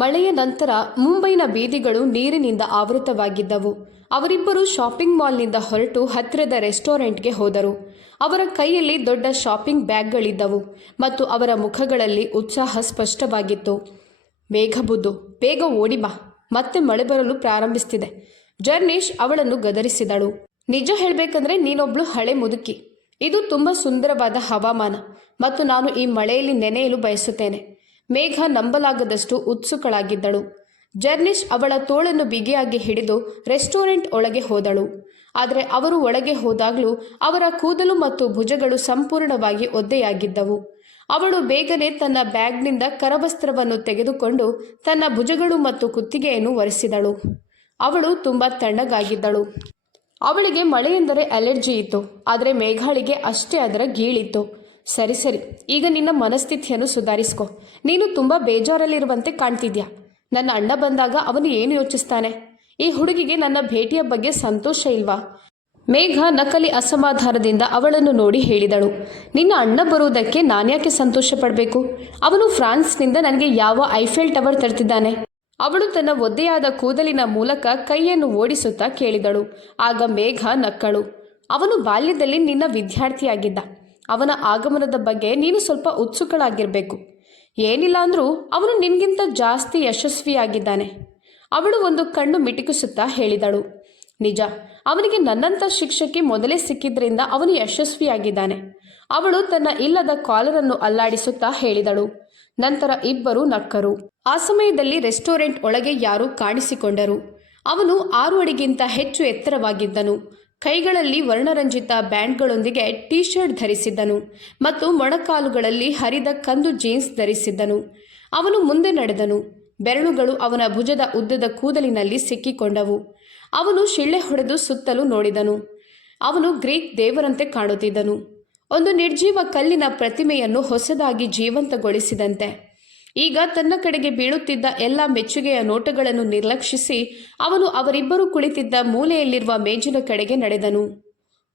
ಮಳೆಯ ನಂತರ ಮುಂಬೈನ ಬೀದಿಗಳು ನೀರಿನಿಂದ ಆವೃತವಾಗಿದ್ದವು. ಅವರಿಬ್ಬರು ಶಾಪಿಂಗ್ ಮಾಲ್ನಿಂದ ಹೊರಟು ಹತ್ತಿರದ ರೆಸ್ಟೋರೆಂಟ್ಗೆ ಹೋದರು. ಅವರ ಕೈಯಲ್ಲಿ ದೊಡ್ಡ ಶಾಪಿಂಗ್ ಬ್ಯಾಗ್ಗಳಿದ್ದವು ಮತ್ತು ಅವರ ಮುಖಗಳಲ್ಲಿ ಉತ್ಸಾಹ ಸ್ಪಷ್ಟವಾಗಿತ್ತು. ಮೇಘಬುದ್ದು, ಬೇಗ ಓಡಿ ಬಾ, ಮತ್ತೆ ಮಳೆ ಬರಲು ಪ್ರಾರಂಭಿಸ್ತಿದೆ. ಜರ್ನೀಶ್ ಅವಳನ್ನು ಗದರಿಸಿದಳು. ನಿಜ ಹೇಳಬೇಕಂದ್ರೆ ನೀನೊಬ್ಳು ಹಳೆ ಮುದುಕಿ. ಇದು ತುಂಬ ಸುಂದರವಾದ ಹವಾಮಾನ ಮತ್ತು ನಾನು ಈ ಮಳೆಯಲ್ಲಿ ನೆನೆಯಲು ಬಯಸುತ್ತೇನೆ. ಮೇಘ ನಂಬಲಾಗದಷ್ಟು ಉತ್ಸುಕಳಾಗಿದ್ದಳು. ಜರ್ನಿಶ್ ಅವಳ ತೋಳನ್ನು ಬಿಗಿಯಾಗಿ ಹಿಡಿದು ರೆಸ್ಟೋರೆಂಟ್ ಒಳಗೆ ಹೋದಳು. ಆದರೆ ಅವರು ಒಳಗೆ ಹೋದಾಗಲೂ ಅವರ ಕೂದಲು ಮತ್ತು ಭುಜಗಳು ಸಂಪೂರ್ಣವಾಗಿ ಒದ್ದೆಯಾಗಿದ್ದವು. ಅವಳು ಬೇಗನೆ ತನ್ನ ಬ್ಯಾಗ್ನಿಂದ ಕರವಸ್ತ್ರವನ್ನು ತೆಗೆದುಕೊಂಡು ತನ್ನ ಭುಜಗಳು ಮತ್ತು ಕುತ್ತಿಗೆಯನ್ನು ಒರೆಸಿದಳು. ಅವಳು ತುಂಬ ತಣ್ಣಗಾಗಿದ್ದಳು. ಅವಳಿಗೆ ಮಳೆಯೆಂದರೆ ಅಲರ್ಜಿ ಇತ್ತು, ಆದರೆ ಮೇಘಾಳಿಗೆ ಅಷ್ಟೇ ಅದರ ಗೀಳಿತ್ತು. ಸರಿ, ಈಗ ನಿನ್ನ ಮನಸ್ಥಿತಿಯನ್ನು ಸುಧಾರಿಸ್ಕೊ. ನೀನು ತುಂಬ ಬೇಜಾರಲ್ಲಿರುವಂತೆ ಕಾಣ್ತಿದ್ಯಾ. ನನ್ನ ಅಣ್ಣ ಬಂದಾಗ ಅವನು ಏನು ಯೋಚಿಸ್ತಾನೆ? ಈ ಹುಡುಗಿಗೆ ನನ್ನ ಭೇಟಿಯ ಬಗ್ಗೆ ಸಂತೋಷ ಇಲ್ವಾ? ಮೇಘ ನಕಲಿ ಅಸಮಾಧಾನದಿಂದ ಅವಳನ್ನು ನೋಡಿ ಹೇಳಿದಳು. ನಿನ್ನ ಅಣ್ಣ ಬರುವುದಕ್ಕೆ ನಾನ್ಯಾಕೆ ಸಂತೋಷ ಪಡಬೇಕು? ಅವನು ಫ್ರಾನ್ಸ್ನಿಂದ ನನಗೆ ಯಾವ ಐಫೆಲ್ ಟವರ್ ತರ್ತಿದ್ದಾನೆ? ಅವಳು ತನ್ನ ಒದ್ದೆಯಾದ ಕೂದಲಿನ ಮೂಲಕ ಕೈಯನ್ನು ಓಡಿಸುತ್ತಾ ಕೇಳಿದಳು. ಆಗ ಮೇಘ ನಕ್ಕಳು. ಅವನು ಬಾಲ್ಯದಲ್ಲಿ ನಿನ್ನ ವಿದ್ಯಾರ್ಥಿಯಾಗಿದ್ದ. ಅವನ ಆಗಮನದ ಬಗ್ಗೆ ನೀನು ಸ್ವಲ್ಪ ಉತ್ಸುಕಳಾಗಿರಬೇಕು. ಏನಿಲ್ಲ ಅಂದರೂ ಅವನು ನಿನ್ಗಿಂತ ಜಾಸ್ತಿ ಯಶಸ್ವಿಯಾಗಿದ್ದಾನೆ. ಅವಳು ಒಂದು ಕಣ್ಣು ಮಿಟಿಕಿಸುತ್ತಾ ಹೇಳಿದಳು. ನಿಜ, ಅವನಿಗೆ ನನ್ನಂಥ ಶಿಕ್ಷಕಿ ಮೊದಲೇ ಸಿಕ್ಕಿದ್ರಿಂದ ಅವನು ಯಶಸ್ವಿಯಾಗಿದ್ದಾನೆ. ಅವಳು ತನ್ನ ಇಲ್ಲದ ಕಾಲರನ್ನು ಅಲ್ಲಾಡಿಸುತ್ತಾ ಹೇಳಿದಳು. ನಂತರ ಇಬ್ಬರು ನಕ್ಕರು. ಆ ಸಮಯದಲ್ಲಿ ರೆಸ್ಟೋರೆಂಟ್ ಒಳಗೆ ಯಾರೋ ಕಾಣಿಸಿಕೊಂಡರು. ಅವನು 6 ಅಡಿಗಿಂತ ಹೆಚ್ಚು ಎತ್ತರವಾಗಿದ್ದನು. ಕೈಗಳಲ್ಲಿ ವರ್ಣರಂಜಿತ ಬ್ಯಾಂಡ್ಗಳೊಂದಿಗೆ ಟೀ ಶರ್ಟ್ ಧರಿಸಿದ್ದನು ಮತ್ತು ಮೊಣಕಾಲುಗಳಲ್ಲಿ ಹರಿದ ಕಂದು ಜೀನ್ಸ್ ಧರಿಸಿದ್ದನು. ಅವನು ಮುಂದೆ ನಡೆದನು. ಬೆರಳುಗಳು ಅವನ ಭುಜದ ಉದ್ದದ ಕೂದಲಿನಲ್ಲಿ ಸಿಕ್ಕಿಕೊಂಡವು. ಅವನು ಶಿಳ್ಳೆ ಹೊಡೆದು ಸುತ್ತಲೂ ನೋಡಿದನು. ಅವನು ಗ್ರೀಕ್ ದೇವರಂತೆ ಕಾಣುತ್ತಿದ್ದನು, ಒಂದು ನಿರ್ಜೀವ ಕಲ್ಲಿನ ಪ್ರತಿಮೆಯನ್ನು ಹೊಸದಾಗಿ ಜೀವಂತಗೊಳಿಸಿದಂತೆ. ಈಗ ತನ್ನ ಕಡೆಗೆ ಬೀಳುತ್ತಿದ್ದ ಎಲ್ಲ ಮೆಚ್ಚುಗೆಯ ನೋಟಗಳನ್ನು ನಿರ್ಲಕ್ಷಿಸಿ ಅವನು ಅವರಿಬ್ಬರು ಕುಳಿತಿದ್ದ ಮೂಲೆಯಲ್ಲಿರುವ ಮೇಜಿನ ಕಡೆಗೆ ನಡೆದನು.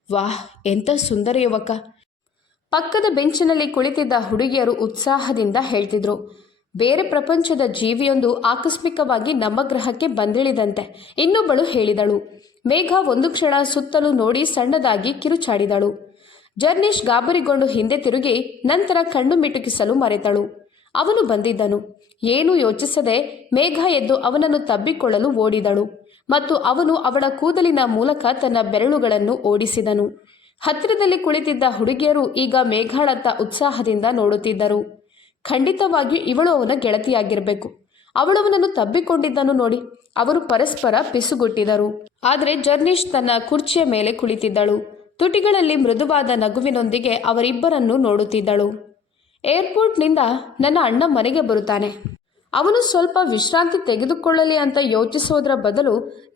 ವಾಹ್, ಎಂಥ ಸುಂದರ ಯುವಕ! ಪಕ್ಕದ ಬೆಂಚಿನಲ್ಲಿ ಕುಳಿತಿದ್ದ ಹುಡುಗಿಯರು ಉತ್ಸಾಹದಿಂದ ಹೇಳ್ತಿದ್ರು. ಬೇರೆ ಪ್ರಪಂಚದ ಜೀವಿಯೊಂದು ಆಕಸ್ಮಿಕವಾಗಿ ನಮ್ಮ ಗ್ರಹಕ್ಕೆ ಬಂದಿಳಿದಂತೆ ಇನ್ನೊಬ್ಬಳು ಹೇಳಿದಳು. ಮೇಘ ಒಂದು ಕ್ಷಣ ಸುತ್ತಲೂ ನೋಡಿ ಸಣ್ಣದಾಗಿ ಕಿರುಚಾಡಿದಳು. ಜರ್ನಿಶ್ ಗಾಬರಿಗೊಂಡು ಹಿಂದೆ ತಿರುಗಿ ನಂತರ ಕಣ್ಣು ಮಿಟುಕಿಸಲು ಮರೆತಳು. ಅವನು ಬಂದಿದ್ದನು. ಏನೂ ಯೋಚಿಸದೆ ಮೇಘ ಎದ್ದು ಅವನನ್ನು ತಬ್ಬಿಕೊಳ್ಳಲು ಓಡಿದಳು ಮತ್ತು ಅವನು ಅವಳ ಕೂದಲಿನ ಮೂಲಕ ತನ್ನ ಬೆರಳುಗಳನ್ನು ಓಡಿಸಿದನು. ಹತ್ತಿರದಲ್ಲಿ ಕುಳಿತಿದ್ದ ಹುಡುಗಿಯರು ಈಗ ಮೇಘಾಳತ್ತ ಉತ್ಸಾಹದಿಂದ ನೋಡುತ್ತಿದ್ದರು. ಖಂಡಿತವಾಗಿಯೂ ಇವಳು ಅವನ ಗೆಳತಿಯಾಗಿರಬೇಕು. ಅವಳವನನ್ನು ತಬ್ಬಿಕೊಂಡಿದ್ದನ್ನು ನೋಡಿ ಅವರು ಪರಸ್ಪರ ಪಿಸುಗುಟ್ಟಿದರು. ಆದರೆ ಜರ್ನಿಶ್ ತನ್ನ ಕುರ್ಚಿಯ ಮೇಲೆ ಕುಳಿತಿದ್ದಳು. ತುಟಿಗಳಲ್ಲಿ ಮೃದುವಾದ ನಗುವಿನೊಂದಿಗೆ ಅವರಿಬ್ಬರನ್ನು ನೋಡುತ್ತಿದ್ದಳು. ಏರ್ಪೋರ್ಟ್ನಿಂದ ನನ್ನ ಅಣ್ಣ ಮನೆಗೆ ಬರುತ್ತಾನೆ. ಅವನು ಸ್ವಲ್ಪ ವಿಶ್ರಾಂತಿ ತೆಗೆದುಕೊಳ್ಳಲಿ ಅಂತ ಯೋಚಿಸೋದ್ರ ಬದಲು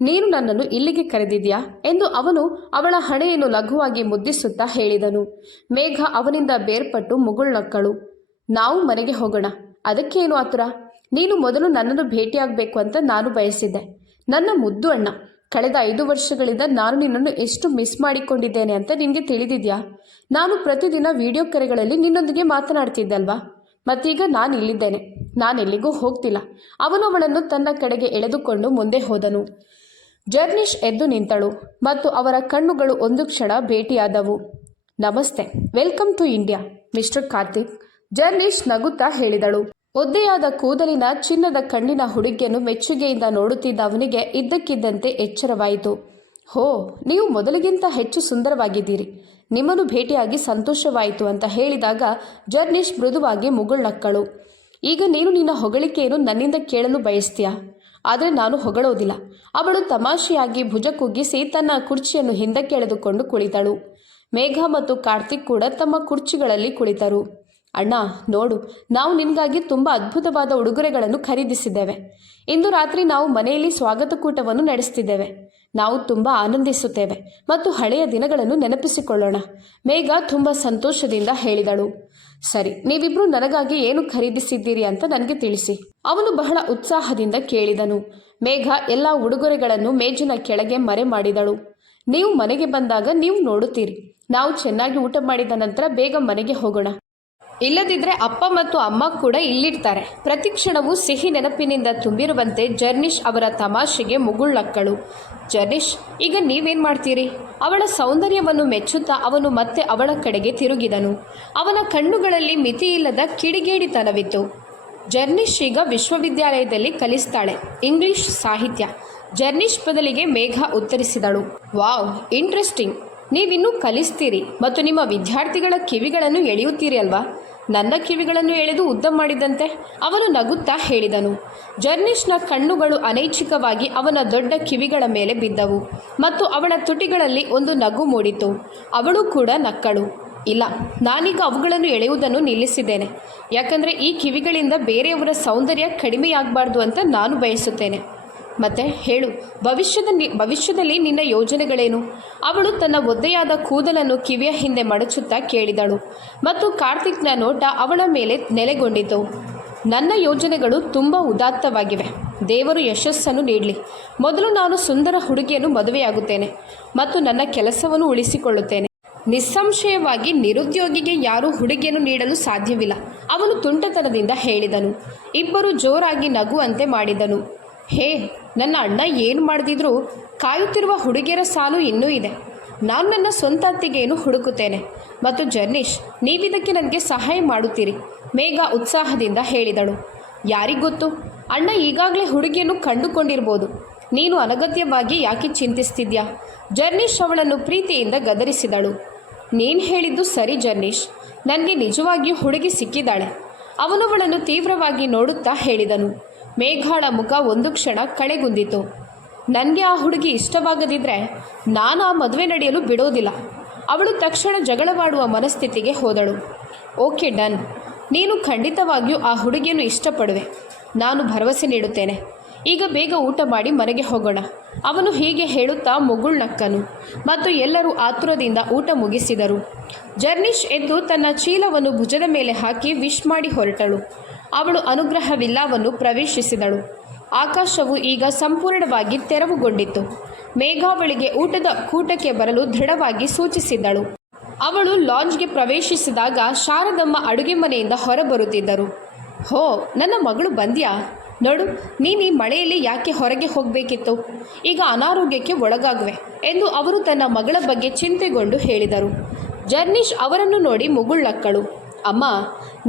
ನೀನು ನನ್ನನ್ನು ಇಲ್ಲಿಗೆ ಕರೆದಿದ್ಯಾ ಎಂದು ಅವನು ಅವಳ ಹಣೆಯನ್ನು ಲಘುವಾಗಿ ಮುದ್ದಿಸುತ್ತಾ ಹೇಳಿದನು. ಮೇಘ ಅವನಿಂದ ಬೇರ್ಪಟ್ಟು ಮುಗುಳ್ನಕ್ಕಳು. ನಾವು ಮನೆಗೆ ಹೋಗೋಣ, ಅದಕ್ಕೇನು ಆತುರ? ನೀನು ಮೊದಲು ನನ್ನನ್ನು ಭೇಟಿಯಾಗಬೇಕು ಅಂತ ನಾನು ಬಯಸಿದ್ದೆ. ನನ್ನ ಮುದ್ದು ಅಣ್ಣ, ಕಳೆದ 5 ವರ್ಷಗಳಿಂದ ನಾನು ನಿನ್ನನ್ನು ಎಷ್ಟು ಮಿಸ್ ಮಾಡಿಕೊಂಡಿದ್ದೇನೆ ಅಂತ ನಿನಗೆ ತಿಳಿದಿದ್ಯಾ? ನಾನು ಪ್ರತಿದಿನ ವಿಡಿಯೋ ಕರೆಗಳಲ್ಲಿ ನಿನ್ನೊಂದಿಗೆ ಮಾತನಾಡ್ತಿದ್ದಲ್ವಾ? ಮತ್ತೀಗ ನಾನು ಇಲ್ಲಿದ್ದೇನೆ, ನಾನೆಲ್ಲಿಗೂ ಹೋಗ್ತಿಲ್ಲ. ಅವನು ಅವಳನ್ನು ತನ್ನ ಕಡೆಗೆ ಎಳೆದುಕೊಂಡು ಮುಂದೆ ಹೋದನು. ಜರ್ನಿಶ್ ಎದ್ದು ನಿಂತಳು ಮತ್ತು ಅವರ ಕಣ್ಣುಗಳು ಒಂದು ಕ್ಷಣ ಭೇಟಿಯಾದವು. ನಮಸ್ತೆ, welcome to India mister Karthik, ಜರ್ನಿಶ್ ನಗುತ್ತಾ ಹೇಳಿದಳು. ಒದ್ದೆಯಾದ ಕೂದಲಿನ ಚಿನ್ನದ ಕಣ್ಣಿನ ಹುಡುಗಿಯನ್ನು ಮೆಚ್ಚುಗೆಯಿಂದ ನೋಡುತ್ತಿದ್ದ ಅವನಿಗೆ ಇದ್ದಕ್ಕಿದ್ದಂತೆ ಎಚ್ಚರವಾಯಿತು. ಹೋ, ನೀವು ಮೊದಲಿಗಿಂತ ಹೆಚ್ಚು ಸುಂದರವಾಗಿದ್ದೀರಿ. ನಿಮ್ಮನ್ನು ಭೇಟಿಯಾಗಿ ಸಂತೋಷವಾಯಿತು ಅಂತ ಹೇಳಿದಾಗ ಜರ್ನಿಶ್ ಮೃದುವಾಗಿ ಮುಗುಳ್ನಕ್ಕಳು. ಈಗ ನೀನು ನಿನ್ನ ಹೊಗಳಿಕೆಯನ್ನು ನನ್ನಿಂದ ಕೇಳಲು ಬಯಸ್ತೀಯಾ? ಆದರೆ ನಾನು ಹೊಗಳೋದಿಲ್ಲ. ಅವಳು ತಮಾಷೆಯಾಗಿ ಭುಜ ಕುಗ್ಗಿಸಿ ತನ್ನ ಕುರ್ಚಿಯನ್ನು ಹಿಂದಕ್ಕೆ ಎಳೆದುಕೊಂಡು ಕುಳಿತಳು. ಮೇಘ ಮತ್ತು ಕಾರ್ತಿಕ್ ಕೂಡ ತಮ್ಮ ಕುರ್ಚಿಗಳಲ್ಲಿ ಕುಳಿತರು. ಅಣ್ಣ ನೋಡು, ನಾವು ನಿನಗಾಗಿ ತುಂಬ ಅದ್ಭುತವಾದ ಉಡುಗೊರೆಗಳನ್ನು ಖರೀದಿಸಿದ್ದೇವೆ. ಇಂದು ರಾತ್ರಿ ನಾವು ಮನೆಯಲ್ಲಿ ಸ್ವಾಗತಕೂಟವನ್ನು ನಡೆಸ್ತಿದ್ದೇವೆ. ನಾವು ತುಂಬ ಆನಂದಿಸುತ್ತೇವೆ ಮತ್ತು ಹಳೆಯ ದಿನಗಳನ್ನು ನೆನಪಿಸಿಕೊಳ್ಳೋಣ. ಮೇಘ ತುಂಬ ಸಂತೋಷದಿಂದ ಹೇಳಿದಳು. ಸರಿ, ನೀವಿಬ್ರು ನನಗಾಗಿ ಏನು ಖರೀದಿಸಿದ್ದೀರಿ ಅಂತ ನನಗೆ ತಿಳಿಸಿ. ಅವನು ಬಹಳ ಉತ್ಸಾಹದಿಂದ ಕೇಳಿದನು. ಮೇಘ ಎಲ್ಲ ಉಡುಗೊರೆಗಳನ್ನು ಮೇಜಿನ ಕೆಳಗೆ ಮರೆ ಮಾಡಿದಳು. ನೀವು ಮನೆಗೆ ಬಂದಾಗ ನೀವು ನೋಡುತ್ತೀರಿ. ನಾವು ಚೆನ್ನಾಗಿ ಊಟ ಮಾಡಿದ ನಂತರ ಬೇಗ ಮನೆಗೆ ಹೋಗೋಣ. ಇಲ್ಲದಿದ್ದರೆ ಅಪ್ಪ ಮತ್ತು ಅಮ್ಮ ಕೂಡ ಇಲ್ಲಿರ್ತಾರೆ. ಪ್ರತಿ ಕ್ಷಣವೂ ಸಿಹಿ ನೆನಪಿನಿಂದ ತುಂಬಿರುವಂತೆ ಜರ್ನಿಶ್ ಅವರ ತಮಾಷೆಗೆ ಮುಗುಳ್ನಕ್ಕಳು. ಜರ್ನಿಶ್, ಈಗ ನೀವೇನು ಮಾಡ್ತೀರಿ? ಅವಳ ಸೌಂದರ್ಯವನ್ನು ಮೆಚ್ಚುತ್ತಾ ಅವನು ಮತ್ತೆ ಅವಳ ಕಡೆಗೆ ತಿರುಗಿದನು. ಅವನ ಕಣ್ಣುಗಳಲ್ಲಿ ಮಿತಿಯಿಲ್ಲದ ಕಿಡಿಗೇಡಿತನವಿತ್ತು. ಜರ್ನಿಶ್ ಈಗ ವಿಶ್ವವಿದ್ಯಾಲಯದಲ್ಲಿ ಕಲಿಸ್ತಾಳೆ, ಇಂಗ್ಲಿಷ್ ಸಾಹಿತ್ಯ. ಜರ್ನಿಶ್ ಬದಲಿಗೆ ಮೇಘ ಉತ್ತರಿಸಿದಳು. Wow, interesting. ನೀವಿನ್ನೂ ಕಲಿಸ್ತೀರಿ ಮತ್ತು ನಿಮ್ಮ ವಿದ್ಯಾರ್ಥಿಗಳ ಕಿವಿಗಳನ್ನು ಎಳೆಯುತ್ತೀರಿ ಅಲ್ವಾ? ನನ್ನ ಕಿವಿಗಳನ್ನು ಎಳೆದು ಉದ್ದ ಮಾಡಿದಂತೆ ಅವನು ನಗುತ್ತಾ ಹೇಳಿದನು. ಜರ್ನಿಶ್ನ ಕಣ್ಣುಗಳು ಅನೈಚ್ಛಿಕವಾಗಿ ಅವನ ದೊಡ್ಡ ಕಿವಿಗಳ ಮೇಲೆ ಬಿದ್ದವು ಮತ್ತು ಅವಳ ತುಟಿಗಳಲ್ಲಿ ಒಂದು ನಗು ಮೂಡಿತು. ಅವಳು ಕೂಡ ನಕ್ಕಳು. ಇಲ್ಲ, ನಾನೀಗ ಅವುಗಳನ್ನು ಎಳೆಯುವುದನ್ನು ನಿಲ್ಲಿಸಿದ್ದೇನೆ. ಯಾಕಂದರೆ ಈ ಕಿವಿಗಳಿಂದ ಬೇರೆಯವರ ಸೌಂದರ್ಯ ಕಡಿಮೆಯಾಗಬಾರ್ದು ಅಂತ ನಾನು ಬಯಸುತ್ತೇನೆ. ಮತ್ತೆ ಹೇಳು, ಭವಿಷ್ಯದಲ್ಲಿ ನಿನ್ನ ಯೋಜನೆಗಳೇನು? ಅವಳು ತನ್ನ ಒದ್ದೆಯಾದ ಕೂದಲನ್ನು ಕಿವಿಯ ಹಿಂದೆ ಮಡಚುತ್ತಾ ಕೇಳಿದಳು ಮತ್ತು ಕಾರ್ತಿಕ್ನ ನೋಟ ಅವಳ ಮೇಲೆ ನೆಲೆಗೊಂಡಿತು. ನನ್ನ ಯೋಜನೆಗಳು ತುಂಬ ಉದಾತ್ತವಾಗಿವೆ. ದೇವರು ಯಶಸ್ಸನ್ನು ನೀಡಲಿ. ಮೊದಲು ನಾನು ಸುಂದರ ಹುಡುಗಿಯನ್ನು ಮದುವೆಯಾಗುತ್ತೇನೆ ಮತ್ತು ನನ್ನ ಕೆಲಸವನ್ನು ಉಳಿಸಿಕೊಳ್ಳುತ್ತೇನೆ. ನಿಸ್ಸಂಶಯವಾಗಿ ನಿರುದ್ಯೋಗಿಗೆ ಯಾರೂ ಹುಡುಗಿಯನ್ನು ನೀಡಲು ಸಾಧ್ಯವಿಲ್ಲ, ಅವನು ತುಂಟತನದಿಂದ ಹೇಳಿದನು. ಇಬ್ಬರು ಜೋರಾಗಿ ನಗುವಂತೆ ಮಾಡಿದನು. ಹೇ, ನನ್ನ ಅಣ್ಣ ಏನು ಮಾಡಿದಿದ್ರೂ ಕಾಯುತ್ತಿರುವ ಹುಡುಗಿಯರ ಸಾಲು ಇನ್ನೂ ಇದೆ. ನಾನು ನನ್ನ ಸ್ವಂತ ಅತ್ತಿಗೆಯನ್ನು ಹುಡುಕುತ್ತೇನೆ ಮತ್ತು ಜರ್ನಿಶ್, ನೀವಿದಕ್ಕೆ ನನಗೆ ಸಹಾಯ ಮಾಡುತ್ತೀರಿ, ಮೇಘ ಉತ್ಸಾಹದಿಂದ ಹೇಳಿದಳು. ಯಾರಿಗೊತ್ತು, ಅಣ್ಣ ಈಗಾಗಲೇ ಹುಡುಗಿಯನ್ನು ಕಂಡುಕೊಂಡಿರ್ಬೋದು. ನೀನು ಅನಗತ್ಯವಾಗಿ ಯಾಕೆ ಚಿಂತಿಸ್ತಿದ್ಯಾ? ಜರ್ನಿಶ್ ಅವಳನ್ನು ಪ್ರೀತಿಯಿಂದ ಗದರಿಸಿದಳು. ನೀನು ಹೇಳಿದ್ದು ಸರಿ ಜರ್ನಿಶ್, ನನಗೆ ನಿಜವಾಗಿಯೂ ಹುಡುಗಿ ಸಿಕ್ಕಿದ್ದಾಳೆ. ಅವನವಳನ್ನು ತೀವ್ರವಾಗಿ ನೋಡುತ್ತಾ ಹೇಳಿದನು. ಮೇಘಾಳ ಮುಖ ಒಂದು ಕ್ಷಣ ಕಳೆಗುಂದಿತು. ನನಗೆ ಆ ಹುಡುಗಿ ಇಷ್ಟವಾಗದಿದ್ದರೆ ನಾನು ಆ ಮದುವೆ ನಡೆಯಲು ಬಿಡೋದಿಲ್ಲ. ಅವಳು ತಕ್ಷಣ ಜಗಳವಾಡುವ ಮನಸ್ಥಿತಿಗೆ ಹೋದಳು. Okay, done. ನೀನು ಖಂಡಿತವಾಗಿಯೂ ಆ ಹುಡುಗಿಯನ್ನು ಇಷ್ಟಪಡುವೆ, ನಾನು ಭರವಸೆ ನೀಡುತ್ತೇನೆ. ಈಗ ಬೇಗ ಊಟ ಮಾಡಿ ಮನೆಗೆ ಹೋಗೋಣ. ಅವನು ಹೀಗೆ ಹೇಳುತ್ತಾ ಮುಗುಳ್ನಕ್ಕನು ಮತ್ತು ಎಲ್ಲರೂ ಆತುರದಿಂದ ಊಟ ಮುಗಿಸಿದರು. ಜರ್ನಿಶ್ ಎದ್ದು ತನ್ನ ಚೀಲವನ್ನು ಭುಜದ ಮೇಲೆ ಹಾಕಿ ವಿಶ್ ಮಾಡಿ ಹೊರಟಳು. ಅವಳು ಅನುಗ್ರಹ ವಿಲ್ಲಾವನ್ನು ಪ್ರವೇಶಿಸಿದಳು. ಆಕಾಶವು ಈಗ ಸಂಪೂರ್ಣವಾಗಿ ತೆರವುಗೊಂಡಿತ್ತು. ಮೇಘಾವಳಿಗೆ ಊಟದ ಕೂಟಕ್ಕೆ ಬರಲು ದೃಢವಾಗಿ ಸೂಚಿಸಿದ್ದಳು. ಅವಳು ಲಾಂಜ್ಗೆ ಪ್ರವೇಶಿಸಿದಾಗ ಶಾರದಮ್ಮ ಅಡುಗೆ ಮನೆಯಿಂದ ಹೊರಬರುತ್ತಿದ್ದರು. ಹೋ, ನನ್ನ ಮಗಳು ಬಂದ್ಯಾ? ನೋಡು, ನೀನು ಈ ಮಳೆಯಲ್ಲಿ ಯಾಕೆ ಹೊರಗೆ ಹೋಗಬೇಕಿತ್ತು? ಈಗ ಅನಾರೋಗ್ಯಕ್ಕೆ ಒಳಗಾಗುವೆ ಎಂದು ಅವರು ತನ್ನ ಮಗಳ ಬಗ್ಗೆ ಚಿಂತೆಗೊಂಡು ಹೇಳಿದರು. ಜರ್ನಿಶ್ ಅವರನ್ನು ನೋಡಿ ಮುಗುಳ್ನಕ್ಕಳು. ಅಮ್ಮ,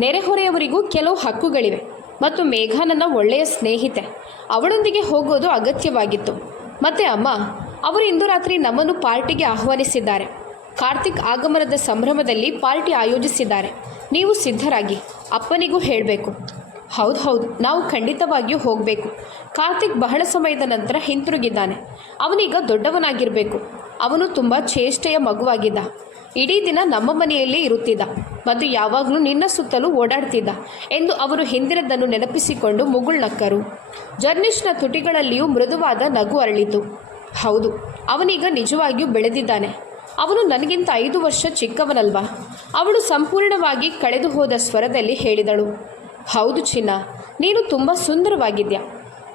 ನೆರೆಹೊರೆಯವರಿಗೂ ಕೆಲವು ಹಕ್ಕುಗಳಿವೆ ಮತ್ತು ಮೇಘ ನನ್ನ ಒಳ್ಳೆಯ ಸ್ನೇಹಿತೆ. ಅವಳೊಂದಿಗೆ ಹೋಗೋದು ಅಗತ್ಯವಾಗಿತ್ತು. ಮತ್ತೆ ಅಮ್ಮ, ಅವರು ಇಂದು ರಾತ್ರಿ ನಮ್ಮನ್ನು ಪಾರ್ಟಿಗೆ ಆಹ್ವಾನಿಸಿದ್ದಾರೆ. ಕಾರ್ತಿಕ್ ಆಗಮನದ ಸಂಭ್ರಮದಲ್ಲಿ ಪಾರ್ಟಿ ಆಯೋಜಿಸಿದ್ದಾರೆ. ನೀವು ಸಿದ್ಧರಾಗಿ, ಅಪ್ಪನಿಗೂ ಹೇಳಬೇಕು. ಹೌದು, ನಾವು ಖಂಡಿತವಾಗಿಯೂ ಹೋಗಬೇಕು. ಕಾರ್ತಿಕ್ ಬಹಳ ಸಮಯದ ನಂತರ ಹಿಂತಿರುಗಿದ್ದಾನೆ. ಅವನೀಗ ದೊಡ್ಡವನಾಗಿರಬೇಕು. ಅವನು ತುಂಬ ಚೇಷ್ಟೆಯ ಮಗುವಾಗಿದ್ದ. ಇಡೀ ದಿನ ನಮ್ಮ ಮನೆಯಲ್ಲೇ ಇರುತ್ತಿದ್ದ ಮತ್ತು ಯಾವಾಗಲೂ ನಿನ್ನ ಸುತ್ತಲೂ ಓಡಾಡ್ತಿದ್ದ ಎಂದು ಅವರು ಹಿಂದಿನದನ್ನು ನೆನಪಿಸಿಕೊಂಡು ಮುಗುಳ್ನಕ್ಕರು. ಜರ್ನಿಶ್ನ ತುಟಿಗಳಲ್ಲಿಯೂ ಮೃದುವಾದ ನಗು ಅರಳಿತು. ಹೌದು, ಅವನೀಗ ನಿಜವಾಗಿಯೂ ಬೆಳೆದಿದ್ದಾನೆ. ಅವನು ನನಗಿಂತ 5 ವರ್ಷ ಚಿಕ್ಕವನಲ್ವಾ? ಅವಳು ಸಂಪೂರ್ಣವಾಗಿ ಕಳೆದು ಹೋದ ಸ್ವರದಲ್ಲಿ ಹೇಳಿದಳು. ಹೌದು ಚಿನ್ನ, ನೀನು ತುಂಬ ಸುಂದರವಾಗಿದ್ಯಾ.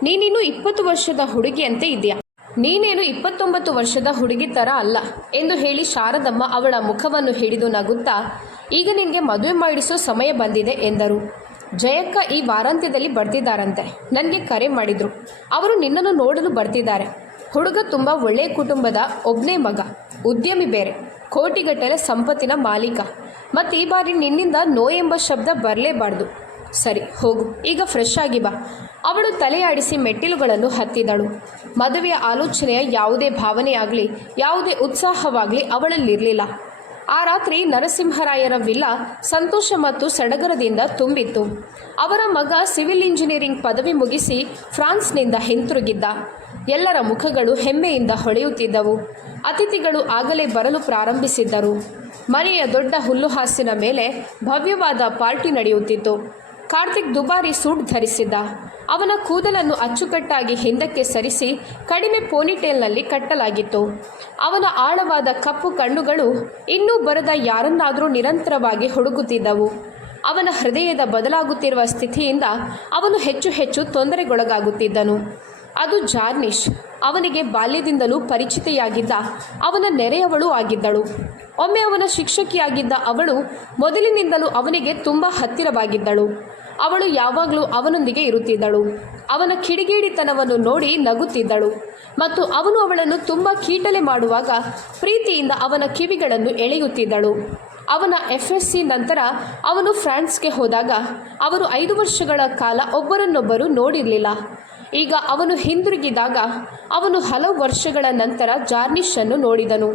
ನೀನಿನ್ನು 20 ವರ್ಷದ ಹುಡುಗಿಯಂತೆ ಇದೆಯಾ. ನೀನೇನು 29 ವರ್ಷದ ಹುಡುಗಿ ಥರ ಅಲ್ಲ ಎಂದು ಹೇಳಿ ಶಾರದಮ್ಮ ಅವಳ ಮುಖವನ್ನು ಹಿಡಿದು ನಗುತ್ತಾ, ಈಗ ನಿನಗೆ ಮದುವೆ ಮಾಡಿಸೋ ಸಮಯ ಬಂದಿದೆ ಎಂದರು. ಜಯಕ್ಕ ಈ ವಾರಾಂತ್ಯದಲ್ಲಿ ಬರ್ತಿದ್ದಾರಂತೆ. ನನಗೆ ಕರೆ ಮಾಡಿದರು. ಅವರು ನಿನ್ನನ್ನು ನೋಡಲು ಬರ್ತಿದ್ದಾರೆ. ಹುಡುಗ ತುಂಬ ಒಳ್ಳೆಯ ಕುಟುಂಬದ ಒಬ್ಬನೇ ಮಗ, ಉದ್ಯಮಿ ಬೇರೆ, ಕೋಟಿಗಟ್ಟಲೆ ಸಂಪತ್ತಿನ ಮಾಲೀಕ. ಮತ್ತು ಈ ಬಾರಿ ನಿನ್ನಿಂದ ನೋ ಎಂಬ ಶಬ್ದ ಬರಲೇಬಾರ್ದು. ಸರಿ, ಹೋಗು, ಈಗ ಫ್ರೆಶ್ ಆಗಿ ಬಾ. ಅವಳು ತಲೆಯಾಡಿಸಿ ಮೆಟ್ಟಿಲುಗಳನ್ನು ಹತ್ತಿದಳು. ಮದುವೆಯ ಆಲೋಚನೆಯ ಯಾವುದೇ ಭಾವನೆಯಾಗಲಿ, ಯಾವುದೇ ಉತ್ಸಾಹವಾಗಲಿ ಅವಳಲ್ಲಿರಲಿಲ್ಲ. ಆ ರಾತ್ರಿ ನರಸಿಂಹರಾಯರ ವಿಲ್ಲಾ ಸಂತೋಷ ಮತ್ತು ಸಡಗರದಿಂದ ತುಂಬಿತ್ತು. ಅವರ ಮಗ ಸಿವಿಲ್ ಇಂಜಿನಿಯರಿಂಗ್ ಪದವಿ ಮುಗಿಸಿ ಫ್ರಾನ್ಸ್ನಿಂದ ಹಿಂತಿರುಗಿದ್ದ. ಎಲ್ಲರ ಮುಖಗಳು ಹೆಮ್ಮೆಯಿಂದ ಹೊಳೆಯುತ್ತಿದ್ದವು. ಅತಿಥಿಗಳು ಆಗಲೇ ಬರಲು ಪ್ರಾರಂಭಿಸಿದ್ದರು. ಮನೆಯ ದೊಡ್ಡ ಹುಲ್ಲುಹಾಸಿನ ಮೇಲೆ ಭವ್ಯವಾದ ಪಾರ್ಟಿ ನಡೆಯುತ್ತಿತ್ತು. ಕಾರ್ತಿಕ್ ದುಬಾರಿ ಸೂಟ್ ಧರಿಸಿದ್ದ. ಅವನ ಕೂದಲನ್ನು ಅಚ್ಚುಕಟ್ಟಾಗಿ ಹಿಂದಕ್ಕೆ ಸರಿಸಿ ಕಡಿಮೆ ಪೋನಿಟೇಲ್ನಲ್ಲಿ ಕಟ್ಟಲಾಗಿತ್ತು. ಅವನ ಆಳವಾದ ಕಪ್ಪು ಕಣ್ಣುಗಳು ಇನ್ನೂ ಬರದ ಯಾರನ್ನಾದರೂ ನಿರಂತರವಾಗಿ ಹುಡುಕುತ್ತಿದ್ದವು. ಅವನ ಹೃದಯದ ಬದಲಾಗುತ್ತಿರುವ ಸ್ಥಿತಿಯಿಂದ ಅವನು ಹೆಚ್ಚು ಹೆಚ್ಚು ತೊಂದರೆಗೊಳಗಾಗುತ್ತಿದ್ದನು. ಅದು ಜಾರ್ನಿಷ್. ಅವನಿಗೆ ಬಾಲ್ಯದಿಂದಲೂ ಪರಿಚಿತೆಯಾಗಿದ್ದ ಅವನ ನೆರೆಯವಳು ಆಗಿದ್ದಳು. ಒಮ್ಮೆ ಅವನ ಶಿಕ್ಷಕಿಯಾಗಿದ್ದ ಅವಳು ಮೊದಲಿನಿಂದಲೂ ಅವನಿಗೆ ತುಂಬ ಹತ್ತಿರವಾಗಿದ್ದಳು. ಅವಳು ಯಾವಾಗಲೂ ಅವನೊಂದಿಗೆ ಇರುತ್ತಿದ್ದಳು. ಅವನ ಕಿಡಿಗೇಡಿತನವನ್ನು ನೋಡಿ ನಗುತ್ತಿದ್ದಳು ಮತ್ತು ಅವನು ಅವಳನ್ನು ತುಂಬ ಕೀಟಲೆ ಮಾಡುವಾಗ ಪ್ರೀತಿಯಿಂದ ಅವನ ಕಿವಿಗಳನ್ನು ಎಳೆಯುತ್ತಿದ್ದಳು. ಅವನ FSC ನಂತರ ಅವನು ಫ್ರಾನ್ಸ್ಗೆ ಹೋದಾಗ ಅವರು 5 ವರ್ಷಗಳ ಕಾಲ ಒಬ್ಬರನ್ನೊಬ್ಬರು ನೋಡಿರಲಿಲ್ಲ. ಈಗ ಅವನು ಹಿಂದಿರುಗಿದಾಗ ಅವನು ಹಲವು ವರ್ಷಗಳ ನಂತರ ಜಾರ್ನಿಷನ್ನು ನೋಡಿದನು.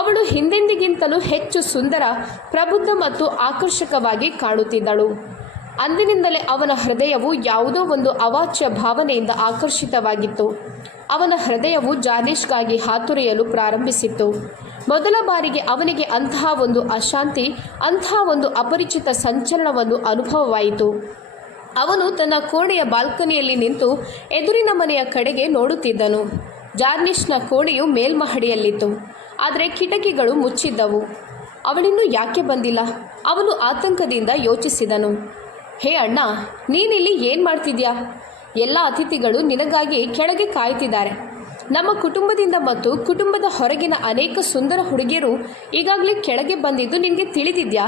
ಅವಳು ಹಿಂದೆಂದಿಗಿಂತಲೂ ಹೆಚ್ಚು ಸುಂದರ, ಪ್ರಬುದ್ಧ ಮತ್ತು ಆಕರ್ಷಕವಾಗಿ ಕಾಣುತ್ತಿದ್ದಳು. ಅಂದಿನಿಂದಲೇ ಅವನ ಹೃದಯವು ಯಾವುದೋ ಒಂದು ಅವಾಚ್ಯ ಭಾವನೆಯಿಂದ ಆಕರ್ಷಿತವಾಗಿತ್ತು. ಅವನ ಹೃದಯವು ಜಾರ್ನಿಷ್ಗಾಗಿ ಹಾತೊರೆಯಲು ಪ್ರಾರಂಭಿಸಿತ್ತು. ಮೊದಲ ಬಾರಿಗೆ ಅವನಿಗೆ ಅಂತಹ ಒಂದು ಅಶಾಂತಿ, ಅಂತಹ ಒಂದು ಅಪರಿಚಿತ ಸಂಚಲನವನ್ನು ಅನುಭವವಾಯಿತು. ಅವನು ತನ್ನ ಕೋಣೆಯ ಬಾಲ್ಕನಿಯಲ್ಲಿ ನಿಂತು ಎದುರಿನ ಮನೆಯ ಕಡೆಗೆ ನೋಡುತ್ತಿದ್ದನು. ಜಾರ್ನಿಷ್ನ ಕೋಣೆಯು ಮೇಲ್ಮಹಡಿಯಲ್ಲಿತ್ತು, ಆದರೆ ಕಿಟಕಿಗಳು ಮುಚ್ಚಿದ್ದವು. ಅವಳಿನ್ನೂ ಯಾಕೆ ಬಂದಿಲ್ಲ? ಅವನು ಆತಂಕದಿಂದ ಯೋಚಿಸಿದನು. ಹೇ ಅಣ್ಣ, ನೀನಿಲ್ಲಿ ಏನು ಮಾಡ್ತಿದ್ಯಾ? ಎಲ್ಲ ಅತಿಥಿಗಳು ನಿನಗಾಗಿ ಕೆಳಗೆ ಕಾಯ್ತಿದ್ದಾರೆ. ನಮ್ಮ ಕುಟುಂಬದಿಂದ ಮತ್ತು ಕುಟುಂಬದ ಹೊರಗಿನ ಅನೇಕ ಸುಂದರ ಹುಡುಗಿಯರು ಈಗಾಗಲೇ ಕೆಳಗೆ ಬಂದಿದ್ದು ನಿನಗೆ ತಿಳಿದಿದ್ಯಾ?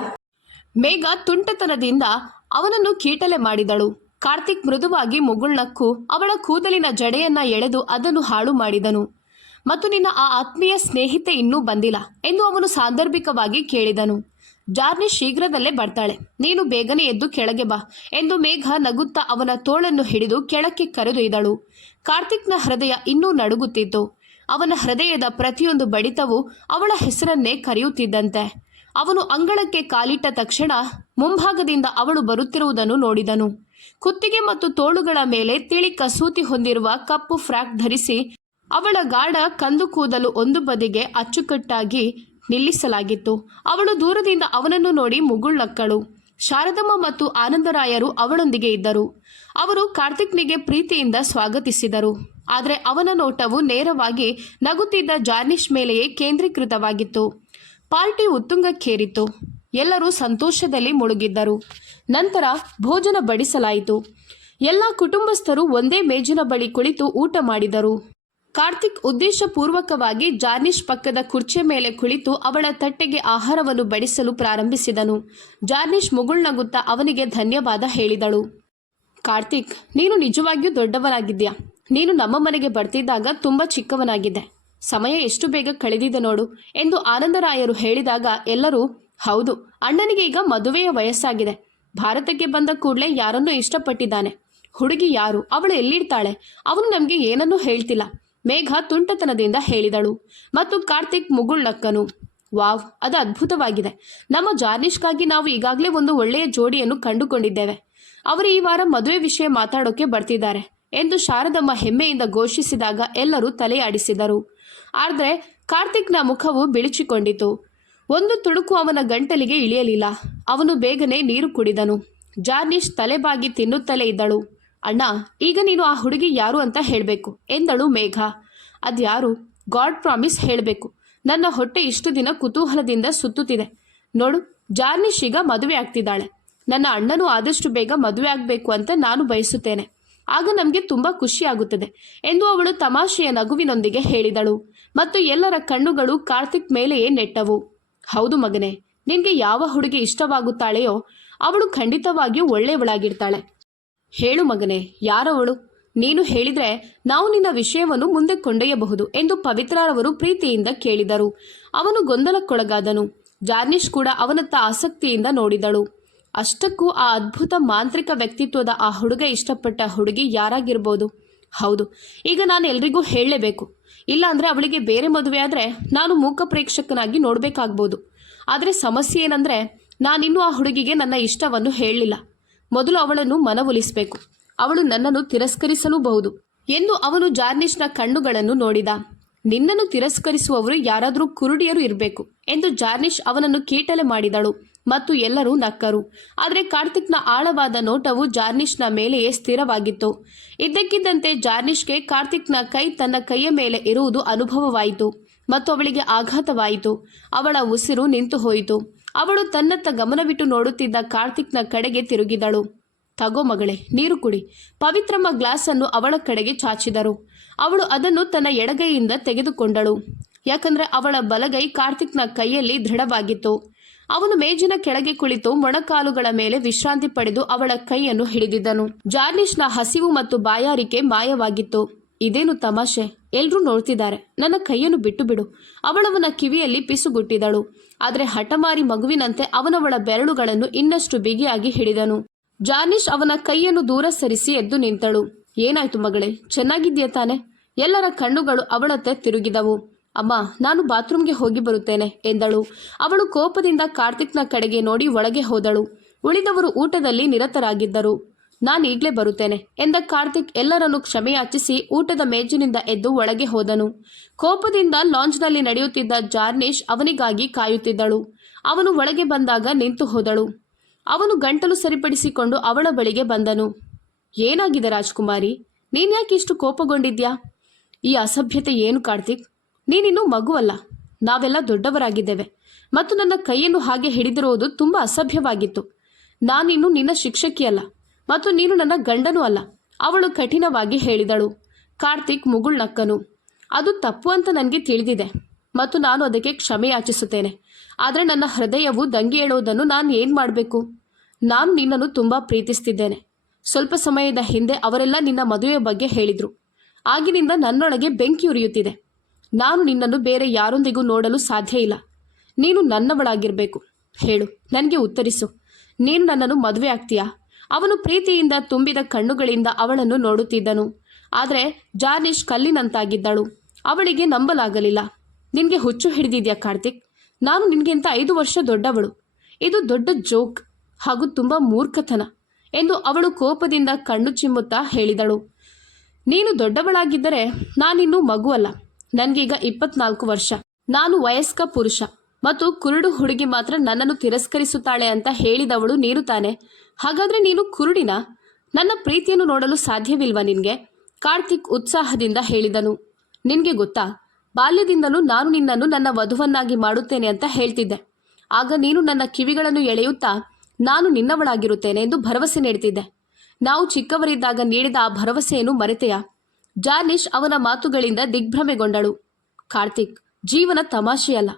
ಮೇಘ ತುಂಟತನದಿಂದ ಅವನನ್ನು ಕೀಟಲೆ ಮಾಡಿದಳು. ಕಾರ್ತಿಕ್ ಮೃದುವಾಗಿ ಮುಗುಳ್ನಕ್ಕು ಅವಳ ಕೂದಲಿನ ಜಡೆಯನ್ನ ಎಳೆದು ಅದನ್ನು ಹಾಳು ಮಾಡಿದನು. ಮತ್ತು ನಿನ್ನ ಆ ಆತ್ಮೀಯ ಸ್ನೇಹಿತೆ ಇನ್ನೂ ಬಂದಿಲ್ಲ ಎಂದು ಅವನು ಸಾಂದರ್ಭಿಕವಾಗಿ ಕೇಳಿದನು. ಜಾರ್ನಿಷ್ ಶೀಘ್ರದಲ್ಲೇ ಬರ್ತಾಳೆ, ನೀನು ಬೇಗನೆ ಎದ್ದು ಕೆಳಗೆ ಬಾ ಎಂದು ಮೇಘ ನಗುತ್ತಾ ಅವನ ತೋಳನ್ನು ಹಿಡಿದು ಕೆಳಕ್ಕೆ ಕರೆದೊಯ್ದಳು. ಕಾರ್ತಿಕ್ನ ಹೃದಯ ಇನ್ನೂ ನಡುಗುತ್ತಿತ್ತು. ಅವನ ಹೃದಯದ ಪ್ರತಿಯೊಂದು ಬಡಿತವೂ ಅವಳ ಹೆಸರನ್ನೇ ಕರೆಯುತ್ತಿದ್ದಂತೆ. ಅವನು ಅಂಗಳಕ್ಕೆ ಕಾಲಿಟ್ಟ ತಕ್ಷಣ ಮುಂಭಾಗದಿಂದ ಅವಳು ಬರುತ್ತಿರುವುದನ್ನು ನೋಡಿದನು. ಕುತ್ತಿಗೆ ಮತ್ತು ತೋಳುಗಳ ಮೇಲೆ ತಿಳಿ ಕಸೂತಿ ಹೊಂದಿರುವ ಕಪ್ಪು ಫ್ರಾಕ್ ಧರಿಸಿ ಅವಳ ಗಾಢ ಕಂದು ಕೂದಲು ಒಂದು ಬದಿಗೆ ಅಚ್ಚುಕಟ್ಟಾಗಿ ನಿಲ್ಲಿಸಲಾಗಿತ್ತು. ಅವಳು ದೂರದಿಂದ ಅವನನ್ನು ನೋಡಿ ಮುಗುಳ್ನಕ್ಕಳು. ಶಾರದಮ್ಮ ಮತ್ತು ಆನಂದರಾಯರು ಅವಳೊಂದಿಗೆ ಇದ್ದರು. ಅವರು ಕಾರ್ತಿಕ್ನಿಗೆ ಪ್ರೀತಿಯಿಂದ ಸ್ವಾಗತಿಸಿದರು. ಆದರೆ ಅವನ ನೋಟವು ನೇರವಾಗಿ ನಗುತ್ತಿದ್ದ ಜಾರ್ನಿಷ್ ಮೇಲೆಯೇ ಕೇಂದ್ರೀಕೃತವಾಗಿತ್ತು. ಪಾರ್ಟಿ ಉತ್ತುಂಗಕ್ಕೇರಿತು. ಎಲ್ಲರೂ ಸಂತೋಷದಲ್ಲಿ ಮುಳುಗಿದ್ದರು. ನಂತರ ಭೋಜನ ಬಡಿಸಲಾಯಿತು. ಎಲ್ಲ ಕುಟುಂಬಸ್ಥರು ಒಂದೇ ಮೇಜಿನ ಬಳಿ ಕುಳಿತು ಊಟ ಮಾಡಿದರು. ಕಾರ್ತಿಕ್ ಉದ್ದೇಶಪೂರ್ವಕವಾಗಿ ಜಾರ್ನಿಷ್ ಪಕ್ಕದ ಕುರ್ಚಿಯ ಮೇಲೆ ಕುಳಿತು ಅವಳ ತಟ್ಟೆಗೆ ಆಹಾರವನ್ನು ಬಡಿಸಲು ಪ್ರಾರಂಭಿಸಿದನು. ಜಾರ್ನಿಷ್ ಮುಗುಳ್ನಗುತ್ತಾ ಅವನಿಗೆ ಧನ್ಯವಾದ ಹೇಳಿದಳು. ಕಾರ್ತಿಕ್, ನೀನು ನಿಜವಾಗಿಯೂ ದೊಡ್ಡವನಾಗಿದ್ಯಾ. ನೀನು ನಮ್ಮ ಮನೆಗೆ ಬರ್ತಿದ್ದಾಗ ತುಂಬ ಚಿಕ್ಕವನಾಗಿದ್ದೆ. ಸಮಯ ಎಷ್ಟು ಬೇಗ ಕಳೆದಿದೆ ನೋಡು ಎಂದು ಆನಂದರಾಯರು ಹೇಳಿದಾಗ ಎಲ್ಲರೂ, ಹೌದು, ಅಣ್ಣನಿಗೆ ಈಗ ಮದುವೆಯ ವಯಸ್ಸಾಗಿದೆ. ಭಾರತಕ್ಕೆ ಬಂದ ಕೂಡಲೇ ಯಾರನ್ನೂ ಇಷ್ಟಪಟ್ಟಿದ್ದಾನೆ. ಹುಡುಗಿ ಯಾರು, ಅವಳು ಎಲ್ಲಿರ್ತಾಳೆ, ಅವನು ನಮಗೆ ಏನನ್ನೂ ಹೇಳ್ತಿಲ್ಲ. ಮೇಘ ತುಂಟತನದಿಂದ ಹೇಳಿದಳು. ಮತ್ತು ಕಾರ್ತಿಕ್ ಮುಗುಳ್ನಕ್ಕನು. ವಾವ್, ಅದು ಅದ್ಭುತವಾಗಿದೆ. ನಮ್ಮ ಜಾರ್ನಿಷ್ಗಾಗಿ ನಾವು ಈಗಾಗಲೇ ಒಂದು ಒಳ್ಳೆಯ ಜೋಡಿಯನ್ನು ಕಂಡುಕೊಂಡಿದ್ದೇವೆ. ಅವರು ಈ ವಾರ ಮದುವೆ ವಿಷಯ ಮಾತಾಡೋಕೆ ಬರ್ತಿದ್ದಾರೆ ಎಂದು ಶಾರದಮ್ಮ ಹೆಮ್ಮೆಯಿಂದ ಘೋಷಿಸಿದಾಗ ಎಲ್ಲರೂ ತಲೆಯಾಡಿಸಿದರು. ಆದರೆ ಕಾರ್ತಿಕ್ನ ಮುಖವು ಬಿಳಿಚಿಕೊಂಡಿತು. ಒಂದು ತುಣುಕು ಅವನ ಗಂಟಲಿಗೆ ಇಳಿಯಲಿಲ್ಲ. ಅವನು ಬೇಗನೆ ನೀರು ಕುಡಿದನು. ಜಾರ್ನಿಷ್ ತಲೆಬಾಗಿ ತಿನ್ನುತ್ತಲೇ ಇದ್ದಳು. ಅಣ್ಣ, ಈಗ ನೀನು ಆ ಹುಡುಗಿ ಯಾರು ಅಂತ ಹೇಳಬೇಕು ಎಂದಳು ಮೇಘ. ಅದ್ಯಾರು? ಗಾಡ್ ಪ್ರಾಮಿಸ್ ಹೇಳಬೇಕು. ನನ್ನ ಹೊಟ್ಟೆ ಇಷ್ಟು ದಿನ ಕುತೂಹಲದಿಂದ ಸುತ್ತುತ್ತಿದೆ. ನೋಡು, ಜಾರ್ನಿಷ್ ಈಗ ಮದುವೆ ಆಗ್ತಿದ್ದಾಳೆ. ನನ್ನ ಅಣ್ಣನೂ ಆದಷ್ಟು ಬೇಗ ಮದುವೆ ಆಗಬೇಕು ಅಂತ ನಾನು ಬಯಸುತ್ತೇನೆ. ಆಗ ನಮಗೆ ತುಂಬ ಖುಷಿಯಾಗುತ್ತದೆ ಎಂದು ಅವಳು ತಮಾಷೆಯ ನಗುವಿನೊಂದಿಗೆ ಹೇಳಿದಳು. ಮತ್ತು ಎಲ್ಲರ ಕಣ್ಣುಗಳು ಕಾರ್ತಿಕ್ ಮೇಲೆಯೇ ನೆಟ್ಟವು. ಹೌದು ಮಗನೇ, ನಿನಗೆ ಯಾವ ಹುಡುಗಿ ಇಷ್ಟವಾಗುತ್ತಾಳೆಯೋ ಅವಳು ಖಂಡಿತವಾಗಿಯೂ ಒಳ್ಳೆಯವಳಾಗಿರ್ತಾಳೆ. ಹೇಳು ಮಗನೇ, ಯಾರವಳು? ನೀನು ಹೇಳಿದ್ರೆ ನಾವು ನಿನ್ನ ವಿಷಯವನ್ನು ಮುಂದೆ ಕೊಂಡೊಯ್ಯಬಹುದು ಎಂದು ಪವಿತ್ರರವರು ಪ್ರೀತಿಯಿಂದ ಕೇಳಿದರು. ಅವನು ಗೊಂದಲಕ್ಕೊಳಗಾದನು. ಜಾರ್ನಿಷ್ ಕೂಡ ಅವನತ್ತ ಆಸಕ್ತಿಯಿಂದ ನೋಡಿದಳು. ಅಷ್ಟಕ್ಕೂ ಆ ಅದ್ಭುತ ಮಾಂತ್ರಿಕ ವ್ಯಕ್ತಿತ್ವದ ಆ ಹುಡುಗ ಇಷ್ಟಪಟ್ಟ ಹುಡುಗಿ ಯಾರಾಗಿರ್ಬೋದು? ಹೌದು, ಈಗ ನಾನು ಎಲ್ರಿಗೂ ಹೇಳಲೇಬೇಕು. ಇಲ್ಲಾಂದರೆ ಅವಳಿಗೆ ಬೇರೆ ಮದುವೆ ಆದರೆ ನಾನು ಮೂಕ ಪ್ರೇಕ್ಷಕನಾಗಿ ನೋಡಬೇಕಾಗ್ಬೋದು. ಆದರೆ ಸಮಸ್ಯೆ ಏನಂದರೆ ನಾನಿನ್ನೂ ಆ ಹುಡುಗಿಗೆ ನನ್ನ ಇಷ್ಟವನ್ನು ಹೇಳಲಿಲ್ಲ. ಮೊದಲು ಅವಳನ್ನು ಮನವೊಲಿಸಬೇಕು. ಅವಳು ನನ್ನನ್ನು ತಿರಸ್ಕರಿಸಲೂಬಹುದು ಎಂದು ಅವನು ಜಾರ್ನಿಷ್ನ ಕಣ್ಣುಗಳನ್ನು ನೋಡಿದ. ನಿನ್ನನ್ನು ತಿರಸ್ಕರಿಸುವವರು ಯಾರಾದರೂ ಕುರುಡಿಯರು ಇರಬೇಕು ಎಂದು ಜಾರ್ನಿಷ್ ಅವನನ್ನು ಕೀಟಲೆ ಮಾಡಿದಳು. ಮತ್ತು ಎಲ್ಲರೂ ನಕ್ಕರು. ಆದರೆ ಕಾರ್ತಿಕ್ನ ಆಳವಾದ ನೋಟವು ಜಾರ್ನಿಷ್ನ ಮೇಲೆಯೇ ಸ್ಥಿರವಾಗಿತ್ತು. ಇದ್ದಕ್ಕಿದ್ದಂತೆ ಜಾರ್ನಿಷ್ಗೆ ಕಾರ್ತಿಕ್ನ ಕೈ ತನ್ನ ಕೈಯ ಮೇಲೆ ಇರುವುದು ಅನುಭವವಾಯಿತು ಮತ್ತು ಅವಳಿಗೆ ಆಘಾತವಾಯಿತು. ಅವಳ ಉಸಿರು ನಿಂತು ಹೋಯಿತು. ಅವಳು ತನ್ನತ್ತ ಗಮನವಿಟ್ಟು ನೋಡುತ್ತಿದ್ದ ಕಾರ್ತಿಕ್ನ ಕಡೆಗೆ ತಿರುಗಿದಳು. ತಗೋ ಮಗಳೇ, ನೀರು ಕುಡಿ. ಪವಿತ್ರಮ್ಮ ಗ್ಲಾಸನ್ನು ಅವಳ ಕಡೆಗೆ ಚಾಚಿದರು. ಅವಳು ಅದನ್ನು ತನ್ನ ಎಡಗೈಯಿಂದ ತೆಗೆದುಕೊಂಡಳು. ಯಾಕಂದ್ರೆ ಅವಳ ಬಲಗೈ ಕಾರ್ತಿಕ್ನ ಕೈಯಲ್ಲಿ ದೃಢವಾಗಿತ್ತು. ಅವನು ಮೇಜಿನ ಕೆಳಗೆ ಕುಳಿತು ಮೊಣಕಾಲುಗಳ ಮೇಲೆ ವಿಶ್ರಾಂತಿ ಪಡೆದು ಅವಳ ಕೈಯನ್ನು ಹಿಡಿದಿದ್ದನು. ಜಾರ್ನಿಷ್ನ ಹಸಿವು ಮತ್ತು ಬಾಯಾರಿಕೆ ಮಾಯವಾಗಿತ್ತು. ಇದೇನು ತಮಾಷೆ, ಎಲ್ರೂ ನೋಡ್ತಿದ್ದಾರೆ, ನನ್ನ ಕೈಯನ್ನು ಬಿಟ್ಟು ಬಿಡು. ಅವಳವನ ಕಿವಿಯಲ್ಲಿ ಪಿಸುಗುಟ್ಟಿದಳು. ಆದರೆ ಹಠಮಾರಿ ಮಗುವಿನಂತೆ ಅವನವಳ ಬೆರಳುಗಳನ್ನು ಇನ್ನಷ್ಟು ಬಿಗಿಯಾಗಿ ಹಿಡಿದನು. ಜಾರ್ನಿಷ್ ಅವನ ಕೈಯನ್ನು ದೂರ ಸರಿಸಿ ಎದ್ದು ನಿಂತಳು. ಏನಾಯ್ತು ಮಗಳೇ, ಚೆನ್ನಾಗಿದ್ಯಾ ತಾನೆ? ಎಲ್ಲರ ಕಣ್ಣುಗಳು ಅವಳತ್ತೆ ತಿರುಗಿದವು. ಅಮ್ಮ, ನಾನು ಬಾತ್ರೂಮ್ಗೆ ಹೋಗಿ ಬರುತ್ತೇನೆ ಎಂದಳು. ಅವಳು ಕೋಪದಿಂದ ಕಾರ್ತಿಕ್ನ ಕಡೆಗೆ ನೋಡಿ ಒಳಗೆ ಹೋದಳು. ಉಳಿದವರು ಊಟದಲ್ಲಿ ನಿರತರಾಗಿದ್ದರು. ನಾನೀಗ್ಲೇ ಬರುತ್ತೇನೆ ಎಂದ ಕಾರ್ತಿಕ್ ಎಲ್ಲರನ್ನೂ ಕ್ಷಮೆಯಾಚಿಸಿ ಊಟದ ಮೇಜಿನಿಂದ ಎದ್ದು ಒಳಗೆ ಹೋದನು. ಕೋಪದಿಂದ ಲಾಂಜ್ನಲ್ಲಿ ನಡೆಯುತ್ತಿದ್ದ ಜಾರ್ನಿಷ್ ಅವನಿಗಾಗಿ ಕಾಯುತ್ತಿದ್ದಳು. ಅವನು ಒಳಗೆ ಬಂದಾಗ ನಿಂತು ಹೋದಳು. ಅವನು ಗಂಟಲು ಸರಿಪಡಿಸಿಕೊಂಡು ಅವಳ ಬಳಿಗೆ ಬಂದನು. ಏನಾಗಿದೆ ರಾಜ್ಕುಮಾರಿ, ನೀನ್ಯಾಕೆ ಇಷ್ಟು ಕೋಪಗೊಂಡಿದ್ಯಾ? ಈ ಅಸಭ್ಯತೆ ಏನು ಕಾರ್ತಿಕ್? ನೀನಿನ್ನೂ ಮಗುವಲ್ಲ, ನಾವೆಲ್ಲ ದೊಡ್ಡವರಾಗಿದ್ದೇವೆ. ಮತ್ತು ನನ್ನ ಕೈಯನ್ನು ಹಾಗೆ ಹಿಡಿದಿರುವುದು ತುಂಬ ಅಸಭ್ಯವಾಗಿತ್ತು. ನಾನಿನ್ನು ನಿನ್ನ ಶಿಕ್ಷಕಿಯಲ್ಲ ಮತ್ತು ನೀನು ನನ್ನ ಗಂಡನೂ ಅಲ್ಲ, ಅವಳು ಕಠಿಣವಾಗಿ ಹೇಳಿದಳು. ಕಾರ್ತಿಕ್ ಮುಗುಳ್ನಕ್ಕನು. ಅದು ತಪ್ಪು ಅಂತ ನನಗೆ ತಿಳಿದಿದೆ ಮತ್ತು ನಾನು ಅದಕ್ಕೆ ಕ್ಷಮೆ ಯಾಚಿಸುತ್ತೇನೆ. ಆದರೆ ನನ್ನ ಹೃದಯವು ದಂಗೆ ಏಳುವುದನ್ನು ನಾನು ಏನು ಮಾಡಬೇಕು? ನಾನು ನಿನ್ನನ್ನು ತುಂಬ ಪ್ರೀತಿಸ್ತಿದ್ದೇನೆ. ಸ್ವಲ್ಪ ಸಮಯದ ಹಿಂದೆ ಅವರೆಲ್ಲ ನಿನ್ನ ಮದುವೆಯ ಬಗ್ಗೆ ಹೇಳಿದರು. ಆಗಿನಿಂದ ನನ್ನೊಳಗೆ ಬೆಂಕಿ ಉರಿಯುತ್ತಿದೆ. ನಾನು ನಿನ್ನನ್ನು ಬೇರೆ ಯಾರೊಂದಿಗೂ ನೋಡಲು ಸಾಧ್ಯ ಇಲ್ಲ. ನೀನು ನನ್ನವಳಾಗಿರಬೇಕು. ಹೇಳು, ನನಗೆ ಉತ್ತರಿಸು. ನೀನು ನನ್ನನ್ನು ಮದುವೆ ಆಗ್ತೀಯಾ? ಅವನು ಪ್ರೀತಿಯಿಂದ ತುಂಬಿದ ಕಣ್ಣುಗಳಿಂದ ಅವಳನ್ನು ನೋಡುತ್ತಿದ್ದನು. ಆದರೆ ಜಾರ್ನಿಷ್ ಕಲ್ಲಿನಂತಾಗಿದ್ದಳು. ಅವಳಿಗೆ ನಂಬಲಾಗಲಿಲ್ಲ. ನಿನಗೆ ಹುಚ್ಚು ಹಿಡಿದಿದ್ಯಾ ಕಾರ್ತಿಕ್? ನಾನು ನಿನಗಿಂತ 5 ವರ್ಷ ದೊಡ್ಡವಳು. ಇದು ದೊಡ್ಡ ಜೋಕ್ ಹಾಗೂ ತುಂಬ ಮೂರ್ಖತನ ಎಂದು ಅವಳು ಕೋಪದಿಂದ ಕಣ್ಣು ಚಿಮ್ಮುತ್ತಾ ಹೇಳಿದಳು. ನೀನು ದೊಡ್ಡವಳಾಗಿದ್ದರೆ ನಾನಿನ್ನೂ ಮಗುವಲ್ಲ. ನನಗೀಗ 24 ವರ್ಷ. ನಾನು ವಯಸ್ಕ ಪುರುಷ ಮತ್ತು ಕುರುಡು ಹುಡುಗಿ ಮಾತ್ರ ನನ್ನನ್ನು ತಿರಸ್ಕರಿಸುತ್ತಾಳೆ ಅಂತ ಹೇಳಿದವಳು ನೀನು ತಾನೆ? ಹಾಗಾದರೆ ನೀನು ಕುರುಡಿನ? ನನ್ನ ಪ್ರೀತಿಯನ್ನು ನೋಡಲು ಸಾಧ್ಯವಿಲ್ವಾ ನಿನಗೆ? ಕಾರ್ತಿಕ್ ಉತ್ಸಾಹದಿಂದ ಹೇಳಿದನು. ನಿನಗೆ ಗೊತ್ತಾ, ಬಾಲ್ಯದಿಂದಲೂ ನಾನು ನಿನ್ನನ್ನು ನನ್ನ ವಧುವನ್ನಾಗಿ ಮಾಡುತ್ತೇನೆ ಅಂತ ಹೇಳ್ತಿದ್ದೆ. ಆಗ ನೀನು ನನ್ನ ಕಿವಿಗಳನ್ನು ಎಳೆಯುತ್ತಾ ನಾನು ನಿನ್ನವಳಾಗಿರುತ್ತೇನೆ ಎಂದು ಭರವಸೆ ನೀಡ್ತಿದ್ದೆ. ನಾವು ಚಿಕ್ಕವರಿದ್ದಾಗ ನೀಡಿದ ಆ ಭರವಸೆಯನ್ನು ಮರೆತೆಯಾ? ಜಾರ್ನಿಷ್ ಅವನ ಮಾತುಗಳಿಂದ ದಿಗ್ಭ್ರಮೆಗೊಂಡಳು. ಕಾರ್ತಿಕ್, ಜೀವನ ತಮಾಷೆಯಲ್ಲ.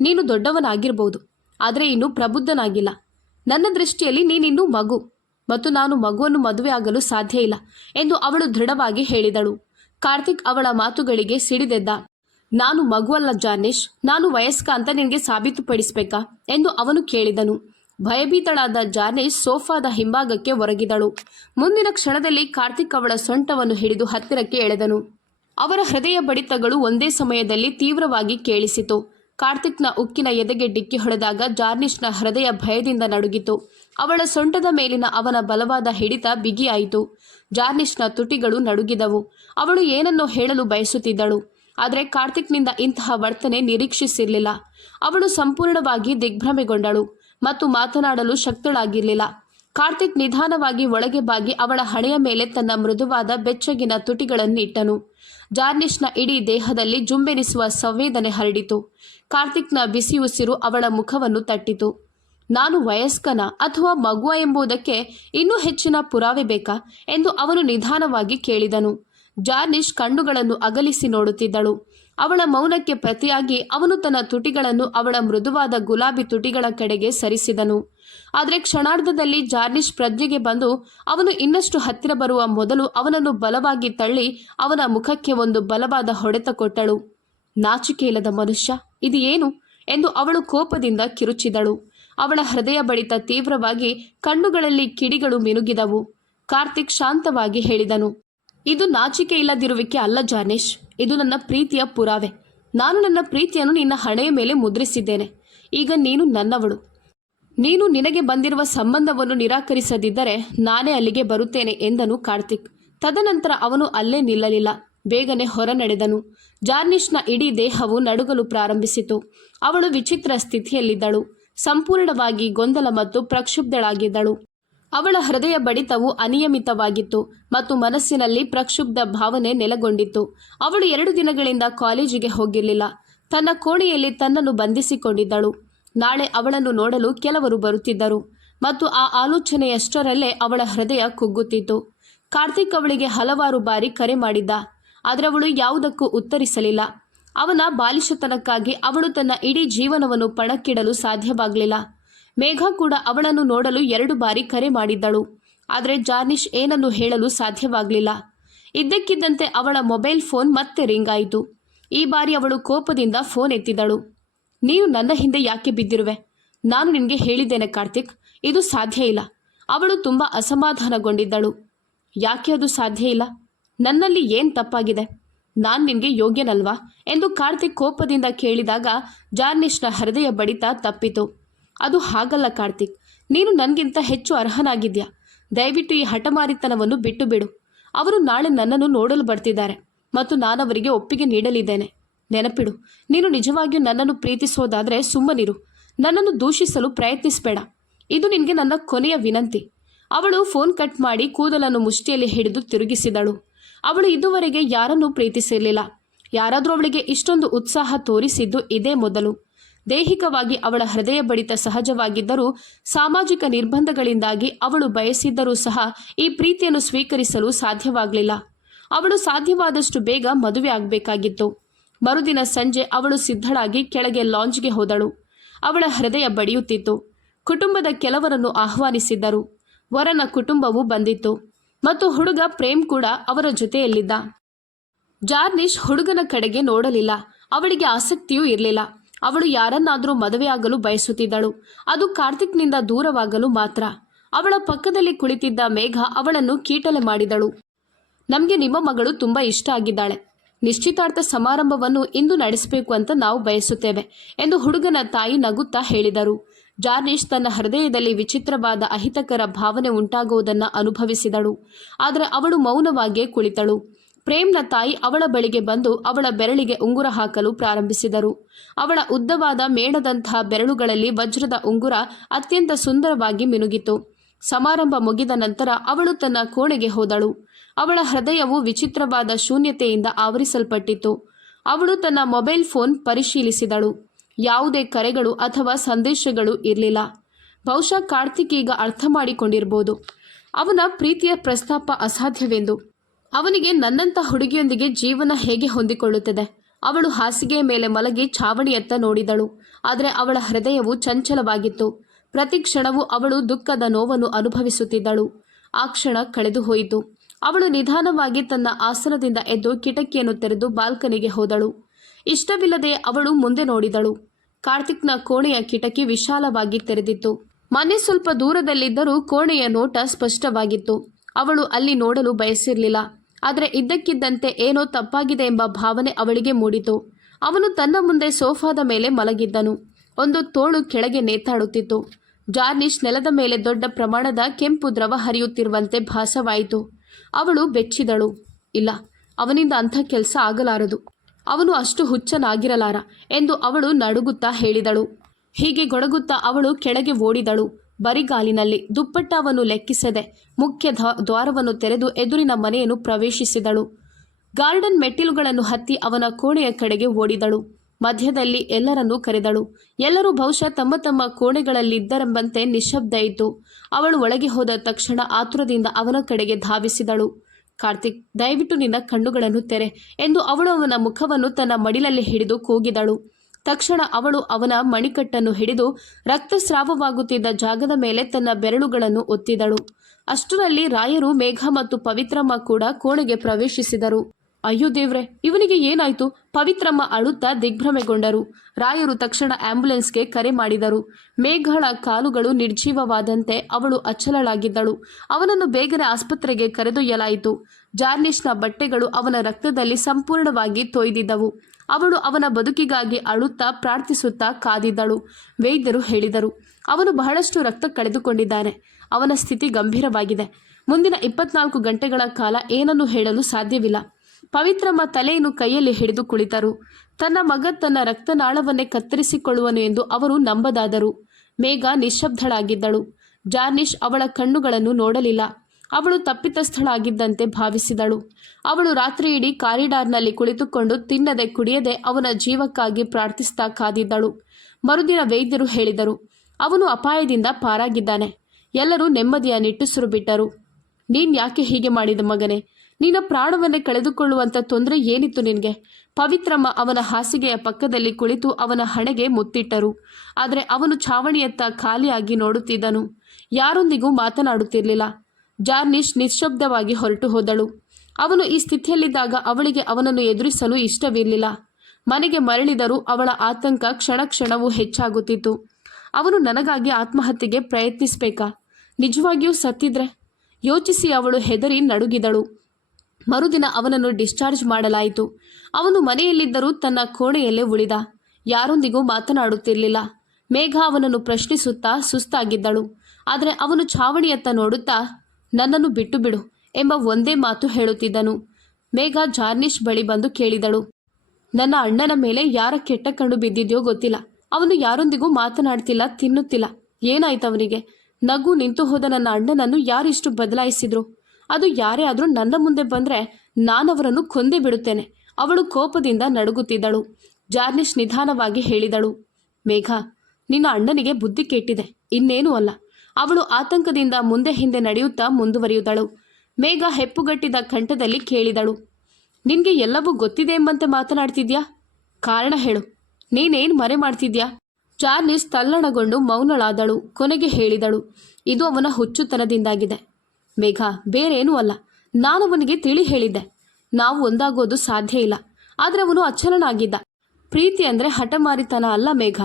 ನೀನು ದೊಡ್ಡವನಾಗಿರ್ಬೋದು, ಆದರೆ ಇನ್ನೂ ಪ್ರಬುದ್ಧನಾಗಿಲ್ಲ. ನನ್ನ ದೃಷ್ಟಿಯಲ್ಲಿ ನೀನಿನ್ನೂ ಮಗು ಮತ್ತು ನಾನು ಮಗುವನ್ನು ಮದುವೆ ಆಗಲು ಸಾಧ್ಯ ಇಲ್ಲ ಎಂದು ಅವಳು ದೃಢವಾಗಿ ಹೇಳಿದಳು. ಕಾರ್ತಿಕ್ ಅವಳ ಮಾತುಗಳಿಗೆ ಸಿಡಿದೆದ್ದ. ನಾನು ಮಗುವಲ್ಲ ಜಾರ್ನಿಷ್, ನಾನು ವಯಸ್ಕ ಅಂತ ನಿನಗೆ ಸಾಬೀತುಪಡಿಸಬೇಕಾ ಎಂದು ಅವನು ಕೇಳಿದನು. ಭಯಭೀತಳಾದ ಜಾರ್ನಿಷ್ ಸೋಫಾದ ಹಿಂಭಾಗಕ್ಕೆ ಒರಗಿದಳು. ಮುಂದಿನ ಕ್ಷಣದಲ್ಲಿ ಕಾರ್ತಿಕ್ ಅವಳ ಸೊಂಟವನ್ನು ಹಿಡಿದು ಹತ್ತಿರಕ್ಕೆ ಎಳೆದನು. ಅವರ ಹೃದಯ ಬಡಿತಗಳು ಒಂದೇ ಸಮಯದಲ್ಲಿ ತೀವ್ರವಾಗಿ ಕೇಳಿಸಿತು. ಕಾರ್ತಿಕ್ನ ಉಕ್ಕಿನ ಎದೆಗೆ ಡಿಕ್ಕಿ ಹೊಡೆದಾಗ ಜಾರ್ನಿಷ್ನ ಹೃದಯ ಭಯದಿಂದ ನಡುಗಿತು. ಅವಳ ಸೊಂಟದ ಮೇಲಿನ ಅವನ ಬಲವಾದ ಹಿಡಿತ ಬಿಗಿಯಾಯಿತು. ಜಾರ್ನಿಷ್ನ ತುಟಿಗಳು ನಡುಗಿದವು. ಅವಳು ಏನನ್ನೋ ಹೇಳಲು ಬಯಸುತ್ತಿದ್ದಳು, ಆದರೆ ಕಾರ್ತಿಕ್ನಿಂದ ಇಂತಹ ವರ್ತನೆ ನಿರೀಕ್ಷಿಸಿರಲಿಲ್ಲ. ಅವಳು ಸಂಪೂರ್ಣವಾಗಿ ದಿಗ್ಭ್ರಮೆಗೊಂಡಳು ಮತ್ತು ಮಾತನಾಡಲು ಶಕ್ತಳಾಗಿರಲಿಲ್ಲ. ಕಾರ್ತಿಕ್ ನಿಧಾನವಾಗಿ ಒಳಗೆ ಬಾಗಿ ಅವಳ ಹಣೆಯ ಮೇಲೆ ತನ್ನ ಮೃದುವಾದ ಬೆಚ್ಚಗಿನ ತುಟಿಗಳನ್ನು ಇಟ್ಟನು. ಜಾರ್ನಿಷ್ನ ಇಡೀ ದೇಹದಲ್ಲಿ ಜುಂಬೆನಿಸುವ ಸಂವೇದನೆ ಹರಡಿತು. ಕಾರ್ತಿಕ್ನ ಬಿಸಿ ಉಸಿರು ಅವಳ ಮುಖವನ್ನು ತಟ್ಟಿತು. ನಾನು ವಯಸ್ಕನ ಅಥವಾ ಮಗುವ ಎಂಬುದಕ್ಕೆ ಇನ್ನೂ ಹೆಚ್ಚಿನ ಪುರಾವೆ ಬೇಕಾ ಎಂದು ಅವನು ನಿಧಾನವಾಗಿ ಕೇಳಿದನು. ಜಾರ್ನಿಷ್ ಕಣ್ಣುಗಳನ್ನು ಅಗಲಿಸಿ ನೋಡುತ್ತಿದ್ದಳು. ಅವಳ ಮೌನಕ್ಕೆ ಪ್ರತಿಯಾಗಿ ಅವನು ತನ್ನ ತುಟಿಗಳನ್ನು ಅವಳ ಮೃದುವಾದ ಗುಲಾಬಿ ತುಟಿಗಳ ಕಡೆಗೆ ಸರಿಸಿದನು. ಆದರೆ ಕ್ಷಣಾರ್ಧದಲ್ಲಿ ಜಾರ್ನಿಷ್ ಪ್ರಜ್ಞೆಗೆ ಬಂದು ಅವನು ಇನ್ನಷ್ಟು ಹತ್ತಿರ ಬರುವ ಮೊದಲು ಅವನನ್ನು ಬಲವಾಗಿ ತಳ್ಳಿ ಅವನ ಮುಖಕ್ಕೆ ಒಂದು ಬಲವಾದ ಹೊಡೆತ ಕೊಟ್ಟಳು. ನಾಚಿಕೆಯಿಲ್ಲದ ಮನುಷ್ಯ, ಇದು ಏನು ಎಂದು ಅವಳು ಕೋಪದಿಂದ ಕಿರುಚಿದಳು. ಅವಳ ಹೃದಯ ಬಡಿತ ತೀವ್ರವಾಗಿ, ಕಣ್ಣುಗಳಲ್ಲಿ ಕಿಡಿಗಳು ಮಿನುಗಿದವು. ಕಾರ್ತಿಕ್ ಶಾಂತವಾಗಿ ಹೇಳಿದನು, ಇದು ನಾಚಿಕೆ ಇಲ್ಲದಿರುವಿಕೆ ಅಲ್ಲ ಜಾರ್ನಿಷ್, ಇದು ನನ್ನ ಪ್ರೀತಿಯ ಪುರಾವೆ. ನಾನು ನನ್ನ ಪ್ರೀತಿಯನ್ನು ನಿನ್ನ ಹಣೆಯ ಮೇಲೆ ಮುದ್ರಿಸಿದ್ದೇನೆ. ಈಗ ನೀನು ನನ್ನವಳು. ನೀನು ನಿನಗೆ ಬಂದಿರುವ ಸಂಬಂಧವನ್ನು ನಿರಾಕರಿಸದಿದ್ದರೆ ನಾನೇ ಅಲ್ಲಿಗೆ ಬರುತ್ತೇನೆ ಎಂದನು ಕಾರ್ತಿಕ್. ತದನಂತರ ಅವನು ಅಲ್ಲೇ ನಿಲ್ಲಲಿಲ್ಲ. ಬೇಗನೆ ಹೊರ ನಡೆದನು. ಜಾರ್ನಿಷ್ನ ಇಡೀ ದೇಹವು ನಡುಗಲು ಪ್ರಾರಂಭಿಸಿತು. ಅವಳು ವಿಚಿತ್ರ ಸ್ಥಿತಿಯಲ್ಲಿದ್ದಳು. ಸಂಪೂರ್ಣವಾಗಿ ಗೊಂದಲ ಮತ್ತು ಪ್ರಕ್ಷುಬ್ಧಳಾಗಿದ್ದಳು. ಅವಳ ಹೃದಯ ಬಡಿತವು ಅನಿಯಮಿತವಾಗಿತ್ತು ಮತ್ತು ಮನಸ್ಸಿನಲ್ಲಿ ಪ್ರಕ್ಷುಬ್ಧ ಭಾವನೆ ನೆಲೆಗೊಂಡಿತ್ತು. ಅವಳು 2 ದಿನಗಳಿಂದ ಕಾಲೇಜಿಗೆ ಹೋಗಿರಲಿಲ್ಲ. ತನ್ನ ಕೋಣೆಯಲ್ಲಿ ತನ್ನನ್ನು ಬಂಧಿಸಿಕೊಂಡಿದ್ದಳು. ನಾಳೆ ಅವಳನ್ನು ನೋಡಲು ಕೆಲವರು ಬರುತ್ತಿದ್ದರು. ಮತ್ತು ಆ ಆಲೋಚನೆಯಷ್ಟರಲ್ಲೇ ಅವಳ ಹೃದಯ ಕುಗ್ಗುತ್ತಿತ್ತು. ಕಾರ್ತಿಕ್ ಅವಳಿಗೆ ಹಲವಾರು ಬಾರಿ ಕರೆ ಮಾಡಿದ್ದ, ಆದರೆ ಅವಳು ಯಾವುದಕ್ಕೂ ಉತ್ತರಿಸಲಿಲ್ಲ. ಅವನ ಬಾಲಿಶತನಕ್ಕಾಗಿ ಅವಳು ತನ್ನ ಇಡೀ ಜೀವನವನ್ನು ಪಣಕ್ಕಿಡಲು ಸಾಧ್ಯವಾಗಲಿಲ್ಲ. ಮೇಘ ಕೂಡ ಅವಳನ್ನು ನೋಡಲು 2 ಬಾರಿ ಕರೆ ಮಾಡಿದ್ದಳು, ಆದರೆ ಜಾರ್ನಿಶ್ ಏನನ್ನು ಹೇಳಲು ಸಾಧ್ಯವಾಗಲಿಲ್ಲ. ಇದ್ದಕ್ಕಿದ್ದಂತೆ ಅವಳ ಮೊಬೈಲ್ ಫೋನ್ ಮತ್ತೆ ರಿಂಗ್ ಆಯಿತು. ಈ ಬಾರಿ ಅವಳು ಕೋಪದಿಂದ ಫೋನ್ ಎತ್ತಿದಳು. ನೀನು ನನ್ನ ಹಿಂದೆ ಯಾಕೆ ಬಿದ್ದಿರುವೆ? ನಾನು ನಿನಗೆ ಹೇಳಿದ್ದೇನೆ ಕಾರ್ತಿಕ್, ಇದು ಸಾಧ್ಯ ಇಲ್ಲ. ಅವಳು ತುಂಬ ಅಸಮಾಧಾನಗೊಂಡಿದ್ದಳು. ಯಾಕೆ ಅದು ಸಾಧ್ಯ ಇಲ್ಲ? ನನ್ನಲ್ಲಿ ಏನು ತಪ್ಪಾಗಿದೆ? ನಾನು ನಿನಗೆ ಯೋಗ್ಯನಲ್ವಾ ಎಂದು ಕಾರ್ತಿಕ್ ಕೋಪದಿಂದ ಕೇಳಿದಾಗ ಜಾರ್ನಿಶ್ನ ಹೃದಯ ಬಡಿತ ತಪ್ಪಿತು. ಅದು ಹಾಗಲ್ಲ ಕಾರ್ತಿಕ್, ನೀನು ನನಗಿಂತ ಹೆಚ್ಚು ಅರ್ಹನಾಗಿದ್ಯಾ. ದಯವಿಟ್ಟು ಈ ಹಠಮಾರಿತನವನ್ನು ಬಿಟ್ಟು ಬಿಡು. ಅವರು ನಾಳೆ ನನ್ನನ್ನು ನೋಡಲು ಬರ್ತಿದ್ದಾರೆ ಮತ್ತು ನಾನವರಿಗೆ ಒಪ್ಪಿಗೆ ನೀಡಲಿದ್ದೇನೆ. ನೆನಪಿಡು, ನೀನು ನಿಜವಾಗಿಯೂ ನನ್ನನ್ನು ಪ್ರೀತಿಸೋದಾದರೆ ಸುಮ್ಮನಿರು. ನನ್ನನ್ನು ದೂಷಿಸಲು ಪ್ರಯತ್ನಿಸಬೇಡ. ಇದು ನಿನಗೆ ನನ್ನ ಕೊನೆಯ ವಿನಂತಿ. ಅವಳು ಫೋನ್ ಕಟ್ ಮಾಡಿ ಕೂದಲನ್ನು ಮುಷ್ಟಿಯಲ್ಲಿ ಹಿಡಿದು ತಿರುಗಿಸಿದಳು. ಅವಳು ಇದುವರೆಗೆ ಯಾರನ್ನೂ ಪ್ರೀತಿಸಿರಲಿಲ್ಲ. ಯಾರಾದರೂ ಅವಳಿಗೆ ಇಷ್ಟೊಂದು ಉತ್ಸಾಹ ತೋರಿಸಿದ್ದು ಇದೇ ಮೊದಲು. ದೈಹಿಕವಾಗಿ ಅವಳ ಹೃದಯ ಬಡಿತ ಸಹಜವಾಗಿದ್ದರೂ ಸಾಮಾಜಿಕ ನಿರ್ಬಂಧಗಳಿಂದಾಗಿ ಅವಳು ಬಯಸಿದ್ದರೂ ಸಹ ಈ ಪ್ರೀತಿಯನ್ನು ಸ್ವೀಕರಿಸಲು ಸಾಧ್ಯವಾಗಲಿಲ್ಲ. ಅವಳು ಸಾಧ್ಯವಾದಷ್ಟು ಬೇಗ ಮದುವೆ ಆಗಬೇಕಾಗಿತ್ತು. ಮರುದಿನ ಸಂಜೆ ಅವಳು ಸಿದ್ಧಳಾಗಿ ಕೆಳಗೆ ಲಾಂಜ್ಗೆ ಹೋದಳು. ಅವಳ ಹೃದಯ ಬಡಿಯುತ್ತಿತ್ತು. ಕುಟುಂಬದ ಕೆಲವರನ್ನು ಆಹ್ವಾನಿಸಿದ್ದರು. ವರನ ಕುಟುಂಬವೂ ಬಂದಿತ್ತು ಮತ್ತು ಹುಡುಗ ಪ್ರೇಮ್ ಕೂಡ ಅವರ ಜೊತೆಯಲ್ಲಿದ್ದ. ಜಾರ್ನಿಶ್ ಹುಡುಗನ ಕಡೆಗೆ ನೋಡಲಿಲ್ಲ. ಅವಳಿಗೆ ಆಸಕ್ತಿಯೂ ಇರಲಿಲ್ಲ. ಅವಳು ಯಾರನ್ನಾದರೂ ಮದುವೆಯಾಗಲು ಬಯಸುತ್ತಿದ್ದಳು, ಅದು ಕಾರ್ತಿಕ್ನಿಂದ ದೂರವಾಗಲು ಮಾತ್ರ. ಅವಳ ಪಕ್ಕದಲ್ಲಿ ಕುಳಿತಿದ್ದ ಮೇಘ ಅವಳನ್ನು ಕೀಟಲೆ ಮಾಡಿದಳು. ನಮಗೆ ನಿಮ್ಮ ಮಗಳು ತುಂಬ ಇಷ್ಟ ಆಗಿದ್ದಾಳೆ. ನಿಶ್ಚಿತಾರ್ಥ ಸಮಾರಂಭವನ್ನು ಇಂದು ನಡೆಸಬೇಕು ಅಂತ ನಾವು ಬಯಸುತ್ತೇವೆ ಎಂದು ಹುಡುಗನ ತಾಯಿ ನಗುತ್ತಾ ಹೇಳಿದರು. ಜಾರ್ನಿಶ್ ತನ್ನ ಹೃದಯದಲ್ಲಿ ವಿಚಿತ್ರವಾದ ಅಹಿತಕರ ಭಾವನೆ ಉಂಟಾಗುವುದನ್ನು ಅನುಭವಿಸಿದಳು. ಆದರೆ ಅವಳು ಮೌನವಾಗಿಯೇ ಕುಳಿತಳು. ಪ್ರೇಮ್ನ ತಾಯಿ ಅವಳ ಬಳಿಗೆ ಬಂದು ಅವಳ ಬೆರಳಿಗೆ ಉಂಗುರ ಹಾಕಲು ಪ್ರಾರಂಭಿಸಿದರು. ಅವಳ ಉದ್ದವಾದ ಮೇಣದಂತಹ ಬೆರಳುಗಳಲ್ಲಿ ವಜ್ರದ ಉಂಗುರ ಅತ್ಯಂತ ಸುಂದರವಾಗಿ ಮಿನುಗಿತು. ಸಮಾರಂಭ ಮುಗಿದ ನಂತರ ಅವಳು ತನ್ನ ಕೋಣೆಗೆ ಹೋದಳು. ಅವಳ ಹೃದಯವು ವಿಚಿತ್ರವಾದ ಶೂನ್ಯತೆಯಿಂದ ಆವರಿಸಲ್ಪಟ್ಟಿತ್ತು. ಅವಳು ತನ್ನ ಮೊಬೈಲ್ ಫೋನ್ ಪರಿಶೀಲಿಸಿದಳು. ಯಾವುದೇ ಕರೆಗಳು ಅಥವಾ ಸಂದೇಶಗಳು ಇರಲಿಲ್ಲ. ಬಹುಶಃ ಕಾರ್ತಿಕ್ ಈಗ ಅರ್ಥ ಮಾಡಿಕೊಂಡಿರಬಹುದು ಅವನ ಪ್ರೀತಿಯ ಪ್ರಸ್ತಾಪ ಅಸಾಧ್ಯವೆಂದು. ಅವನಿಗೆ ನನ್ನಂಥ ಹುಡುಗಿಯೊಂದಿಗೆ ಜೀವನ ಹೇಗೆ ಹೊಂದಿಕೊಳ್ಳುತ್ತದೆ? ಅವಳು ಹಾಸಿಗೆಯ ಮೇಲೆ ಮಲಗಿ ಛಾವಣಿಯತ್ತ ನೋಡಿದಳು. ಆದರೆ ಅವಳ ಹೃದಯವು ಚಂಚಲವಾಗಿತ್ತು. ಪ್ರತಿ ಕ್ಷಣವೂ ಅವಳು ದುಃಖದ ನೋವನ್ನು ಅನುಭವಿಸುತ್ತಿದ್ದಳು. ಆ ಕ್ಷಣ ಕಳೆದು ಹೋಯಿತು. ಅವಳು ನಿಧಾನವಾಗಿ ತನ್ನ ಆಸನದಿಂದ ಎದ್ದು ಕಿಟಕಿಯನ್ನು ತೆರೆದು ಬಾಲ್ಕನಿಗೆ ಹೋದಳು. ಇಷ್ಟವಿಲ್ಲದೆ ಅವಳು ಮುಂದೆ ನೋಡಿದಳು. ಕಾರ್ತಿಕ್ನ ಕೋಣೆಯ ಕಿಟಕಿ ವಿಶಾಲವಾಗಿ ತೆರೆದಿತ್ತು. ಮನೆ ಸ್ವಲ್ಪ ದೂರದಲ್ಲಿದ್ದರೂ ಕೋಣೆಯ ನೋಟ ಸ್ಪಷ್ಟವಾಗಿತ್ತು. ಅವಳು ಅಲ್ಲಿ ನೋಡಲು ಬಯಸಿರಲಿಲ್ಲ. ಆದರೆ ಇದ್ದಕ್ಕಿದ್ದಂತೆ ಏನೋ ತಪ್ಪಾಗಿದೆ ಎಂಬ ಭಾವನೆ ಅವಳಿಗೆ ಮೂಡಿತು. ಅವನು ತನ್ನ ಮುಂದೆ ಸೋಫಾದ ಮೇಲೆ ಮಲಗಿದ್ದನು. ಒಂದು ತೋಳು ಕೆಳಗೆ ನೇತಾಡುತ್ತಿತ್ತು. ಜಾರ್ನಿಶ್ ನೆಲದ ಮೇಲೆ ದೊಡ್ಡ ಪ್ರಮಾಣದ ಕೆಂಪು ದ್ರವ ಹರಿಯುತ್ತಿರುವಂತೆ ಭಾಸವಾಯಿತು. ಅವಳು ಬೆಚ್ಚಿದಳು. ಇಲ್ಲ, ಅವನಿಂದ ಅಂಥ ಕೆಲಸ ಆಗಲಾರದು. ಅವನು ಅಷ್ಟು ಹುಚ್ಚನಾಗಿರಲಾರ ಎಂದು ಅವಳು ನಡುಗುತ್ತಾ ಹೇಳಿದಳು. ಹೀಗೆ ಗೊಣಗುತ್ತಾ ಅವಳು ಕೆಳಗೆ ಓಡಿದಳು. ಬರಿಗಾಲಿನಲ್ಲಿ ದುಪ್ಪಟ್ಟವನ್ನು ಲೆಕ್ಕಿಸದೆ ಮುಖ್ಯ ದ್ವಾರವನ್ನು ತೆರೆದು ಎದುರಿನ ಮನೆಯನ್ನು ಪ್ರವೇಶಿಸಿದಳು. ಗಾರ್ಡನ್ ಮೆಟ್ಟಿಲುಗಳನ್ನು ಹತ್ತಿ ಅವನ ಕೋಣೆಯ ಕಡೆಗೆ ಓಡಿದಳು. ಮಧ್ಯದಲ್ಲಿ ಎಲ್ಲರನ್ನೂ ಕರೆದಳು. ಎಲ್ಲರೂ ಬಹುಶಃ ತಮ್ಮ ತಮ್ಮ ಕೋಣೆಗಳಲ್ಲಿದ್ದರೆಂಬಂತೆ ನಿಶ್ಶಬ್ದ ಇತ್ತು. ಅವಳು ಒಳಗೆ ಹೋದ ತಕ್ಷಣ ಆತುರದಿಂದ ಅವನ ಕಡೆಗೆ ಧಾವಿಸಿದಳು. ಕಾರ್ತಿಕ್, ದಯವಿಟ್ಟು ನಿನ್ನ ಕಣ್ಣುಗಳನ್ನು ತೆರೆ ಎಂದು ಅವಳು ಅವನ ಮುಖವನ್ನು ತನ್ನ ಮಡಿಲಲ್ಲಿ ಹಿಡಿದು ಕೂಗಿದಳು. ತಕ್ಷಣ ಅವಳು ಅವನ ಮಣಿಕಟ್ಟನ್ನು ಹಿಡಿದು ರಕ್ತಸ್ರಾವವಾಗುತ್ತಿದ್ದ ಜಾಗದ ಮೇಲೆ ತನ್ನ ಬೆರಳುಗಳನ್ನು ಒತ್ತಿದಳು. ಅಷ್ಟರಲ್ಲಿ ರಾಯರು, ಮೇಘ ಮತ್ತು ಪವಿತ್ರಮ್ಮ ಕೂಡ ಕೋಣೆಗೆ ಪ್ರವೇಶಿಸಿದರು. ಅಯ್ಯೋ ದೇವ್ರೆ, ಇವನಿಗೆ ಏನಾಯ್ತು? ಪವಿತ್ರಮ್ಮ ಅಳುತ್ತಾ ದಿಗ್ಭ್ರಮೆಗೊಂಡರು. ರಾಯರು ತಕ್ಷಣ ಆಂಬ್ಯುಲೆನ್ಸ್ಗೆ ಕರೆ ಮಾಡಿದರು. ಮೇಘಳ ಕಾಲುಗಳು ನಿರ್ಜೀವವಾದಂತೆ ಅವಳು ಅಚ್ಚಲಳಾಗಿದ್ದಳು. ಅವನನ್ನು ಬೇಗನೆ ಆಸ್ಪತ್ರೆಗೆ ಕರೆದೊಯ್ಯಲಾಯಿತು. ಜಾರ್ನಿಶ್ನ ಬಟ್ಟೆಗಳು ಅವನ ರಕ್ತದಲ್ಲಿ ಸಂಪೂರ್ಣವಾಗಿ ತೊಯ್ದಿದ್ದವು. ಅವಳು ಅವನ ಬದುಕಿಗಾಗಿ ಅಳುತ್ತಾ ಪ್ರಾರ್ಥಿಸುತ್ತಾ ಕಾದಿದ್ದಳು. ವೈದ್ಯರು ಹೇಳಿದರು, ಅವನು ಬಹಳಷ್ಟು ರಕ್ತ ಕಳೆದುಕೊಂಡಿದ್ದಾನೆ. ಅವನ ಸ್ಥಿತಿ ಗಂಭೀರವಾಗಿದೆ. ಮುಂದಿನ 24 ಗಂಟೆಗಳ ಕಾಲ ಏನನ್ನೂ ಹೇಳಲು ಸಾಧ್ಯವಿಲ್ಲ. ಪವಿತ್ರಮ್ಮ ತಲೆಯನ್ನು ಕೈಯಲ್ಲಿ ಹಿಡಿದು ಕುಳಿತರು. ತನ್ನ ಮಗ ತನ್ನ ರಕ್ತನಾಳವನ್ನೇ ಕತ್ತರಿಸಿಕೊಳ್ಳುವನು ಎಂದು ಅವರು ನಂಬದಾದರು. ಮೇಘ ನಿಶ್ಶಬ್ದಳಾಗಿದ್ದಳು. ಜಾರ್ನಿಶ್ ಅವಳ ಕಣ್ಣುಗಳನ್ನು ನೋಡಲಿಲ್ಲ. ಅವಳು ತಪ್ಪಿತಸ್ಥಳಾಗಿದ್ದಂತೆ ಭಾವಿಸಿದಳು. ಅವಳು ರಾತ್ರಿಯಿಡೀ ಕಾರಿಡಾರ್ನಲ್ಲಿ ಕುಳಿತುಕೊಂಡು ತಿನ್ನದೆ ಕುಡಿಯದೆ ಅವನ ಜೀವಕ್ಕಾಗಿ ಪ್ರಾರ್ಥಿಸ್ತಾ ಕಾದಿದ್ದಳು. ಮರುದಿನ ವೈದ್ಯರು ಹೇಳಿದರು, ಅವನು ಅಪಾಯದಿಂದ ಪಾರಾಗಿದ್ದಾನೆ. ಎಲ್ಲರೂ ನೆಮ್ಮದಿಯ ನಿಟ್ಟುಸಿರು ಬಿಟ್ಟರು. ನೀನ್ ಯಾಕೆ ಹೀಗೆ ಮಾಡಿದ ಮಗನೇ? ನಿನ್ನ ಪ್ರಾಣವನ್ನೇ ಕಳೆದುಕೊಳ್ಳುವಂಥ ತೊಂದರೆ ಏನಿತ್ತು ನಿನಗೆ? ಪವಿತ್ರಮ್ಮ ಅವನ ಹಾಸಿಗೆಯ ಪಕ್ಕದಲ್ಲಿ ಕುಳಿತು ಅವನ ಹಣೆಗೆ ಮುತ್ತಿಟ್ಟರು. ಆದರೆ ಅವನು ಛಾವಣಿಯತ್ತ ಖಾಲಿಯಾಗಿ ನೋಡುತ್ತಿದ್ದನು. ಯಾರೊಂದಿಗೂ ಮಾತನಾಡುತ್ತಿರಲಿಲ್ಲ. ಜಾರ್ನಿಶ್ ನಿಶ್ಶಬ್ದವಾಗಿ ಹೊರಟು ಹೋದಳು. ಅವನು ಈ ಸ್ಥಿತಿಯಲ್ಲಿದ್ದಾಗ ಅವಳಿಗೆ ಅವನನ್ನು ಎದುರಿಸಲು ಇಷ್ಟವಿರಲಿಲ್ಲ. ಮನೆಗೆ ಮರಳಿದರೂ ಅವಳ ಆತಂಕ ಕ್ಷಣ ಕ್ಷಣವೂ ಹೆಚ್ಚಾಗುತ್ತಿತ್ತು. ಅವನು ನನಗಾಗಿ ಆತ್ಮಹತ್ಯೆಗೆ ಪ್ರಯತ್ನಿಸಬೇಕಾ? ನಿಜವಾಗಿಯೂ ಸತ್ತಿದ್ರೆ? ಯೋಚಿಸಿ ಅವಳು ಹೆದರಿ ನಡುಗಿದಳು. ಮರುದಿನ ಅವನನ್ನು ಡಿಸ್ಚಾರ್ಜ್ ಮಾಡಲಾಯಿತು. ಅವನು ಮನೆಯಲ್ಲಿದ್ದರೂ ತನ್ನ ಕೋಣೆಯಲ್ಲೇ ಉಳಿದ. ಯಾರೊಂದಿಗೂ ಮಾತನಾಡುತ್ತಿರಲಿಲ್ಲ. ಮೇಘ ಅವನನ್ನು ಪ್ರಶ್ನಿಸುತ್ತಾ ಸುಸ್ತಾಗಿದ್ದಳು. ಆದರೆ ಅವನು ಛಾವಣಿಯತ್ತ ನೋಡುತ್ತಾ ನನ್ನನ್ನು ಬಿಟ್ಟು ಬಿಡು ಎಂಬ ಒಂದೇ ಮಾತು ಹೇಳುತ್ತಿದ್ದನು. ಮೇಘ ಜಾರ್ನಿಶ್ ಬಳಿ ಬಂದು ಕೇಳಿದಳು, ನನ್ನ ಅಣ್ಣನ ಮೇಲೆ ಯಾರ ಕೆಟ್ಟ ಕಣ್ಣು ಬಿದ್ದಿದೆಯೋ ಗೊತ್ತಿಲ್ಲ. ಅವನು ಯಾರೊಂದಿಗೂ ಮಾತನಾಡ್ತಿಲ್ಲ, ತಿನ್ನುತ್ತಿಲ್ಲ. ಏನಾಯ್ತು ಅವನಿಗೆ? ನಗು ನಿಂತು ಹೋದ ನನ್ನ ಅಣ್ಣನನ್ನು ಯಾರಿಷ್ಟು ಬದಲಾಯಿಸಿದ್ರು? ಅದು ಯಾರೇ ಆದರೂ ನನ್ನ ಮುಂದೆ ಬಂದರೆ ನಾನವರನ್ನು ಕೊಂದೇ ಬಿಡುತ್ತೇನೆ. ಅವಳು ಕೋಪದಿಂದ ನಡುಗುತ್ತಿದ್ದಳು. ಜಾರ್ನಿಶ್ ನಿಧಾನವಾಗಿ ಹೇಳಿದಳು, ಮೇಘ, ನಿನ್ನ ಅಣ್ಣನಿಗೆ ಬುದ್ಧಿ ಕೆಟ್ಟಿದೆ, ಇನ್ನೇನೂ ಅಲ್ಲ. ಅವಳು ಆತಂಕದಿಂದ ಮುಂದೆ ಹಿಂದೆ ನಡೆಯುತ್ತಾ ಮುಂದುವರಿಯುತ್ತಳು. ಮೇಘ ಹೆಪ್ಪುಗಟ್ಟಿದ ಕಂಠದಲ್ಲಿ ಕೇಳಿದಳು, ನಿನ್ಗೆ ಎಲ್ಲವೂ ಗೊತ್ತಿದೆ ಎಂಬಂತೆ ಮಾತನಾಡ್ತಿದ್ಯಾ? ಕಾರಣ ಹೇಳು. ನೀನೇನು ಮರೆ ಮಾಡ್ತಿದ್ಯಾ? ಜಾರ್ನಿಶ್ ತಲ್ಲಣಗೊಂಡು ಮೌನಳಾದಳು. ಕೊನೆಗೆ ಹೇಳಿದಳು, ಇದು ಅವನ ಹುಚ್ಚುತನದಿಂದಾಗಿದೆ ಮೇಘ, ಬೇರೇನೂ ಅಲ್ಲ. ನಾನು ಅವನಿಗೆ ತಿಳಿ ಹೇಳಿದ್ದೆ, ನಾವು ಒಂದಾಗೋದು ಸಾಧ್ಯ ಇಲ್ಲ. ಆದರೆ ಅವನು ಅಚ್ಚಲನಾಗಿದ್ದ. ಪ್ರೀತಿ ಅಂದರೆ ಹಠಮಾರಿತನ ಅಲ್ಲ ಮೇಘ.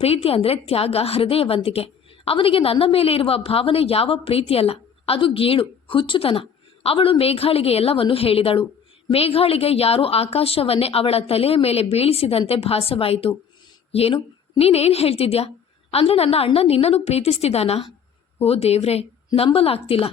ಪ್ರೀತಿ ಅಂದರೆ ತ್ಯಾಗ, ಹೃದಯವಂತಿಕೆ. ಅವನಿಗೆ ನನ್ನ ಮೇಲೆ ಇರುವ ಭಾವನೆ ಯಾವ ಪ್ರೀತಿಯಲ್ಲ, ಅದು ಗೀಳು, ಹುಚ್ಚುತನ. ಅವಳು ಮೇಘಾಳಿಗೆ ಎಲ್ಲವನ್ನೂ ಹೇಳಿದಳು. ಮೇಘಾಳಿಗೆ ಯಾರೋ ಆಕಾಶವನ್ನೇ ಅವಳ ತಲೆಯ ಮೇಲೆ ಬೀಳಿಸಿದಂತೆ ಭಾಸವಾಯಿತು. ಏನು? ನೀನೇನು ಹೇಳ್ತಿದ್ಯಾ? ಅಂದರೆ ನನ್ನ ಅಣ್ಣ ನಿನ್ನನ್ನು ಪ್ರೀತಿಸ್ತಿದ್ದಾನಾ? ಓ ದೇವ್ರೆ, ನಂಬಲಾಗ್ತಿಲ್ಲ.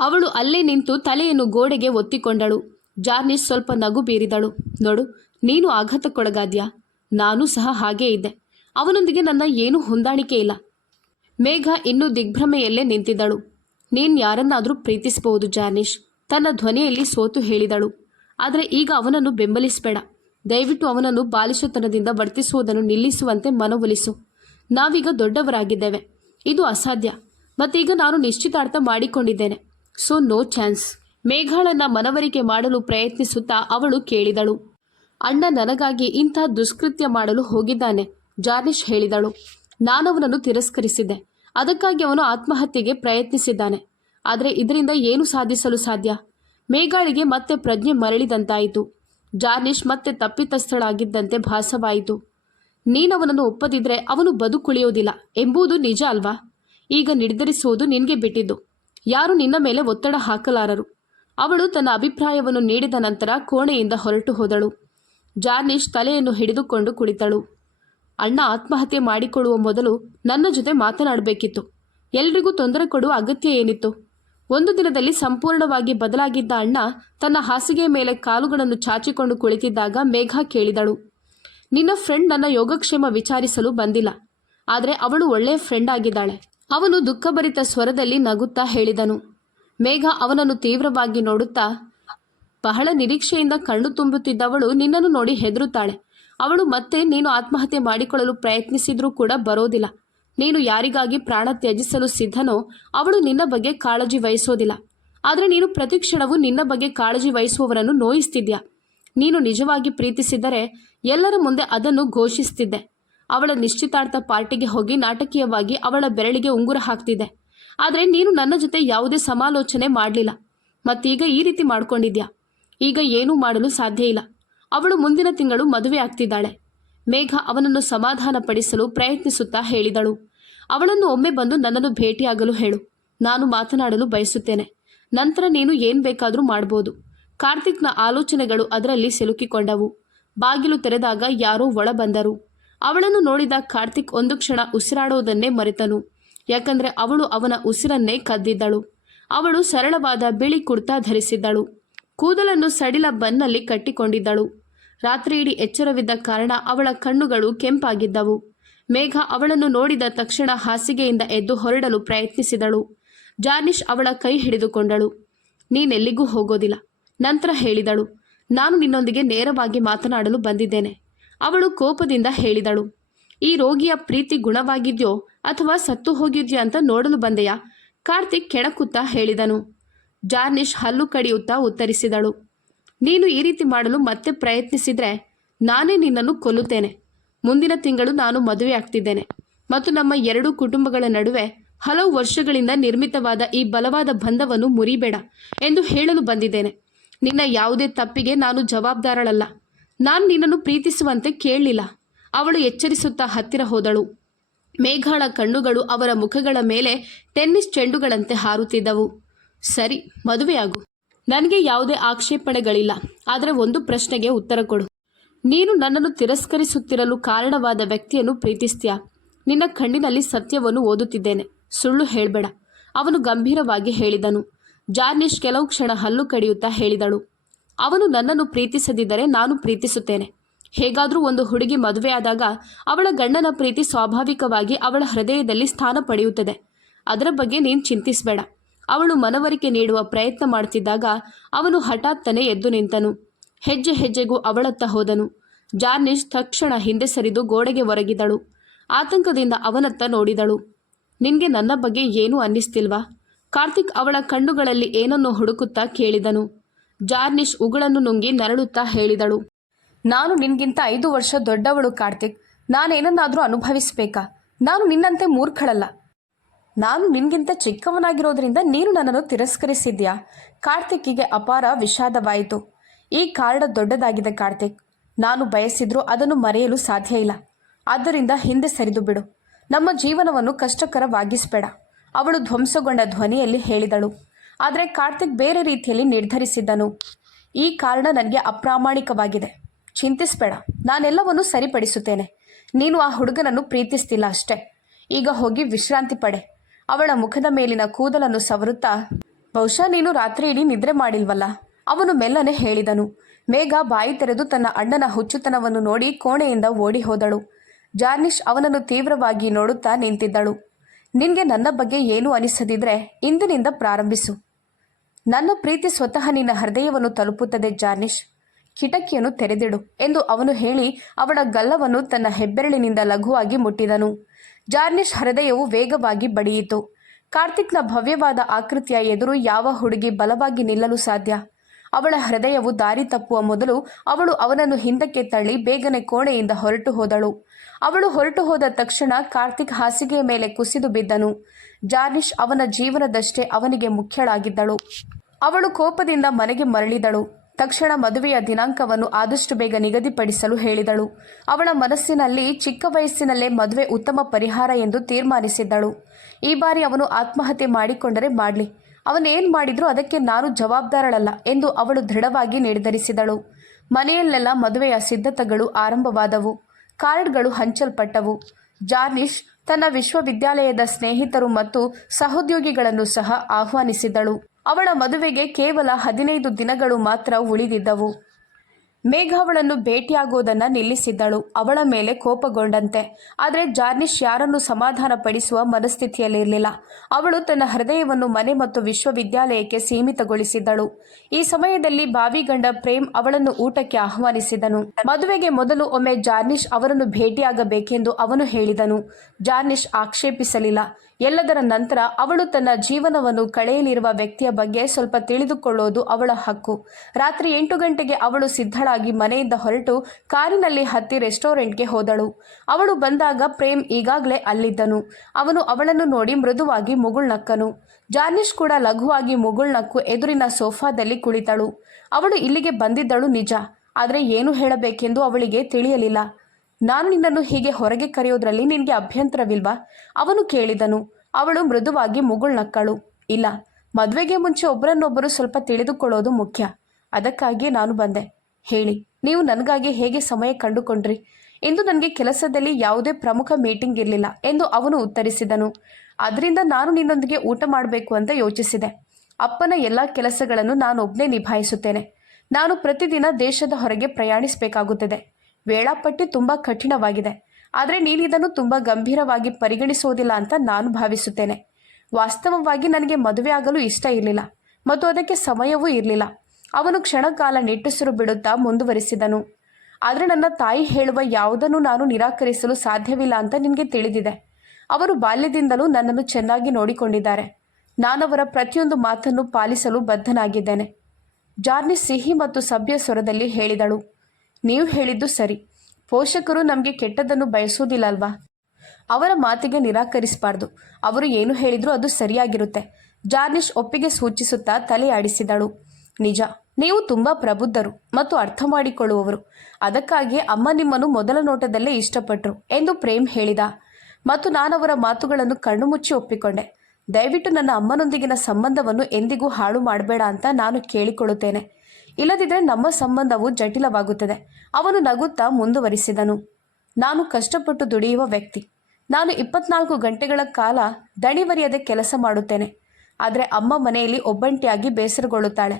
ಅವಳು ಅಲ್ಲೇ ನಿಂತು ತಲೆಯನ್ನು ಗೋಡೆಗೆ ಒತ್ತಿಕೊಂಡಳು. ಜಾರ್ನಿಶ್ ಸ್ವಲ್ಪ ನಗು ಬೀರಿದಳು. ನೋಡು, ನೀನು ಆಘಾತಕ್ಕೊಳಗಾದ್ಯಾ? ನಾನೂ ಸಹ ಹಾಗೇ ಇದ್ದೆ. ಅವನೊಂದಿಗೆ ನನ್ನ ಏನೂ ಹೊಂದಾಣಿಕೆ ಇಲ್ಲ. ಮೇಘ ಇನ್ನೂ ದಿಗ್ಭ್ರಮೆಯಲ್ಲೇ ನಿಂತಿದ್ದಳು. ನೀನು ಯಾರನ್ನಾದರೂ ಪ್ರೀತಿಸಬಹುದು ಜಾರ್ನಿಶ್, ತನ್ನ ಧ್ವನಿಯಲ್ಲಿ ಸೋತು ಹೇಳಿದಳು. ಆದರೆ ಈಗ ಅವನನ್ನು ಬೆಂಬಲಿಸಬೇಡ. ದಯವಿಟ್ಟು ಅವನನ್ನು ಬಾಲಿಶತನದಿಂದ ವರ್ತಿಸುವುದನ್ನು ನಿಲ್ಲಿಸುವಂತೆ ಮನವೊಲಿಸು. ನಾವೀಗ ದೊಡ್ಡವರಾಗಿದ್ದೇವೆ. ಇದು ಅಸಾಧ್ಯ. ಮತ್ತೀಗ ನಾನು ನಿಶ್ಚಿತಾರ್ಥ ಮಾಡಿಕೊಂಡಿದ್ದೇನೆ. So no chance. ಮೇಘಾಳನ್ನ ಮನವರಿಕೆ ಮಾಡಲು ಪ್ರಯತ್ನಿಸುತ್ತಾ ಅವಳು ಕೇಳಿದಳು, ಅಣ್ಣ ನನಗಾಗಿ ಇಂಥ ದುಷ್ಕೃತ್ಯ ಮಾಡಲು ಹೋಗಿದ್ದಾನೆ. ಜಾರ್ನಿಶ್ ಹೇಳಿದಳು. ನಾನವನನ್ನು ತಿರಸ್ಕರಿಸಿದ್ದೆ. ಅದಕ್ಕಾಗಿ ಅವನು ಆತ್ಮಹತ್ಯೆಗೆ ಪ್ರಯತ್ನಿಸಿದ್ದಾನೆ. ಆದರೆ ಇದರಿಂದ ಏನು ಸಾಧಿಸಲು ಸಾಧ್ಯ? ಮೇಘಾಳಿಗೆ ಮತ್ತೆ ಪ್ರಜ್ಞೆ ಮರಳಿದಂತಾಯಿತು. ಜಾರ್ನಿಶ್ ಮತ್ತೆ ತಪ್ಪಿತಸ್ಥಳಾಗಿದ್ದಂತೆ ಭಾಸವಾಯಿತು. ನೀನವನನ್ನು ಒಪ್ಪದಿದ್ರೆ ಅವನು ಬದುಕುಳಿಯೋದಿಲ್ಲ ಎಂಬುದು ನಿಜ ಅಲ್ವಾ? ಈಗ ನಿರ್ಧರಿಸುವುದು ನಿನಗೆ ಬಿಟ್ಟಿದ್ದು. ಯಾರು ನಿನ್ನ ಮೇಲೆ ಒತ್ತಡ ಹಾಕಲಾರರು. ಅವಳು ತನ್ನ ಅಭಿಪ್ರಾಯವನ್ನು ನೀಡಿದ ನಂತರ ಕೋಣೆಯಿಂದ ಹೊರಟು ಹೋದಳು. ಜಾರ್ನಿಶ್ ತಲೆಯನ್ನು ಹಿಡಿದುಕೊಂಡು ಕುಳಿತಳು. ಅಣ್ಣ ಆತ್ಮಹತ್ಯೆ ಮಾಡಿಕೊಳ್ಳುವ ಮೊದಲು ನನ್ನ ಜೊತೆ ಮಾತನಾಡಬೇಕಿತ್ತು. ಎಲ್ರಿಗೂ ತೊಂದರೆ ಕೊಡುವ ಅಗತ್ಯ ಏನಿತ್ತು? ಒಂದು ದಿನದಲ್ಲಿ ಸಂಪೂರ್ಣವಾಗಿ ಬದಲಾಗಿದ್ದ ಅಣ್ಣ ತನ್ನ ಹಾಸಿಗೆಯ ಮೇಲೆ ಕಾಲುಗಳನ್ನು ಚಾಚಿಕೊಂಡು ಕುಳಿತಿದ್ದಾಗ ಮೇಘ ಕೇಳಿದಳು, ನಿನ್ನ ಫ್ರೆಂಡ್ ನನ್ನ ಯೋಗಕ್ಷೇಮ ವಿಚಾರಿಸಲು ಬಂದಿಲ್ಲ. ಆದರೆ ಅವಳು ಒಳ್ಳೆಯ ಫ್ರೆಂಡ್ ಆಗಿದ್ದಾಳೆ. ಅವನು ದುಃಖಭರಿತ ಸ್ವರದಲ್ಲಿ ನಗುತ್ತಾ ಹೇಳಿದನು. ಮೇಘ ಅವನನ್ನು ತೀವ್ರವಾಗಿ ನೋಡುತ್ತಾ, ಬಹಳ ನಿರೀಕ್ಷೆಯಿಂದ ಕಣ್ಣು ತುಂಬುತ್ತಿದ್ದವಳು ನಿನ್ನನ್ನು ನೋಡಿ ಹೆದರುತ್ತಾಳೆ. ಅವಳು ಮತ್ತೆ ನೀನು ಆತ್ಮಹತ್ಯೆ ಮಾಡಿಕೊಳ್ಳಲು ಪ್ರಯತ್ನಿಸಿದ್ರೂ ಕೂಡ ಬರೋದಿಲ್ಲ. ನೀನು ಯಾರಿಗಾಗಿ ಪ್ರಾಣ ತ್ಯಜಿಸಲು ಸಿದ್ಧನೋ ಅವಳು ನಿನ್ನ ಬಗ್ಗೆ ಕಾಳಜಿ ವಹಿಸೋದಿಲ್ಲ. ಆದರೆ ನೀನು ಪ್ರತಿಕ್ಷಣವೂ ನಿನ್ನ ಬಗ್ಗೆ ಕಾಳಜಿ ವಹಿಸುವವರನ್ನು ನೋಯಿಸ್ತಿದ್ಯಾ. ನೀನು ನಿಜವಾಗಿ ಪ್ರೀತಿಸಿದ್ದರೆ ಎಲ್ಲರ ಮುಂದೆ ಅದನ್ನು ಘೋಷಿಸ್ತಿದ್ದೆ. ಅವಳ ನಿಶ್ಚಿತಾರ್ಥ ಪಾರ್ಟಿಗೆ ಹೋಗಿ ನಾಟಕೀಯವಾಗಿ ಅವಳ ಬೆರಳಿಗೆ ಉಂಗುರ ಹಾಕ್ತಿದ್ದೆ. ಆದರೆ ನೀನು ನನ್ನ ಜೊತೆ ಯಾವುದೇ ಸಮಾಲೋಚನೆ ಮಾಡಲಿಲ್ಲ. ಮತ್ತೀಗ ಈ ರೀತಿ ಮಾಡ್ಕೊಂಡಿದ್ಯಾ. ಈಗ ಏನೂ ಮಾಡಲು ಸಾಧ್ಯ ಇಲ್ಲ. ಅವಳು ಮುಂದಿನ ತಿಂಗಳು ಮದುವೆ ಆಗ್ತಿದ್ದಾಳೆ. ಮೇಘ ಅವನನ್ನು ಸಮಾಧಾನಪಡಿಸಲು ಪ್ರಯತ್ನಿಸುತ್ತಾ ಹೇಳಿದಳು. ಅವಳನ್ನು ಒಮ್ಮೆ ಬಂದು ನನ್ನನ್ನು ಭೇಟಿಯಾಗಲು ಹೇಳು. ನಾನು ಮಾತನಾಡಲು ಬಯಸುತ್ತೇನೆ. ನಂತರ ನೀನು ಏನು ಬೇಕಾದರೂ ಮಾಡ್ಬೋದು. ಕಾರ್ತಿಕ್ನ ಆಲೋಚನೆಗಳು ಅದರಲ್ಲಿ ಸಿಲುಕಿಕೊಂಡವು. ಬಾಗಿಲು ತೆರೆದಾಗ ಯಾರೋ ಒಳ ಬಂದರು. ಅವಳನ್ನು ನೋಡಿದ ಕಾರ್ತಿಕ್ ಒಂದು ಕ್ಷಣ ಉಸಿರಾಡೋದನ್ನೇ ಮರೆತನು. ಯಾಕಂದರೆ ಅವಳು ಅವನ ಉಸಿರನ್ನೇ ಕದ್ದಿದ್ದಳು. ಅವಳು ಸರಳವಾದ ಬಿಳಿ ಕುರ್ತಾ ಧರಿಸಿದ್ದಳು. ಕೂದಲನ್ನು ಸಡಿಲ ಬನ್ನಲ್ಲಿ ಕಟ್ಟಿಕೊಂಡಿದ್ದಳು. ರಾತ್ರಿಯಿಡೀ ಎಚ್ಚರವಿದ್ದ ಕಾರಣ ಅವಳ ಕಣ್ಣುಗಳು ಕೆಂಪಾಗಿದ್ದವು. ಮೇಘ ಅವಳನ್ನು ನೋಡಿದ ತಕ್ಷಣ ಹಾಸಿಗೆಯಿಂದ ಎದ್ದು ಹೊರಡಲು ಪ್ರಯತ್ನಿಸಿದಳು. ಜಾರ್ನಿಶ್ ಅವಳ ಕೈ ಹಿಡಿದುಕೊಂಡಳು. ನೀನೆಲ್ಲಿಗೂ ಹೋಗೋದಿಲ್ಲ. ನಂತರ ಹೇಳಿದಳು, ನಾನು ನಿನ್ನೊಂದಿಗೆ ನೇರವಾಗಿ ಮಾತನಾಡಲು ಬಂದಿದ್ದೇನೆ. ಅವಳು ಕೋಪದಿಂದ ಹೇಳಿದಳು, ಈ ರೋಗಿಯ ಪ್ರೀತಿ ಗುಣವಾಗಿದ್ಯೋ ಅಥವಾ ಸತ್ತು ಹೋಗಿದ್ಯೋ ಅಂತ ನೋಡಲು ಬಂದೆಯಾ? ಕಾರ್ತಿಕ್ ಕೆಣಕುತ್ತಾ ಹೇಳಿದನು. ಜಾರ್ನಿಷ್ ಹಲ್ಲು ಕಡಿಯುತ್ತಾ ಉತ್ತರಿಸಿದಳು. ನೀನು ಈ ರೀತಿ ಮಾಡಲು ಮತ್ತೆ ಪ್ರಯತ್ನಿಸಿದರೆ ನಾನೇ ನಿನ್ನನ್ನು ಕೊಲ್ಲುತ್ತೇನೆ. ಮುಂದಿನ ತಿಂಗಳು ನಾನು ಮದುವೆ ಆಗ್ತಿದ್ದೇನೆ ಮತ್ತು ನಮ್ಮ ಎರಡೂ ಕುಟುಂಬಗಳ ನಡುವೆ ಹಲವು ವರ್ಷಗಳಿಂದ ನಿರ್ಮಿತವಾದ ಈ ಬಲವಾದ ಬಂಧವನ್ನು ಮುರಿಬೇಡ ಎಂದು ಹೇಳಲು ಬಂದಿದ್ದೇನೆ. ನಿನ್ನ ಯಾವುದೇ ತಪ್ಪಿಗೆ ನಾನು ಜವಾಬ್ದಾರಳಲ್ಲ. ನಾನು ನಿನ್ನನ್ನು ಪ್ರೀತಿಸುವಂತೆ ಕೇಳಲಿಲ್ಲ. ಅವಳು ಎಚ್ಚರಿಸುತ್ತಾ ಹತ್ತಿರ ಹೋದಳು. ಮೇಘಾಳ ಕಣ್ಣುಗಳು ಅವರ ಮುಖಗಳ ಮೇಲೆ ಟೆನ್ನಿಸ್ ಚೆಂಡುಗಳಂತೆ ಹಾರುತ್ತಿದ್ದವು. ಸರಿ, ಮದುವೆಯಾಗು. ನನಗೆ ಯಾವುದೇ ಆಕ್ಷೇಪಣೆಗಳಿಲ್ಲ. ಆದರೆ ಒಂದು ಪ್ರಶ್ನೆಗೆ ಉತ್ತರ ಕೊಡು. ನೀನು ನನ್ನನ್ನು ತಿರಸ್ಕರಿಸುತ್ತಿರಲು ಕಾರಣವಾದ ವ್ಯಕ್ತಿಯನ್ನು ಪ್ರೀತಿಸ್ತೀಯಾ? ನಿನ್ನ ಕಣ್ಣಿನಲ್ಲಿ ಸತ್ಯವನ್ನು ಓದುತ್ತಿದ್ದೇನೆ. ಸುಳ್ಳು ಹೇಳಬೇಡ, ಅವನು ಗಂಭೀರವಾಗಿ ಹೇಳಿದನು. ಜಾರ್ನಿಷ್ ಕೆಲವು ಕ್ಷಣ ಹಲ್ಲು ಕಡಿಯುತ್ತಾ ಹೇಳಿದಳು. ಅವನು ನನ್ನನ್ನು ಪ್ರೀತಿಸದಿದ್ದರೆ ನಾನು ಪ್ರೀತಿಸುತ್ತೇನೆ. ಹೇಗಾದರೂ ಒಂದು ಹುಡುಗಿ ಮದುವೆಯಾದಾಗ ಅವಳ ಗಂಡನ ಪ್ರೀತಿ ಸ್ವಾಭಾವಿಕವಾಗಿ ಅವಳ ಹೃದಯದಲ್ಲಿ ಸ್ಥಾನ ಪಡೆಯುತ್ತದೆ. ಅದರ ಬಗ್ಗೆ ನೀನು ಚಿಂತಿಸಬೇಡ. ಅವಳು ಮನವರಿಕೆ ನೀಡುವ ಪ್ರಯತ್ನ ಮಾಡುತ್ತಿದ್ದಾಗ ಅವನು ಹಠಾತ್ತನೆ ಎದ್ದು ನಿಂತನು. ಹೆಜ್ಜೆ ಹೆಜ್ಜೆಗೂ ಅವಳತ್ತ ಹೋದನು. ಜಾರ್ನಿಷ್ ತಕ್ಷಣ ಹಿಂದೆ ಸರಿದು ಗೋಡೆಗೆ ಒರಗಿದಳು. ಆತಂಕದಿಂದ ಅವನತ್ತ ನೋಡಿದಳು. ನಿನ್ಗೆ ನನ್ನ ಬಗ್ಗೆ ಏನೂ ಅನ್ನಿಸ್ತಿಲ್ವಾ? ಕಾರ್ತಿಕ್ ಅವಳ ಕಣ್ಣುಗಳಲ್ಲಿ ಏನನ್ನು ಹುಡುಕುತ್ತಾ ಕೇಳಿದನು. ಜಾರ್ನಿಷ್ ಉಗುಳನ್ನು ನುಂಗಿ ನರಳುತ್ತಾ ಹೇಳಿದಳು. ನಾನು ನಿನ್ಗಿಂತ 5 ವರ್ಷ ದೊಡ್ಡವಳು ಕಾರ್ತಿಕ್. ನಾನೇನನ್ನಾದರೂ ಅನುಭವಿಸಬೇಕಾ? ನಾನು ನಿನ್ನಂತೆ ಮೂರ್ಖಳಲ್ಲ. ನಾನು ನಿನ್ಗಿಂತ ಚಿಕ್ಕವನಾಗಿರೋದ್ರಿಂದ ನೀನು ನನ್ನನ್ನು ತಿರಸ್ಕರಿಸಿದ್ಯಾ? ಕಾರ್ತಿಕ್ಕಿಗೆ ಅಪಾರ ವಿಷಾದವಾಯಿತು. ಈ ಕಾರಣ ದೊಡ್ಡದಾಗಿದೆ ಕಾರ್ತಿಕ್. ನಾನು ಬಯಸಿದ್ರೂ ಅದನ್ನು ಮರೆಯಲು ಸಾಧ್ಯ ಇಲ್ಲ. ಆದ್ದರಿಂದ ಹಿಂದೆ ಸರಿದು ಬಿಡು. ನಮ್ಮ ಜೀವನವನ್ನು ಕಷ್ಟಕರವಾಗಿಸಬೇಡ, ಅವಳು ಧ್ವಂಸಗೊಂಡ ಧ್ವನಿಯಲ್ಲಿ ಹೇಳಿದಳು. ಆದರೆ ಕಾರ್ತಿಕ್ ಬೇರೆ ರೀತಿಯಲ್ಲಿ ನಿರ್ಧರಿಸಿದ್ದನು. ಈ ಕಾರಣ ನನಗೆ ಅಪ್ರಾಮಾಣಿಕವಾಗಿದೆ. ಚಿಂತಿಸಬೇಡ, ನಾನೆಲ್ಲವನ್ನು ಸರಿಪಡಿಸುತ್ತೇನೆ. ನೀನು ಆ ಹುಡುಗನನ್ನು ಪ್ರೀತಿಸ್ತಿಲ್ಲ ಅಷ್ಟೇ. ಈಗ ಹೋಗಿ ವಿಶ್ರಾಂತಿ ಪಡೆ. ಅವಳ ಮುಖದ ಮೇಲಿನ ಕೂದಲನ್ನು ಸವರುತ್ತಾ, ಬಹುಶಃ ನೀನು ರಾತ್ರಿ ಇಡೀ ನಿದ್ರೆ ಮಾಡಿಲ್ವಲ್ಲ? ಅವನು ಮೆಲ್ಲನೆ ಹೇಳಿದನು. ಮೇಘ ಬಾಯಿ ತೆರೆದು ತನ್ನ ಅಣ್ಣನ ಹುಚ್ಚುತನವನ್ನು ನೋಡಿ ಕೋಣೆಯಿಂದ ಓಡಿ ಹೋದಳು. ಜಾರ್ನಿಷ್ ಅವನನ್ನು ತೀವ್ರವಾಗಿ ನೋಡುತ್ತಾ ನಿಂತಿದ್ದಳು. ನಿನ್ಗೆ ನನ್ನ ಬಗ್ಗೆ ಏನೂ ಅನಿಸದಿದ್ರೆ ಇಂದಿನಿಂದ ಪ್ರಾರಂಭಿಸು. ನನ್ನ ಪ್ರೀತಿ ಸ್ವತಃ ನಿನ್ನ ಹೃದಯವನ್ನು ತಲುಪುತ್ತದೆ ಜಾರ್ನಿಷ್. ಕಿಟಕಿಯನ್ನು ತೆರೆದಿಡು ಎಂದು ಅವನು ಹೇಳಿ ಅವಳ ಗಲ್ಲವನ್ನು ತನ್ನ ಹೆಬ್ಬೆರಳಿನಿಂದ ಲಘುವಾಗಿ ಮುಟ್ಟಿದನು. ಜಾರ್ನಿಷ್ ಹೃದಯವು ವೇಗವಾಗಿ ಬಡಿಯಿತು. ಕಾರ್ತಿಕ್ನ ಭವ್ಯವಾದ ಆಕೃತಿಯ ಎದುರು ಯಾವ ಹುಡುಗಿ ಬಲವಾಗಿ ನಿಲ್ಲಲು ಸಾಧ್ಯ? ಅವಳ ಹೃದಯವು ದಾರಿ ತಪ್ಪುವ ಮೊದಲು ಅವಳು ಅವನನ್ನು ಹಿಂದಕ್ಕೆ ತಳ್ಳಿ ಬೇಗನೆ ಕೋಣೆಯಿಂದ ಹೊರಟು ಹೋದಳು. ಅವಳು ಹೊರಟು ಹೋದ ತಕ್ಷಣ ಕಾರ್ತಿಕ್ ಹಾಸಿಗೆಯ ಮೇಲೆ ಕುಸಿದು ಬಿದ್ದನು. ಜಾರ್ನಿಷ್ ಅವನ ಜೀವನದಷ್ಟೇ ಅವನಿಗೆ ಮುಖ್ಯಳಾಗಿದ್ದಳು. ಅವಳು ಕೋಪದಿಂದ ಮನೆಗೆ ಮರಳಿದಳು. ತಕ್ಷಣ ಮದುವೆಯ ದಿನಾಂಕವನ್ನು ಆದಷ್ಟು ಬೇಗ ನಿಗದಿಪಡಿಸಲು ಹೇಳಿದಳು. ಅವಳ ಮನಸ್ಸಿನಲ್ಲಿ ಚಿಕ್ಕ ವಯಸ್ಸಿನಲ್ಲೇ ಮದುವೆ ಉತ್ತಮ ಪರಿಹಾರ ಎಂದು ತೀರ್ಮಾನಿಸಿದ್ದಳು. ಈ ಬಾರಿ ಅವನು ಆತ್ಮಹತ್ಯೆ ಮಾಡಿಕೊಂಡರೆ ಮಾಡಲಿ, ಅವನೇನು ಮಾಡಿದ್ರೂ ಅದಕ್ಕೆ ನಾನು ಜವಾಬ್ದಾರಳಲ್ಲ ಎಂದು ಅವಳು ದೃಢವಾಗಿ ನಿರ್ಧರಿಸಿದಳು. ಮನೆಯಲ್ಲೆಲ್ಲ ಮದುವೆಯ ಸಿದ್ಧತೆಗಳು ಆರಂಭವಾದವು. ಕಾರ್ಡ್ಗಳು ಹಂಚಲ್ಪಟ್ಟವು. ಜಾರ್ನಿಷ್ ತನ್ನ ವಿಶ್ವವಿದ್ಯಾಲಯದ ಸ್ನೇಹಿತರು ಮತ್ತು ಸಹೋದ್ಯೋಗಿಗಳನ್ನು ಸಹ ಆಹ್ವಾನಿಸಿದಳು. ಅವಳ ಮದುವೆಗೆ ಕೇವಲ 15 ದಿನಗಳು ಮಾತ್ರ ಉಳಿದಿದ್ದವು. ಮೇಘ ಅವಳನ್ನು ಭೇಟಿಯಾಗುವುದನ್ನು ನಿಲ್ಲಿಸಿದ್ದಳು, ಅವಳ ಮೇಲೆ ಕೋಪಗೊಂಡಂತೆ. ಆದರೆ ಜಾರ್ನಿಷ್ ಯಾರನ್ನು ಸಮಾಧಾನಪಡಿಸುವ ಮನಸ್ಥಿತಿಯಲ್ಲಿರಲಿಲ್ಲ. ಅವಳು ತನ್ನ ಹೃದಯವನ್ನು ಮನೆ ಮತ್ತು ವಿಶ್ವವಿದ್ಯಾಲಯಕ್ಕೆ ಸೀಮಿತಗೊಳಿಸಿದ್ದಳು. ಈ ಸಮಯದಲ್ಲಿ ಭಾವಿ ಗಂಡ ಪ್ರೇಮ್ ಅವಳನ್ನು ಊಟಕ್ಕೆ ಆಹ್ವಾನಿಸಿದನು. ಮದುವೆಗೆ ಮೊದಲು ಒಮ್ಮೆ ಜಾರ್ನಿಷ್ ಅವರನ್ನು ಭೇಟಿಯಾಗಬೇಕೆಂದು ಅವನು ಹೇಳಿದನು. ಜಾರ್ನಿಷ್ ಆಕ್ಷೇಪಿಸಲಿಲ್ಲ. ಎಲ್ಲದರ ನಂತರ ಅವಳು ತನ್ನ ಜೀವನವನ್ನು ಕಳೆಯಲಿರುವ ವ್ಯಕ್ತಿಯ ಬಗ್ಗೆ ಸ್ವಲ್ಪ ತಿಳಿದುಕೊಳ್ಳೋದು ಅವಳ ಹಕ್ಕು. ರಾತ್ರಿ 8 ಗಂಟೆಗೆ ಅವಳು ಸಿದ್ಧಳಾಗಿ ಮನೆಯಿಂದ ಹೊರಟು ಕಾರಿನಲ್ಲಿ ಹತ್ತಿ ರೆಸ್ಟೋರೆಂಟ್ಗೆ ಹೋದಳು. ಅವಳು ಬಂದಾಗ ಪ್ರೇಮ್ ಈಗಾಗಲೇ ಅಲ್ಲಿದ್ದನು. ಅವನು ಅವಳನ್ನು ನೋಡಿ ಮೃದುವಾಗಿ ಮುಗುಳ್ನಕ್ಕನು. ಜಾರ್ನಿಷ್ ಕೂಡ ಲಘುವಾಗಿ ಮುಗುಳ್ನಕ್ಕು ಎದುರಿನ ಸೋಫಾದಲ್ಲಿ ಕುಳಿತಳು. ಅವಳು ಇಲ್ಲಿಗೆ ಬಂದಿದ್ದಳು ನಿಜ, ಆದರೆ ಏನು ಹೇಳಬೇಕೆಂದು ಅವಳಿಗೆ ತಿಳಿಯಲಿಲ್ಲ. ನಾನು ನಿನ್ನನ್ನು ಹೀಗೆ ಹೊರಗೆ ಕರೆಯೋದ್ರಲ್ಲಿ ನಿನಗೆ ಅಭ್ಯಂತರವಿಲ್ವಾ? ಅವನು ಕೇಳಿದನು. ಅವಳು ಮೃದುವಾಗಿ ಮುಗುಳ್ನಕ್ಕಳು. ಇಲ್ಲ, ಮದುವೆಗೆ ಮುಂಚೆ ಒಬ್ಬರನ್ನೊಬ್ಬರು ಸ್ವಲ್ಪ ತಿಳಿದುಕೊಳ್ಳೋದು ಮುಖ್ಯ. ಅದಕ್ಕಾಗಿ ನಾನು ಬಂದೆ. ಹೇಳಿ, ನೀವು ನನಗಾಗಿ ಹೇಗೆ ಸಮಯ ಕಂಡುಕೊಂಡ್ರಿ? ಇಂದು ನನಗೆ ಕೆಲಸದಲ್ಲಿ ಯಾವುದೇ ಪ್ರಮುಖ ಮೀಟಿಂಗ್ ಇರಲಿಲ್ಲ ಎಂದು ಅವನು ಉತ್ತರಿಸಿದನು. ಅದರಿಂದ ನಾನು ನಿನ್ನೊಂದಿಗೆ ಊಟ ಮಾಡಬೇಕು ಅಂತ ಯೋಚಿಸಿದೆ. ಅಪ್ಪನ ಎಲ್ಲ ಕೆಲಸಗಳನ್ನು ನಾನೊಬ್ಬನೇ ನಿಭಾಯಿಸುತ್ತೇನೆ. ನಾನು ಪ್ರತಿದಿನ ದೇಶದ ಹೊರಗೆ ಪ್ರಯಾಣಿಸಬೇಕಾಗುತ್ತದೆ. ವೇಳಾಪಟ್ಟಿ ತುಂಬ ಕಠಿಣವಾಗಿದೆ. ಆದರೆ ನೀನಿದನ್ನು ತುಂಬ ಗಂಭೀರವಾಗಿ ಪರಿಗಣಿಸುವುದಿಲ್ಲ ಅಂತ ನಾನು ಭಾವಿಸುತ್ತೇನೆ. ವಾಸ್ತವವಾಗಿ ನನಗೆ ಮದುವೆ ಆಗಲು ಇಷ್ಟ ಇರಲಿಲ್ಲ ಮತ್ತು ಅದಕ್ಕೆ ಸಮಯವೂ ಇರಲಿಲ್ಲ. ಅವನು ಕ್ಷಣಕಾಲ ನಿಟ್ಟುಸಿರು ಬಿಡುತ್ತಾ ಮುಂದುವರಿಸಿದನು. ಆದರೆ ನನ್ನ ತಾಯಿ ಹೇಳುವ ಯಾವುದನ್ನು ನಾನು ನಿರಾಕರಿಸಲು ಸಾಧ್ಯವಿಲ್ಲ ಅಂತ ನಿನಗೆ ತಿಳಿದಿದೆ. ಅವರು ಬಾಲ್ಯದಿಂದಲೂ ನನ್ನನ್ನು ಚೆನ್ನಾಗಿ ನೋಡಿಕೊಂಡಿದ್ದಾರೆ. ನಾನವರ ಪ್ರತಿಯೊಂದು ಮಾತನ್ನು ಪಾಲಿಸಲು ಬದ್ಧನಾಗಿದ್ದೇನೆ. ಜಾರ್ನಿಸ್ ಸಿಹಿ ಮತ್ತು ಸಭ್ಯ ಸ್ವರದಲ್ಲಿ ಹೇಳಿದಳು. ನೀವು ಹೇಳಿದ್ದು ಸರಿ. ಪೋಷಕರು ನಮಗೆ ಕೆಟ್ಟದ್ದನ್ನು ಬಯಸೋದಿಲ್ಲ ಅಲ್ವಾ? ಅವರ ಮಾತಿಗೆ ನಿರಾಕರಿಸಬಾರ್ದು. ಅವರು ಏನು ಹೇಳಿದ್ರು ಅದು ಸರಿಯಾಗಿರುತ್ತೆ. ಜಾರ್ನಿಶ್ ಒಪ್ಪಿಗೆ ಸೂಚಿಸುತ್ತಾ ತಲೆ ಆಡಿಸಿದಳು. ನಿಜ, ನೀವು ತುಂಬ ಪ್ರಬುದ್ಧರು ಮತ್ತು ಅರ್ಥ ಮಾಡಿಕೊಳ್ಳುವವರು. ಅದಕ್ಕಾಗಿ ಅಮ್ಮ ನಿಮ್ಮನ್ನು ಮೊದಲ ನೋಟದಲ್ಲೇ ಇಷ್ಟಪಟ್ಟರು ಎಂದು ಪ್ರೇಮ್ ಹೇಳಿದ. ಮತ್ತು ನಾನವರ ಮಾತುಗಳನ್ನು ಕಣ್ಣು ಮುಚ್ಚಿ ಒಪ್ಪಿಕೊಂಡೆ. ದಯವಿಟ್ಟು ನನ್ನ ಅಮ್ಮನೊಂದಿಗಿನ ಸಂಬಂಧವನ್ನು ಎಂದಿಗೂ ಹಾಳು ಮಾಡಬೇಡ ಅಂತ ನಾನು ಕೇಳಿಕೊಳ್ಳುತ್ತೇನೆ. ಇಲ್ಲದಿದ್ದರೆ ನಮ್ಮ ಸಂಬಂಧವು ಜಟಿಲವಾಗುತ್ತದೆ. ಅವನು ನಗುತ್ತಾ ಮುಂದುವರಿಸಿದನು. ನಾನು ಕಷ್ಟಪಟ್ಟು ದುಡಿಯುವ ವ್ಯಕ್ತಿ. ನಾನು 24 ಗಂಟೆಗಳ ಕಾಲ ದಣಿವರಿಯದೆ ಕೆಲಸ ಮಾಡುತ್ತೇನೆ. ಆದರೆ ಅಮ್ಮ ಮನೆಯಲ್ಲಿ ಒಬ್ಬಂಟಿಯಾಗಿ ಬೇಸರಗೊಳ್ಳುತ್ತಾಳೆ.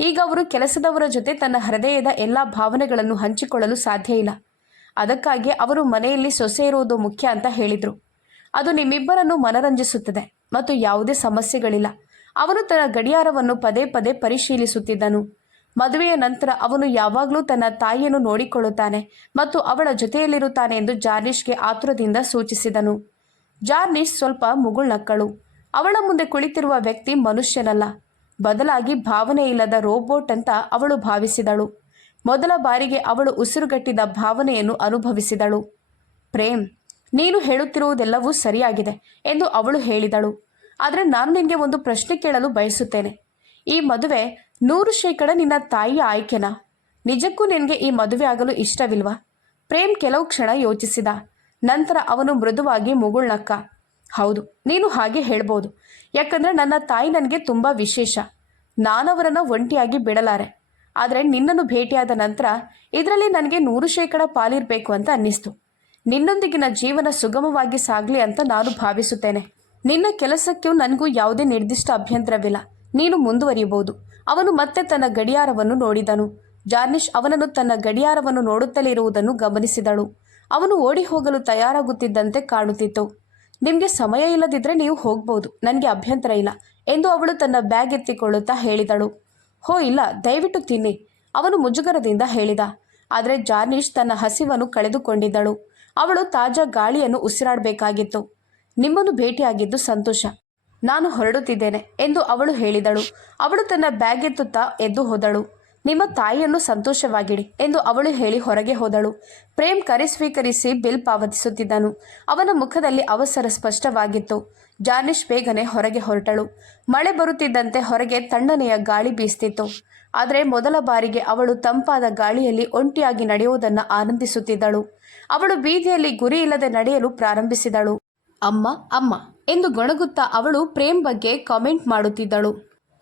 ಈಗ ಅವರು ಕೆಲಸದವರ ಜೊತೆ ತನ್ನ ಹೃದಯದ ಎಲ್ಲ ಭಾವನೆಗಳನ್ನು ಹಂಚಿಕೊಳ್ಳಲು ಸಾಧ್ಯ ಇಲ್ಲ. ಅದಕ್ಕಾಗಿ ಅವರು ಮನೆಯಲ್ಲಿ ಸೊಸೆ ಇರುವುದು ಮುಖ್ಯ ಅಂತ ಹೇಳಿದರು. ಅದು ನಿಮ್ಮಿಬ್ಬರನ್ನು ಮನರಂಜಿಸುತ್ತದೆ ಮತ್ತು ಯಾವುದೇ ಸಮಸ್ಯೆಗಳಿಲ್ಲ. ಅವನು ತನ್ನ ಗಡಿಯಾರವನ್ನು ಪದೇ ಪದೇ ಪರಿಶೀಲಿಸುತ್ತಿದ್ದನು. ಮದುವೆಯ ನಂತರ ಅವನು ಯಾವಾಗಲೂ ತನ್ನ ತಾಯಿಯನ್ನು ನೋಡಿಕೊಳ್ಳುತ್ತಾನೆ ಮತ್ತು ಅವಳ ಜೊತೆಯಲ್ಲಿರುತ್ತಾನೆ ಎಂದು ಜಾರ್ನಿಷ್ಗೆ ಆತುರದಿಂದ ಸೂಚಿಸಿದನು. ಜಾರ್ನಿಶ್ ಸ್ವಲ್ಪ ಮುಗುಳ್ನಕ್ಕಳು. ಅವಳ ಮುಂದೆ ಕುಳಿತಿರುವ ವ್ಯಕ್ತಿ ಮನುಷ್ಯನಲ್ಲ, ಬದಲಾಗಿ ಭಾವನೆ ಇಲ್ಲದ ರೋಬೋಟ್ ಅಂತ ಅವಳು ಭಾವಿಸಿದಳು. ಮೊದಲ ಬಾರಿಗೆ ಅವಳು ಉಸಿರುಗಟ್ಟಿದ ಭಾವನೆಯನ್ನು ಅನುಭವಿಸಿದಳು. ಪ್ರೇಮ್, ನೀನು ಹೇಳುತ್ತಿರುವುದೆಲ್ಲವೂ ಸರಿಯಾಗಿದೆ ಎಂದು ಅವಳು ಹೇಳಿದಳು. ಆದರೆ ನಾನು ನಿನಗೆ ಒಂದು ಪ್ರಶ್ನೆ ಕೇಳಲು ಬಯಸುತ್ತೇನೆ. ಈ ಮದುವೆ 100% ನಿನ್ನ ತಾಯಿಯ ಆಯ್ಕೆನಾ? ನಿಜಕ್ಕೂ ನಿನಗೆ ಈ ಮದುವೆ ಆಗಲು ಇಷ್ಟವಿಲ್ವಾ? ಪ್ರೇಮ್ ಕೆಲವು ಕ್ಷಣ ಯೋಚಿಸಿದ. ನಂತರ ಅವನು ಮೃದುವಾಗಿ ಮುಗುಳ್ನಕ್ಕ. ಹೌದು, ನೀನು ಹಾಗೆ ಹೇಳ್ಬೋದು. ಯಾಕಂದರೆ ನನ್ನ ತಾಯಿ ನನಗೆ ತುಂಬ ವಿಶೇಷ. ನಾನವರನ್ನು ಒಂಟಿಯಾಗಿ ಬಿಡಲಾರೆ. ಆದರೆ ನಿನ್ನನ್ನು ಭೇಟಿಯಾದ ನಂತರ ಇದರಲ್ಲಿ ನನಗೆ 100% ಪಾಲಿರಬೇಕು ಅಂತ ಅನ್ನಿಸ್ತು. ನಿನ್ನೊಂದಿಗಿನ ಜೀವನ ಸುಗಮವಾಗಿ ಸಾಗಲಿ ಅಂತ ನಾನು ಭಾವಿಸುತ್ತೇನೆ. ನಿನ್ನ ಕೆಲಸಕ್ಕೂ ನನಗೂ ಯಾವುದೇ ನಿರ್ದಿಷ್ಟ ಅಭ್ಯಂತರವಿಲ್ಲ. ನೀನು ಮುಂದುವರಿಯಬಹುದು. ಅವನು ಮತ್ತೆ ತನ್ನ ಗಡಿಯಾರವನ್ನು ನೋಡಿದನು. ಜಾರ್ನಿಶ್ ಅವನನ್ನು ತನ್ನ ಗಡಿಯಾರವನ್ನು ನೋಡುತ್ತಲೇ ಇರುವುದನ್ನು ಗಮನಿಸಿದಳು. ಅವನು ಓಡಿ ಹೋಗಲು ತಯಾರಾಗುತ್ತಿದ್ದಂತೆ ಕಾಣುತ್ತಿತ್ತು. ನಿಮಗೆ ಸಮಯ ಇಲ್ಲದಿದ್ದರೆ ನೀವು ಹೋಗ್ಬೋದು, ನನಗೆ ಅಭ್ಯಂತರ ಇಲ್ಲ ಎಂದು ಅವಳು ತನ್ನ ಬ್ಯಾಗ್ ಎತ್ತಿಕೊಳ್ಳುತ್ತಾ ಹೇಳಿದಳು. ಹೋ ಇಲ್ಲ, ದಯವಿಟ್ಟು ತಿನ್ನಿ, ಅವನು ಮುಜುಗರದಿಂದ ಹೇಳಿದ. ಆದರೆ ಜಾರ್ನಿಶ್ ತನ್ನ ಹಸಿವನ್ನು ಕಳೆದುಕೊಂಡಿದ್ದಳು. ಅವಳು ತಾಜಾ ಗಾಳಿಯನ್ನು ಉಸಿರಾಡಬೇಕಾಗಿತ್ತು. ನಿಮ್ಮನ್ನು ಭೇಟಿಯಾಗಿದ್ದು ಸಂತೋಷ. ನಾನು ಹೊರಡುತ್ತಿದ್ದೇನೆ ಎಂದು ಅವಳು ಹೇಳಿದಳು. ಅವಳು ತನ್ನ ಬ್ಯಾಗ್ ಎತ್ತುತ್ತಾ ಎದ್ದು ಹೋದಳು. ನಿಮ್ಮ ತಾಯಿಯನ್ನು ಸಂತೋಷವಾಗಿಡಿ ಎಂದು ಅವಳು ಹೇಳಿ ಹೊರಗೆ ಹೋದಳು. ಪ್ರೇಮ್ ಕರೆ ಸ್ವೀಕರಿಸಿ ಬಿಲ್ ಪಾವತಿಸುತ್ತಿದ್ದನು. ಅವನ ಮುಖದಲ್ಲಿ ಅವಸರ ಸ್ಪಷ್ಟವಾಗಿತ್ತು. ಜಾರ್ನಿಶ್ ಬೇಗನೆ ಹೊರಗೆ ಹೊರಟಳು. ಮಳೆ ಬರುತ್ತಿದ್ದಂತೆ ಹೊರಗೆ ತಣ್ಣನೆಯ ಗಾಳಿ ಬೀಸ್ತಿತ್ತು. ಆದರೆ ಮೊದಲ ಬಾರಿಗೆ ಅವಳು ತಂಪಾದ ಗಾಳಿಯಲ್ಲಿ ಒಂಟಿಯಾಗಿ ನಡೆಯುವುದನ್ನು ಆನಂದಿಸುತ್ತಿದ್ದಳು. ಅವಳು ಬೀದಿಯಲ್ಲಿ ಗುರಿ ಇಲ್ಲದೆ ನಡೆಯಲು ಪ್ರಾರಂಭಿಸಿದಳು. ಅಮ್ಮ ಅಮ್ಮ ಎಂದು ಗೊಣಗುತ್ತಾ ಅವಳು ಪ್ರೇಮ್ ಬಗ್ಗೆ ಕಾಮೆಂಟ್ ಮಾಡುತ್ತಿದ್ದಳು.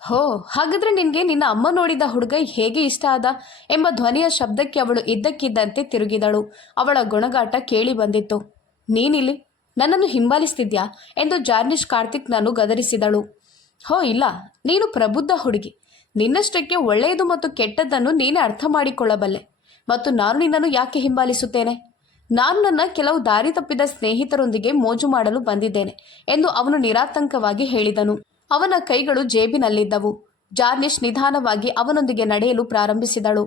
ಹೋ, ಹಾಗಾದ್ರೆ ನಿನಗೆ ನಿನ್ನ ಅಮ್ಮ ನೋಡಿದ ಹುಡುಗ ಹೇಗೆ ಇಷ್ಟ ಆದ ಎಂಬ ಧ್ವನಿಯ ಶಬ್ದಕ್ಕೆ ಅವಳು ಇದ್ದಕ್ಕಿದ್ದಂತೆ ತಿರುಗಿದಳು. ಅವಳ ಗೊಣಗಾಟ ಕೇಳಿ ಬಂದಿತ್ತು. ನೀನಿಲ್ಲಿ ನನ್ನನ್ನು ಹಿಂಬಾಲಿಸ್ತಿದ್ಯಾ ಎಂದು ಜಾರ್ನಿಶ್ ಕಾರ್ತಿಕ್ನನ್ನು ಗದರಿಸಿದಳು. ಹೋ ಇಲ್ಲ, ನೀನು ಪ್ರಬುದ್ಧ ಹುಡುಗಿ. ನಿನ್ನಷ್ಟಕ್ಕೆ ಒಳ್ಳೆಯದು ಮತ್ತು ಕೆಟ್ಟದ್ದನ್ನು ನೀನೇ ಅರ್ಥ ಮಾಡಿಕೊಳ್ಳಬಲ್ಲೆ. ಮತ್ತು ನಾನು ನಿನ್ನನ್ನು ಯಾಕೆ ಹಿಂಬಾಲಿಸುತ್ತೇನೆ? ನಾನು ನನ್ನ ಕೆಲವು ದಾರಿ ತಪ್ಪಿದ ಸ್ನೇಹಿತರೊಂದಿಗೆ ಮೋಜು ಮಾಡಲು ಬಂದಿದ್ದೇನೆ ಎಂದು ಅವನು ನಿರಾತಂಕವಾಗಿ ಹೇಳಿದನು. ಅವನ ಕೈಗಳು ಜೇಬಿನಲ್ಲಿದ್ದವು. ಜಾರ್ನಿಶ್ ನಿಧಾನವಾಗಿ ಅವನೊಂದಿಗೆ ನಡೆಯಲು ಪ್ರಾರಂಭಿಸಿದಳು.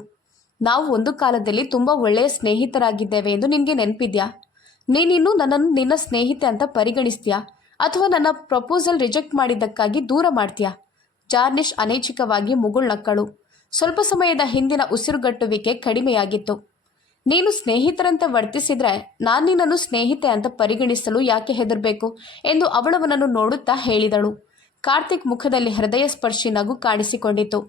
ನಾವು ಒಂದು ಕಾಲದಲ್ಲಿ ತುಂಬ ಒಳ್ಳೆಯ ಸ್ನೇಹಿತರಾಗಿದ್ದೇವೆ ಎಂದು ನಿನಗೆ ನೆನಪಿದ್ಯಾ? ನೀನಿನ್ನೂ ನನ್ನನ್ನು ನಿನ್ನ ಸ್ನೇಹಿತೆ ಅಂತ ಪರಿಗಣಿಸ್ತೀಯಾ ಅಥವಾ ನನ್ನ ಪ್ರಪೋಸಲ್ ರಿಜೆಕ್ಟ್ ಮಾಡಿದ್ದಕ್ಕಾಗಿ ದೂರ ಮಾಡ್ತೀಯಾ? ಜಾರ್ನಿಶ್ ಅನೈಚ್ಛಿಕವಾಗಿ ಮುಗುಳ್ನಕ್ಕಳು. ಸ್ವಲ್ಪ ಸಮಯದ ಹಿಂದಿನ ಉಸಿರುಗಟ್ಟುವಿಕೆ ಕಡಿಮೆಯಾಗಿತ್ತು. ನೀನು ಸ್ನೇಹಿತರಂತೆ ವರ್ತಿಸಿದ್ರೆ ನಾನು ನಿನ್ನನ್ನು ಸ್ನೇಹಿತೆ ಅಂತ ಪರಿಗಣಿಸಲು ಯಾಕೆ ಹೆದರಬೇಕು ಎಂದು ಅವಳವನನ್ನು ನೋಡುತ್ತಾ ಹೇಳಿದಳು. ಕಾರ್ತಿಕ್ ಮುಖದಲ್ಲಿ ಹೃದಯ ಸ್ಪರ್ಶಿ ನಗು ಕಾಣಿಸಿಕೊಂಡಿತು.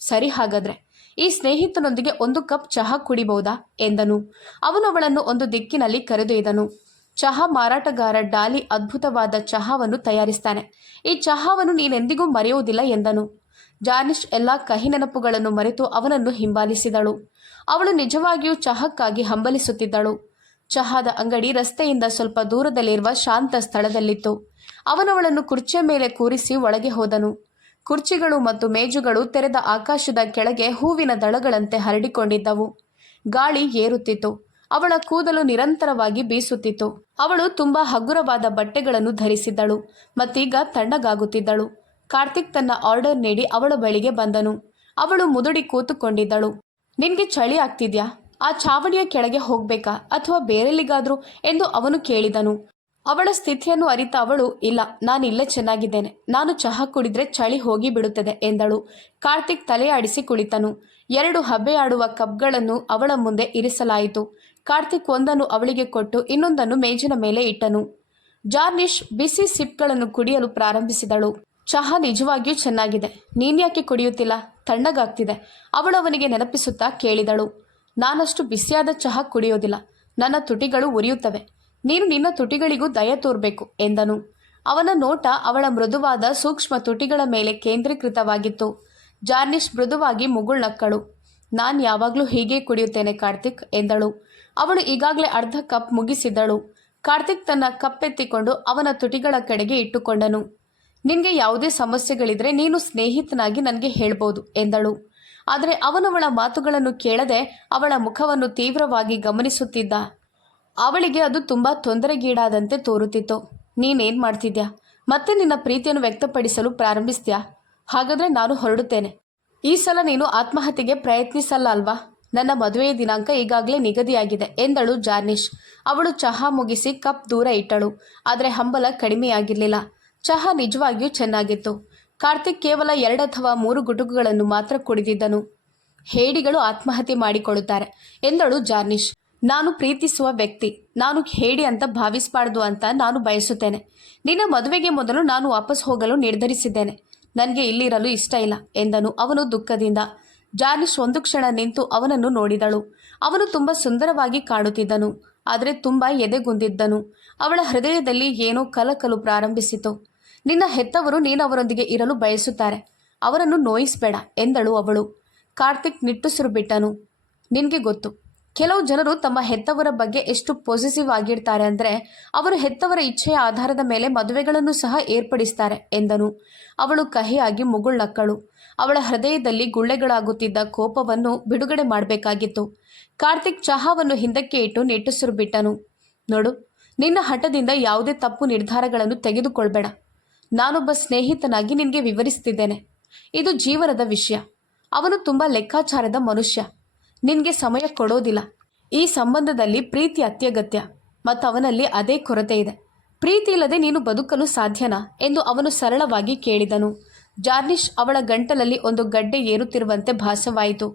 ಸರಿ, ಹಾಗಾದ್ರೆ ಈ ಸ್ನೇಹಿತನೊಂದಿಗೆ 1 ಕಪ್ ಚಹಾ ಕುಡಿಬಹುದಾ ಎಂದನು. ಅವನು ಅವಳನ್ನು ಒಂದು ದಿಕ್ಕಿನಲ್ಲಿ ಕರೆದೊಯ್ದನು. ಚಹಾ ಮಾರಾಟಗಾರ ಡಾಲಿ ಅದ್ಭುತವಾದ ಚಹಾವನ್ನು ತಯಾರಿಸ್ತಾನೆ. ಈ ಚಹಾವನ್ನು ನೀನೆಂದಿಗೂ ಮರೆಯುವುದಿಲ್ಲ ಎಂದನು. ಜಾರ್ನಿಶ್ ಎಲ್ಲ ಕಹಿ ನೆನಪುಗಳನ್ನು ಮರೆತು ಅವನನ್ನು ಹಿಂಬಾಲಿಸಿದಳು. ಅವಳು ನಿಜವಾಗಿಯೂ ಚಹಾಕ್ಕಾಗಿ ಹಂಬಲಿಸುತ್ತಿದ್ದಳು. ಚಹಾದ ಅಂಗಡಿ ರಸ್ತೆಯಿಂದ ಸ್ವಲ್ಪ ದೂರದಲ್ಲಿರುವ ಶಾಂತ ಸ್ಥಳದಲ್ಲಿತ್ತು. ಅವನವಳನ್ನು ಕುರ್ಚಿಯ ಮೇಲೆ ಕೂರಿಸಿ ಒಳಗೆ ಹೋದನು. ಕುರ್ಚಿಗಳು ಮತ್ತು ಮೇಜುಗಳು ತೆರೆದ ಆಕಾಶದ ಕೆಳಗೆ ಹೂವಿನ ದಳಗಳಂತೆ ಹರಡಿಕೊಂಡಿದ್ದವು. ಗಾಳಿ ಏರುತ್ತಿತ್ತು. ಅವಳ ಕೂದಲು ನಿರಂತರವಾಗಿ ಬೀಸುತ್ತಿತ್ತು. ಅವಳು ತುಂಬಾ ಹಗುರವಾದ ಬಟ್ಟೆಗಳನ್ನು ಧರಿಸಿದ್ದಳು ಮತ್ತೀಗ ತಣ್ಣಗಾಗುತ್ತಿದ್ದಳು. ಕಾರ್ತಿಕ್ ತನ್ನ ಆರ್ಡರ್ ನೀಡಿ ಅವಳ ಬಳಿಗೆ ಬಂದನು. ಅವಳು ಮುದುಡಿ ಕೂತುಕೊಂಡಿದ್ದಳು. ನಿನ್ಗೆ ಚಳಿ ಆಗ್ತಿದ್ಯಾ? ಆ ಚಾವಣಿಯ ಕೆಳಗೆ ಹೋಗ್ಬೇಕಾ ಅಥವಾ ಬೇರೆಲ್ಲಿಗಾದ್ರೂ ಎಂದು ಅವನು ಕೇಳಿದನು. ಅವಳ ಸ್ಥಿತಿಯನ್ನು ಅರಿತ ಅವಳು, ಇಲ್ಲ, ನಾನು ಇಲ್ಲೇ ಚೆನ್ನಾಗಿದ್ದೇನೆ, ನಾನು ಚಹಾ ಕುಡಿದ್ರೆ ಚಳಿ ಹೋಗಿ ಬಿಡುತ್ತದೆ ಎಂದಳು. ಕಾರ್ತಿಕ್ ತಲೆಯಾಡಿಸಿ ಕುಳಿತನು. 2 ಹಬೆಯಾಡುವ ಕಪ್ಗಳನ್ನು ಅವಳ ಮುಂದೆ ಇರಿಸಲಾಯಿತು. ಕಾರ್ತಿಕ್ ಒಂದನ್ನು ಅವಳಿಗೆ ಕೊಟ್ಟು ಇನ್ನೊಂದನ್ನು ಮೇಜಿನ ಮೇಲೆ ಇಟ್ಟನು. ಜಾರ್ನಿಶ್ ಬಿಸಿ ಸಿಪ್ಗಳನ್ನು ಕುಡಿಯಲು ಪ್ರಾರಂಭಿಸಿದಳು. ಚಹಾ ನಿಜವಾಗಿಯೂ ಚೆನ್ನಾಗಿದೆ, ನೀನ್ಯಾಕೆ ಕುಡಿಯುತ್ತಿಲ್ಲ? ತಣ್ಣಗಾಗ್ತಿದೆ, ಅವಳು ಅವನಿಗೆ ನೆನಪಿಸುತ್ತಾ ಕೇಳಿದಳು. ನಾನಷ್ಟು ಬಿಸಿಯಾದ ಚಹಾ ಕುಡಿಯೋದಿಲ್ಲ, ನನ್ನ ತುಟಿಗಳು ಉರಿಯುತ್ತವೆ, ನೀನು ನಿನ್ನ ತುಟಿಗಳಿಗೂ ದಯ ತೋರ್ಬೇಕು ಎಂದನು. ಅವನ ನೋಟ ಅವಳ ಮೃದುವಾದ ಸೂಕ್ಷ್ಮ ತುಟಿಗಳ ಮೇಲೆ ಕೇಂದ್ರೀಕೃತವಾಗಿತ್ತು. ಜಾರ್ನಿಶ್ ಮೃದುವಾಗಿ ಮುಗುಳ್ನಕ್ಕಳು. ನಾನು ಯಾವಾಗಲೂ ಹೀಗೆ ಕುಡಿಯುತ್ತೇನೆ ಕಾರ್ತಿಕ್ ಎಂದಳು. ಅವಳು ಈಗಾಗಲೇ ಅರ್ಧ ಕಪ್ ಮುಗಿಸಿದ್ದಳು. ಕಾರ್ತಿಕ್ ತನ್ನ ಕಪ್ಪೆತ್ತಿಕೊಂಡು ಅವನ ತುಟಿಗಳ ಕಡೆಗೆ ಇಟ್ಟುಕೊಂಡನು. ನಿನಗೆ ಯಾವುದೇ ಸಮಸ್ಯೆಗಳಿದ್ರೆ ನೀನು ಸ್ನೇಹಿತನಾಗಿ ನನಗೆ ಹೇಳ್ಬೋದು ಎಂದಳು. ಆದರೆ ಅವನವಳ ಮಾತುಗಳನ್ನು ಕೇಳದೆ ಅವಳ ಮುಖವನ್ನು ತೀವ್ರವಾಗಿ ಗಮನಿಸುತ್ತಿದ್ದ. ಅವಳಿಗೆ ಅದು ತುಂಬ ತೊಂದರೆಗೀಡಾದಂತೆ ತೋರುತ್ತಿತ್ತು. ನೀನೇನು ಮಾಡ್ತಿದ್ಯಾ? ಮತ್ತೆ ನಿನ್ನ ಪ್ರೀತಿಯನ್ನು ವ್ಯಕ್ತಪಡಿಸಲು ಪ್ರಾರಂಭಿಸ್ತೀಯಾ? ಹಾಗಾದರೆ ನಾನು ಹೊರಡುತ್ತೇನೆ. ಈ ಸಲ ನೀನು ಆತ್ಮಹತ್ಯೆಗೆ ಪ್ರಯತ್ನಿಸಲ್ಲ ಅಲ್ವಾ? ನನ್ನ ಮದುವೆಯ ದಿನಾಂಕ ಈಗಾಗಲೇ ನಿಗದಿಯಾಗಿದೆ ಎಂದಳು ಜಾರ್ನಿಶ್. ಅವಳು ಚಹಾ ಮುಗಿಸಿ ಕಪ್ ದೂರ ಇಟ್ಟಳು. ಆದರೆ ಹಂಬಲ ಕಡಿಮೆಯಾಗಿರಲಿಲ್ಲ. ಚಹಾ ನಿಜವಾಗಿಯೂ ಚೆನ್ನಾಗಿತ್ತು. ಕಾರ್ತಿಕ್ ಕೇವಲ 2 ಅಥವಾ 3 ಗುಟುಕುಗಳನ್ನು ಮಾತ್ರ ಕುಡಿದಿದ್ದನು. ಹೇಡಿಗಳು ಆತ್ಮಹತ್ಯೆ ಮಾಡಿಕೊಳ್ಳುತ್ತಾರೆ ಎಂದಳು ಜಾರ್ನಿಶ್. ನಾನು ಪ್ರೀತಿಸುವ ವ್ಯಕ್ತಿ ನಾನು ಹೇಡಿ ಅಂತ ಭಾವಿಸಬಾರ್ದು ಅಂತ ನಾನು ಬಯಸುತ್ತೇನೆ. ನಿನ್ನ ಮದುವೆಗೆ ಮೊದಲು ನಾನು ವಾಪಸ್ ಹೋಗಲು ನಿರ್ಧರಿಸಿದ್ದೇನೆ. ನನಗೆ ಇಲ್ಲಿರಲು ಇಷ್ಟ ಇಲ್ಲ ಎಂದನು ಅವನು ದುಃಖದಿಂದ. ಜಾರ್ನಿಶ್ ಒಂದು ಕ್ಷಣ ನಿಂತು ಅವನನ್ನು ನೋಡಿದಳು. ಅವನು ತುಂಬ ಸುಂದರವಾಗಿ ಕಾಣುತ್ತಿದ್ದನು, ಆದರೆ ತುಂಬ ಎದೆಗುಂದಿದ್ದನು. ಅವಳ ಹೃದಯದಲ್ಲಿ ಏನೋ ಕಲಕಲು ಪ್ರಾರಂಭಿಸಿತು. ನಿನ್ನ ಹೆತ್ತವರು ನೀನು ಅವರೊಂದಿಗೆ ಇರಲು ಬಯಸುತ್ತಾರೆ, ಅವರನ್ನು ನೋಯಿಸಬೇಡ ಎಂದಳು ಅವಳು. ಕಾರ್ತಿಕ್ ನಿಟ್ಟುಸಿರು ಬಿಟ್ಟನು. ನಿನಗೆ ಗೊತ್ತು, ಕೆಲವು ಜನರು ತಮ್ಮ ಹೆತ್ತವರ ಬಗ್ಗೆ ಎಷ್ಟು ಪೊಸೆಸಿವ್ ಆಗಿರ್ತಾರೆ ಅಂದರೆ ಅವರು ಹೆತ್ತವರ ಇಚ್ಛೆಯ ಆಧಾರದ ಮೇಲೆ ಮದುವೆಗಳನ್ನು ಸಹ ಏರ್ಪಡಿಸ್ತಾರೆ ಎಂದನು. ಅವಳು ಕಹಿಯಾಗಿ ಮುಗುಳ್ನಕ್ಕಳು. ಅವಳ ಹೃದಯದಲ್ಲಿ ಗುಳ್ಳೆಗಳಾಗುತ್ತಿದ್ದ ಕೋಪವನ್ನು ಬಿಡುಗಡೆ ಮಾಡಬೇಕಾಗಿತ್ತು. ಕಾರ್ತಿಕ್ ಚಹಾವನ್ನು ಹಿಂದಕ್ಕೆ ಇಟ್ಟು ನಿಟ್ಟುಸಿರು ಬಿಟ್ಟನು. ನೋಡು, ನಿನ್ನ ಹಠದಿಂದ ಯಾವುದೇ ತಪ್ಪು ನಿರ್ಧಾರಗಳನ್ನು ತೆಗೆದುಕೊಳ್ಬೇಡ. ನಾನೊಬ್ಬ ಸ್ನೇಹಿತನಾಗಿ ನಿನಗೆ ವಿವರಿಸ್ತಿದ್ದೇನೆ. ಇದು ಜೀವನದ ವಿಷಯ. ಅವನು ತುಂಬ ಲೆಕ್ಕಾಚಾರದ ಮನುಷ್ಯ, ನಿನಗೆ ಸಮಯ ಕೊಡೋದಿಲ್ಲ. ಈ ಸಂಬಂಧದಲ್ಲಿ ಪ್ರೀತಿ ಅತ್ಯಗತ್ಯ ಮತ್ತು ಅವನಲ್ಲಿ ಅದೇ ಕೊರತೆ ಇದೆ. ಪ್ರೀತಿ ಇಲ್ಲದೆ ನೀನು ಬದುಕಲು ಸಾಧ್ಯನಾ ಎಂದು ಅವನು ಸರಳವಾಗಿ ಕೇಳಿದನು. ಜಾರ್ನಿಶ್ ಅವಳ ಗಂಟಲಲ್ಲಿ ಒಂದು ಗಡ್ಡೆ ಏರುತ್ತಿರುವಂತೆ ಭಾಸವಾಯಿತು.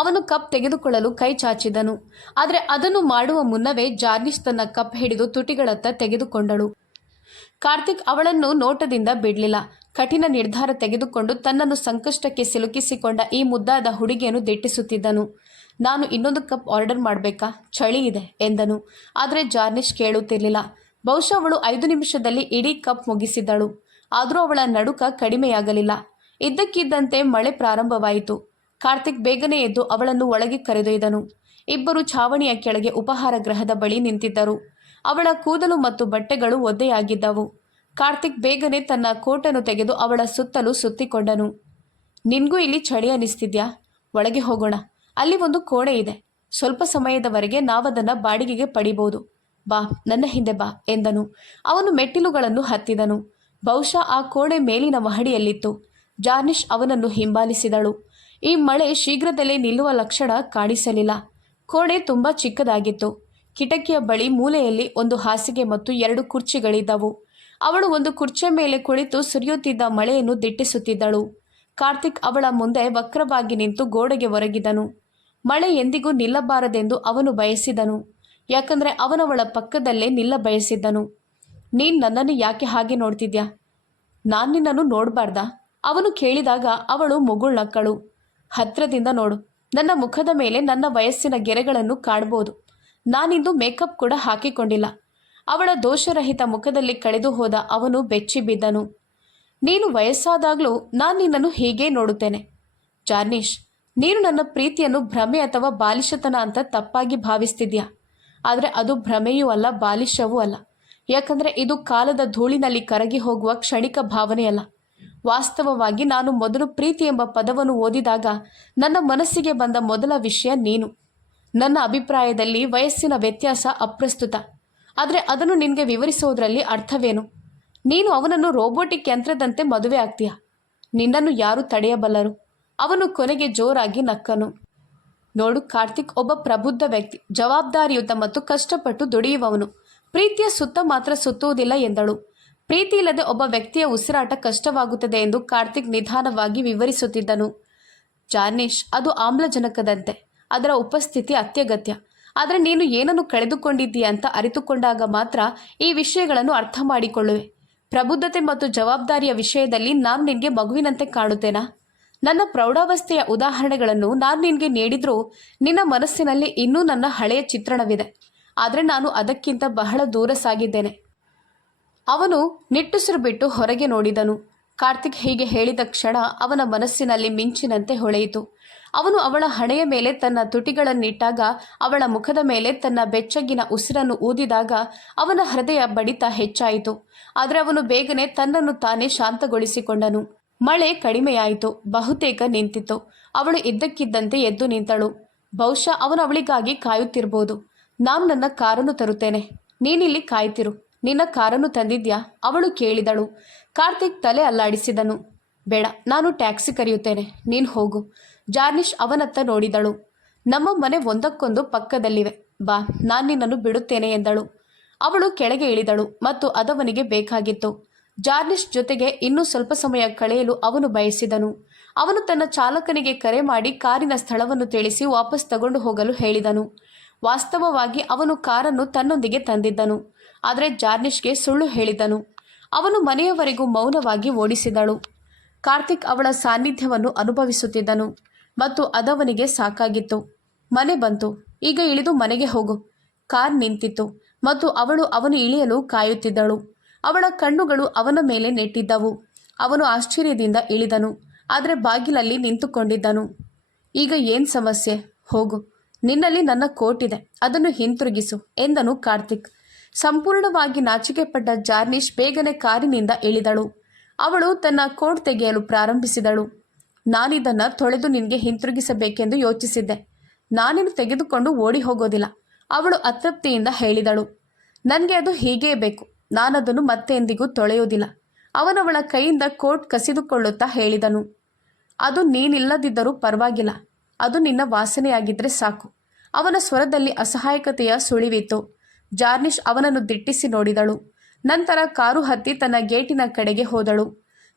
ಅವನು ಕಪ್ ತೆಗೆದುಕೊಳ್ಳಲು ಕೈ ಚಾಚಿದನು. ಆದರೆ ಅದನ್ನು ಮಾಡುವ ಮುನ್ನವೇ ಜಾರ್ನಿಶ್ ತನ್ನ ಕಪ್ ಹಿಡಿದು ತುಟಿಗಳತ್ತ ತೆಗೆದುಕೊಂಡಳು. ಕಾರ್ತಿಕ್ ಅವಳನ್ನು ನೋಟದಿಂದ ಬಿಡಲಿಲ್ಲ. ಕಠಿಣ ನಿರ್ಧಾರ ತೆಗೆದುಕೊಂಡು ತನ್ನನ್ನು ಸಂಕಷ್ಟಕ್ಕೆ ಸಿಲುಕಿಸಿಕೊಂಡ ಈ ಮುದ್ದಾದ ಹುಡುಗಿಯನ್ನು ದಿಟ್ಟಿಸುತ್ತಿದ್ದನು. ನಾನು ಇನ್ನೊಂದು ಕಪ್ ಆರ್ಡರ್ ಮಾಡಬೇಕಾ? ಚಳಿ ಇದೆ ಎಂದನು. ಆದರೆ ಜಾರ್ನಿಶ್ ಕೇಳುತ್ತಿರಲಿಲ್ಲ. ಬಹುಶಃ ಅವಳು 5 ನಿಮಿಷದಲ್ಲಿ ಇಡೀ ಕಪ್ ಮುಗಿಸಿದ್ದಳು. ಆದರೂ ಅವಳ ನಡುಕ ಕಡಿಮೆಯಾಗಲಿಲ್ಲ. ಇದ್ದಕ್ಕಿದ್ದಂತೆ ಮಳೆ ಪ್ರಾರಂಭವಾಯಿತು. ಕಾರ್ತಿಕ್ ಬೇಗನೆ ಎದ್ದು ಅವಳನ್ನು ಒಳಗೆ ಕರೆದೊಯ್ದನು. ಇಬ್ಬರು ಛಾವಣಿಯ ಕೆಳಗೆ ಉಪಹಾರ ಗೃಹದ ಬಳಿ ನಿಂತಿದ್ದರು. ಅವಳ ಕೂದಲು ಮತ್ತು ಬಟ್ಟೆಗಳು ಒದ್ದೆಯಾಗಿದ್ದವು. ಕಾರ್ತಿಕ್ ಬೇಗನೆ ತನ್ನ ಕೋಟನ್ನು ತೆಗೆದು ಅವಳ ಸುತ್ತಲೂ ಸುತ್ತಿಕೊಂಡನು. ನಿನ್ಗೂ ಇಲ್ಲಿ ಚಳಿ ಅನಿಸ್ತಿದ್ಯಾ? ಒಳಗೆ ಹೋಗೋಣ, ಅಲ್ಲಿ ಒಂದು ಕೋಣೆ ಇದೆ. ಸ್ವಲ್ಪ ಸಮಯದವರೆಗೆ ನಾವದನ್ನು ಬಾಡಿಗೆಗೆ ಪಡಿಬೋದು. ಬಾ, ನನ್ನ ಹಿಂದೆ ಬಾ ಎಂದನು. ಅವನು ಮೆಟ್ಟಿಲುಗಳನ್ನು ಹತ್ತಿದನು. ಬಹುಶಃ ಆ ಕೋಣೆ ಮೇಲಿನ ಮಹಡಿಯಲ್ಲಿತ್ತು. ಜಾರ್ನಿಶ್ ಅವನನ್ನು ಹಿಂಬಾಲಿಸಿದಳು. ಈ ಮಳೆ ಶೀಘ್ರದಲ್ಲೇ ನಿಲ್ಲುವ ಲಕ್ಷಣ ಕಾಣಿಸಲಿಲ್ಲ. ಕೋಣೆ ತುಂಬ ಚಿಕ್ಕದಾಗಿತ್ತು. ಕಿಟಕಿಯ ಬಳಿ ಮೂಲೆಯಲ್ಲಿ ಒಂದು ಹಾಸಿಗೆ ಮತ್ತು 2 ಕುರ್ಚಿಗಳಿದ್ದವು. ಅವಳು ಒಂದು ಕುರ್ಚಿಯ ಮೇಲೆ ಕುಳಿತು ಸುರಿಯುತ್ತಿದ್ದ ಮಳೆಯನ್ನು ದಿಟ್ಟಿಸುತ್ತಿದ್ದಳು. ಕಾರ್ತಿಕ್ ಅವಳ ಮುಂದೆ ವಕ್ರವಾಗಿ ನಿಂತು ಗೋಡೆಗೆ ಒರಗಿದನು. ಮಳೆ ಎಂದಿಗೂ ನಿಲ್ಲಬಾರದೆಂದು ಅವನು ಬಯಸಿದನು. ಯಾಕಂದರೆ ಅವನವಳ ಪಕ್ಕದಲ್ಲೇ ನಿಲ್ಲ ಬಯಸಿದ್ದನು. ನೀನು ನನ್ನನ್ನು ಯಾಕೆ ಹಾಗೆ ನೋಡ್ತಿದ್ಯಾ? ನಾನು ನಿನ್ನನ್ನು ನೋಡಬಾರ್ದಾ? ಅವನು ಕೇಳಿದಾಗ ಅವಳು ಮುಗುಳ್ನಕ್ಕಳು. ಹತ್ರದಿಂದ ನೋಡು, ನನ್ನ ಮುಖದ ಮೇಲೆ ನನ್ನ ವಯಸ್ಸಿನ ಗೆರೆಗಳನ್ನು ಕಾಣಬಹುದು. ನಾನಿಂದು ಮೇಕಪ್ ಕೂಡ ಹಾಕಿಕೊಂಡಿಲ್ಲ. ಅವಳ ದೋಷರಹಿತ ಮುಖದಲ್ಲಿ ಕಳೆದು ಹೋದ ಅವನು ಬೆಚ್ಚಿ ಬಿದ್ದನು. ನೀನು ವಯಸ್ಸಾದಾಗಲೂ ನಾನು ನಿನ್ನನ್ನು ಹೀಗೇ ನೋಡುತ್ತೇನೆ. ಜಾರ್ನಿಶ್, ನೀನು ನನ್ನ ಪ್ರೀತಿಯನ್ನು ಭ್ರಮೆ ಅಥವಾ ಬಾಲಿಶತನ ಅಂತ ತಪ್ಪಾಗಿ ಭಾವಿಸ್ತಿದ್ಯಾ. ಆದರೆ ಅದು ಭ್ರಮೆಯೂ ಅಲ್ಲ, ಬಾಲಿಶವೂ ಅಲ್ಲ. ಯಾಕಂದರೆ ಇದು ಕಾಲದ ಧೂಳಿನಲ್ಲಿ ಕರಗಿ ಹೋಗುವ ಕ್ಷಣಿಕ ಭಾವನೆಯಲ್ಲ. ವಾಸ್ತವವಾಗಿ ನಾನು ಮೊದಲು ಪ್ರೀತಿ ಎಂಬ ಪದವನ್ನು ಓದಿದಾಗ ನನ್ನ ಮನಸ್ಸಿಗೆ ಬಂದ ಮೊದಲ ವಿಷಯ ನೀನು. ನನ್ನ ಅಭಿಪ್ರಾಯದಲ್ಲಿ ವಯಸ್ಸಿನ ವ್ಯತ್ಯಾಸ ಅಪ್ರಸ್ತುತ. ಆದರೆ ಅದನ್ನು ನಿನಗೆ ವಿವರಿಸೋದ್ರಲ್ಲಿ ಅರ್ಥವೇನು? ನೀನು ಅವನನ್ನು ರೋಬೋಟಿಕ್ ಯಂತ್ರದಂತೆ ಮದುವೆ ಆಗ್ತೀಯ. ನಿನ್ನನ್ನು ಯಾರು ತಡೆಯಬಲ್ಲರು? ಅವನು ಕೊನೆಗೆ ಜೋರಾಗಿ ನಕ್ಕನು. ನೋಡು, ಕಾರ್ತಿಕ್ ಒಬ್ಬ ಪ್ರಬುದ್ಧ ವ್ಯಕ್ತಿ, ಜವಾಬ್ದಾರಿಯುತ ಮತ್ತು ಕಷ್ಟಪಟ್ಟು ದುಡಿಯುವವನು. ಪ್ರೀತಿಯ ಸುತ್ತ ಮಾತ್ರ ಸುತ್ತುವುದಿಲ್ಲ ಎಂದಳು. ಪ್ರೀತಿ ಇಲ್ಲದೆ ಒಬ್ಬ ವ್ಯಕ್ತಿಯ ಉಸಿರಾಟ ಕಷ್ಟವಾಗುತ್ತದೆ ಎಂದು ಕಾರ್ತಿಕ್ ನಿಧಾನವಾಗಿ ವಿವರಿಸುತ್ತಿದ್ದನು. ಜಾರ್ನಿಶ್, ಅದು ಆಮ್ಲಜನಕದಂತೆ. ಅದರ ಉಪಸ್ಥಿತಿ ಅತ್ಯಗತ್ಯ. ಆದರೆ ನೀನು ಏನನ್ನು ಕಳೆದುಕೊಂಡಿದ್ದೀಯ ಅಂತ ಅರಿತುಕೊಂಡಾಗ ಮಾತ್ರ ಈ ವಿಷಯಗಳನ್ನು ಅರ್ಥ ಮಾಡಿಕೊಳ್ಳುವೆ. ಪ್ರಬುದ್ಧತೆ ಮತ್ತು ಜವಾಬ್ದಾರಿಯ ವಿಷಯದಲ್ಲಿ ನಾನು ನಿನಗೆ ಮಗುವಿನಂತೆ ಕಾಣುತ್ತೇನಾ? ನನ್ನ ಪ್ರೌಢಾವಸ್ಥೆಯ ಉದಾಹರಣೆಗಳನ್ನು ನಾನು ನಿನಗೆ ನೀಡಿದ್ರೂ ನಿನ್ನ ಮನಸ್ಸಿನಲ್ಲಿ ಇನ್ನೂ ನನ್ನ ಹಳೆಯ ಚಿತ್ರಣವಿದೆ. ಆದರೆ ನಾನು ಅದಕ್ಕಿಂತ ಬಹಳ ದೂರ ಸಾಗಿದ್ದೇನೆ. ಅವನು ನಿಟ್ಟುಸಿರು ಬಿಟ್ಟು ಹೊರಗೆ ನೋಡಿದನು. ಕಾರ್ತಿಕ್ ಹೀಗೆ ಹೇಳಿದ ಕ್ಷಣ ಅವನ ಮನಸ್ಸಿನಲ್ಲಿ ಮಿಂಚಿನಂತೆ ಹೊಳೆಯಿತು. ಅವನು ಅವಳ ಹಣೆಯ ಮೇಲೆ ತನ್ನ ತುಟಿಗಳನ್ನಿಟ್ಟಾಗ, ಅವಳ ಮುಖದ ಮೇಲೆ ತನ್ನ ಬೆಚ್ಚಗಿನ ಉಸಿರನ್ನು ಊದಿದಾಗ ಅವನ ಹೃದಯ ಬಡಿತ ಹೆಚ್ಚಾಯಿತು. ಆದರೆ ಅವನು ಬೇಗನೆ ತನ್ನನ್ನು ತಾನೇ ಶಾಂತಗೊಳಿಸಿಕೊಂಡನು. ಮಳೆ ಕಡಿಮೆಯಾಯಿತು, ಬಹುತೇಕ ನಿಂತಿತ್ತು. ಅವಳು ಇದ್ದಕ್ಕಿದ್ದಂತೆ ಎದ್ದು ನಿಂತಳು. ಬಹುಶಃ ಅವನು ಅವಳಿಗಾಗಿ ಕಾಯುತ್ತಿರಬಹುದು. ನಾನು ನನ್ನ ಕಾರನ್ನು ತರುತ್ತೇನೆ, ನೀನಿಲ್ಲಿ ಕಾಯ್ತಿರು. ನಿನ್ನ ಕಾರನ್ನು ತಂದಿದ್ಯಾ? ಅವಳು ಕೇಳಿದಳು. ಕಾರ್ತಿಕ್ ತಲೆ ಅಲ್ಲಾಡಿಸಿದನು. ಬೇಡ, ನಾನು ಟ್ಯಾಕ್ಸಿ ಕರೆಯುತ್ತೇನೆ, ನೀನು ಹೋಗು. ಜಾರ್ನಿಶ್ ಅವನತ್ತ ನೋಡಿದಳು. ನಮ್ಮ ಮನೆ ಒಂದಕ್ಕೊಂದು ಪಕ್ಕದಲ್ಲಿವೆ, ಬಾ, ನಾನು ನಿನ್ನನ್ನು ಬಿಡುತ್ತೇನೆ ಎಂದಳು. ಅವಳು ಕೆಳಗೆ ಇಳಿದಳು ಮತ್ತು ಅದವನಿಗೆ ಬೇಕಾಗಿತ್ತು. ಜಾರ್ನಿಶ್ ಜೊತೆಗೆ ಇನ್ನೂ ಸ್ವಲ್ಪ ಸಮಯ ಕಳೆಯಲು ಅವನು ಬಯಸಿದನು. ಅವನು ತನ್ನ ಚಾಲಕನಿಗೆ ಕರೆ ಮಾಡಿ ಕಾರಿನ ಸ್ಥಳವನ್ನು ತಿಳಿಸಿ ವಾಪಸ್ ತಗೊಂಡು ಹೋಗಲು ಹೇಳಿದನು. ವಾಸ್ತವವಾಗಿ ಅವನು ಕಾರನ್ನು ತನ್ನೊಂದಿಗೆ ತಂದಿದ್ದನು. ಆದರೆ ಜಾರ್ನಿಶ್ಗೆ ಸುಳ್ಳು ಹೇಳಿದನು. ಅವನು ಮನೆಯವರೆಗೂ ಮೌನವಾಗಿ ಓಡಿಸಿದಳು. ಕಾರ್ತಿಕ್ ಅವಳ ಸಾನ್ನಿಧ್ಯವನ್ನು ಅನುಭವಿಸುತ್ತಿದ್ದನು ಮತ್ತು ಅದವನಿಗೆ ಸಾಕಾಗಿತ್ತು. ಮನೆ ಬಂತು, ಈಗ ಇಳಿದು ಮನೆಗೆ ಹೋಗು. ಕಾರ್ ನಿಂತಿತ್ತು ಮತ್ತು ಅವನು ಇಳಿಯಲು ಕಾಯುತ್ತಿದ್ದಳು. ಅವಳ ಕಣ್ಣುಗಳು ಅವನ ಮೇಲೆ ನೆಟ್ಟಿದ್ದವು. ಅವನು ಆಶ್ಚರ್ಯದಿಂದ ಇಳಿದನು, ಆದರೆ ಬಾಗಿಲಲ್ಲಿ ನಿಂತುಕೊಂಡಿದ್ದನು. ಈಗ ಏನು ಸಮಸ್ಯೆ? ಹೋಗು, ನಿನ್ನಲ್ಲಿ ನನ್ನ ಕೋಟ್ ಇದೆ, ಅದನ್ನು ಹಿಂತಿರುಗಿಸು ಎಂದನು ಕಾರ್ತಿಕ್. ಸಂಪೂರ್ಣವಾಗಿ ನಾಚಿಕೆಪಟ್ಟ ಜಾರ್ನಿಶ್ ಬೇಗನೆ ಕಾರಿನಿಂದ ಇಳಿದಳು. ಅವಳು ತನ್ನ ಕೋಟ್ ತೆಗೆಯಲು ಪ್ರಾರಂಭಿಸಿದಳು. ನಾನಿದನ್ನು ತೊಳೆದು ನಿನಗೆ ಹಿಂತಿರುಗಿಸಬೇಕೆಂದು ಯೋಚಿಸಿದ್ದೆ. ನಾನೇನು ತೆಗೆದುಕೊಂಡು ಓಡಿ ಹೋಗೋದಿಲ್ಲ, ಅವಳು ಅತೃಪ್ತಿಯಿಂದ ಹೇಳಿದಳು. ನನಗೆ ಅದು ಹೀಗೇ ಬೇಕು, ನಾನದನ್ನು ಮತ್ತೆ ಎಂದಿಗೂ ತೊಳೆಯೋದಿಲ್ಲ. ಅವನವಳ ಕೈಯಿಂದ ಕೋಟ್ ಕಸಿದುಕೊಳ್ಳುತ್ತಾ ಹೇಳಿದನು. ಅದು ನೀನಿಲ್ಲದಿದ್ದರೂ ಪರವಾಗಿಲ್ಲ, ಅದು ನಿನ್ನ ವಾಸನೆಯಾಗಿದ್ದರೆ ಸಾಕು. ಅವನ ಸ್ವರದಲ್ಲಿ ಅಸಹಾಯಕತೆಯ ಸುಳಿವಿತ್ತು. ಜಾರ್ನಿಶ್ ಅವನನ್ನು ದಿಟ್ಟಿಸಿ ನೋಡಿದಳು. ನಂತರ ಕಾರು ಹತ್ತಿ ತನ್ನ ಗೇಟಿನ ಕಡೆಗೆ ಹೋದಳು.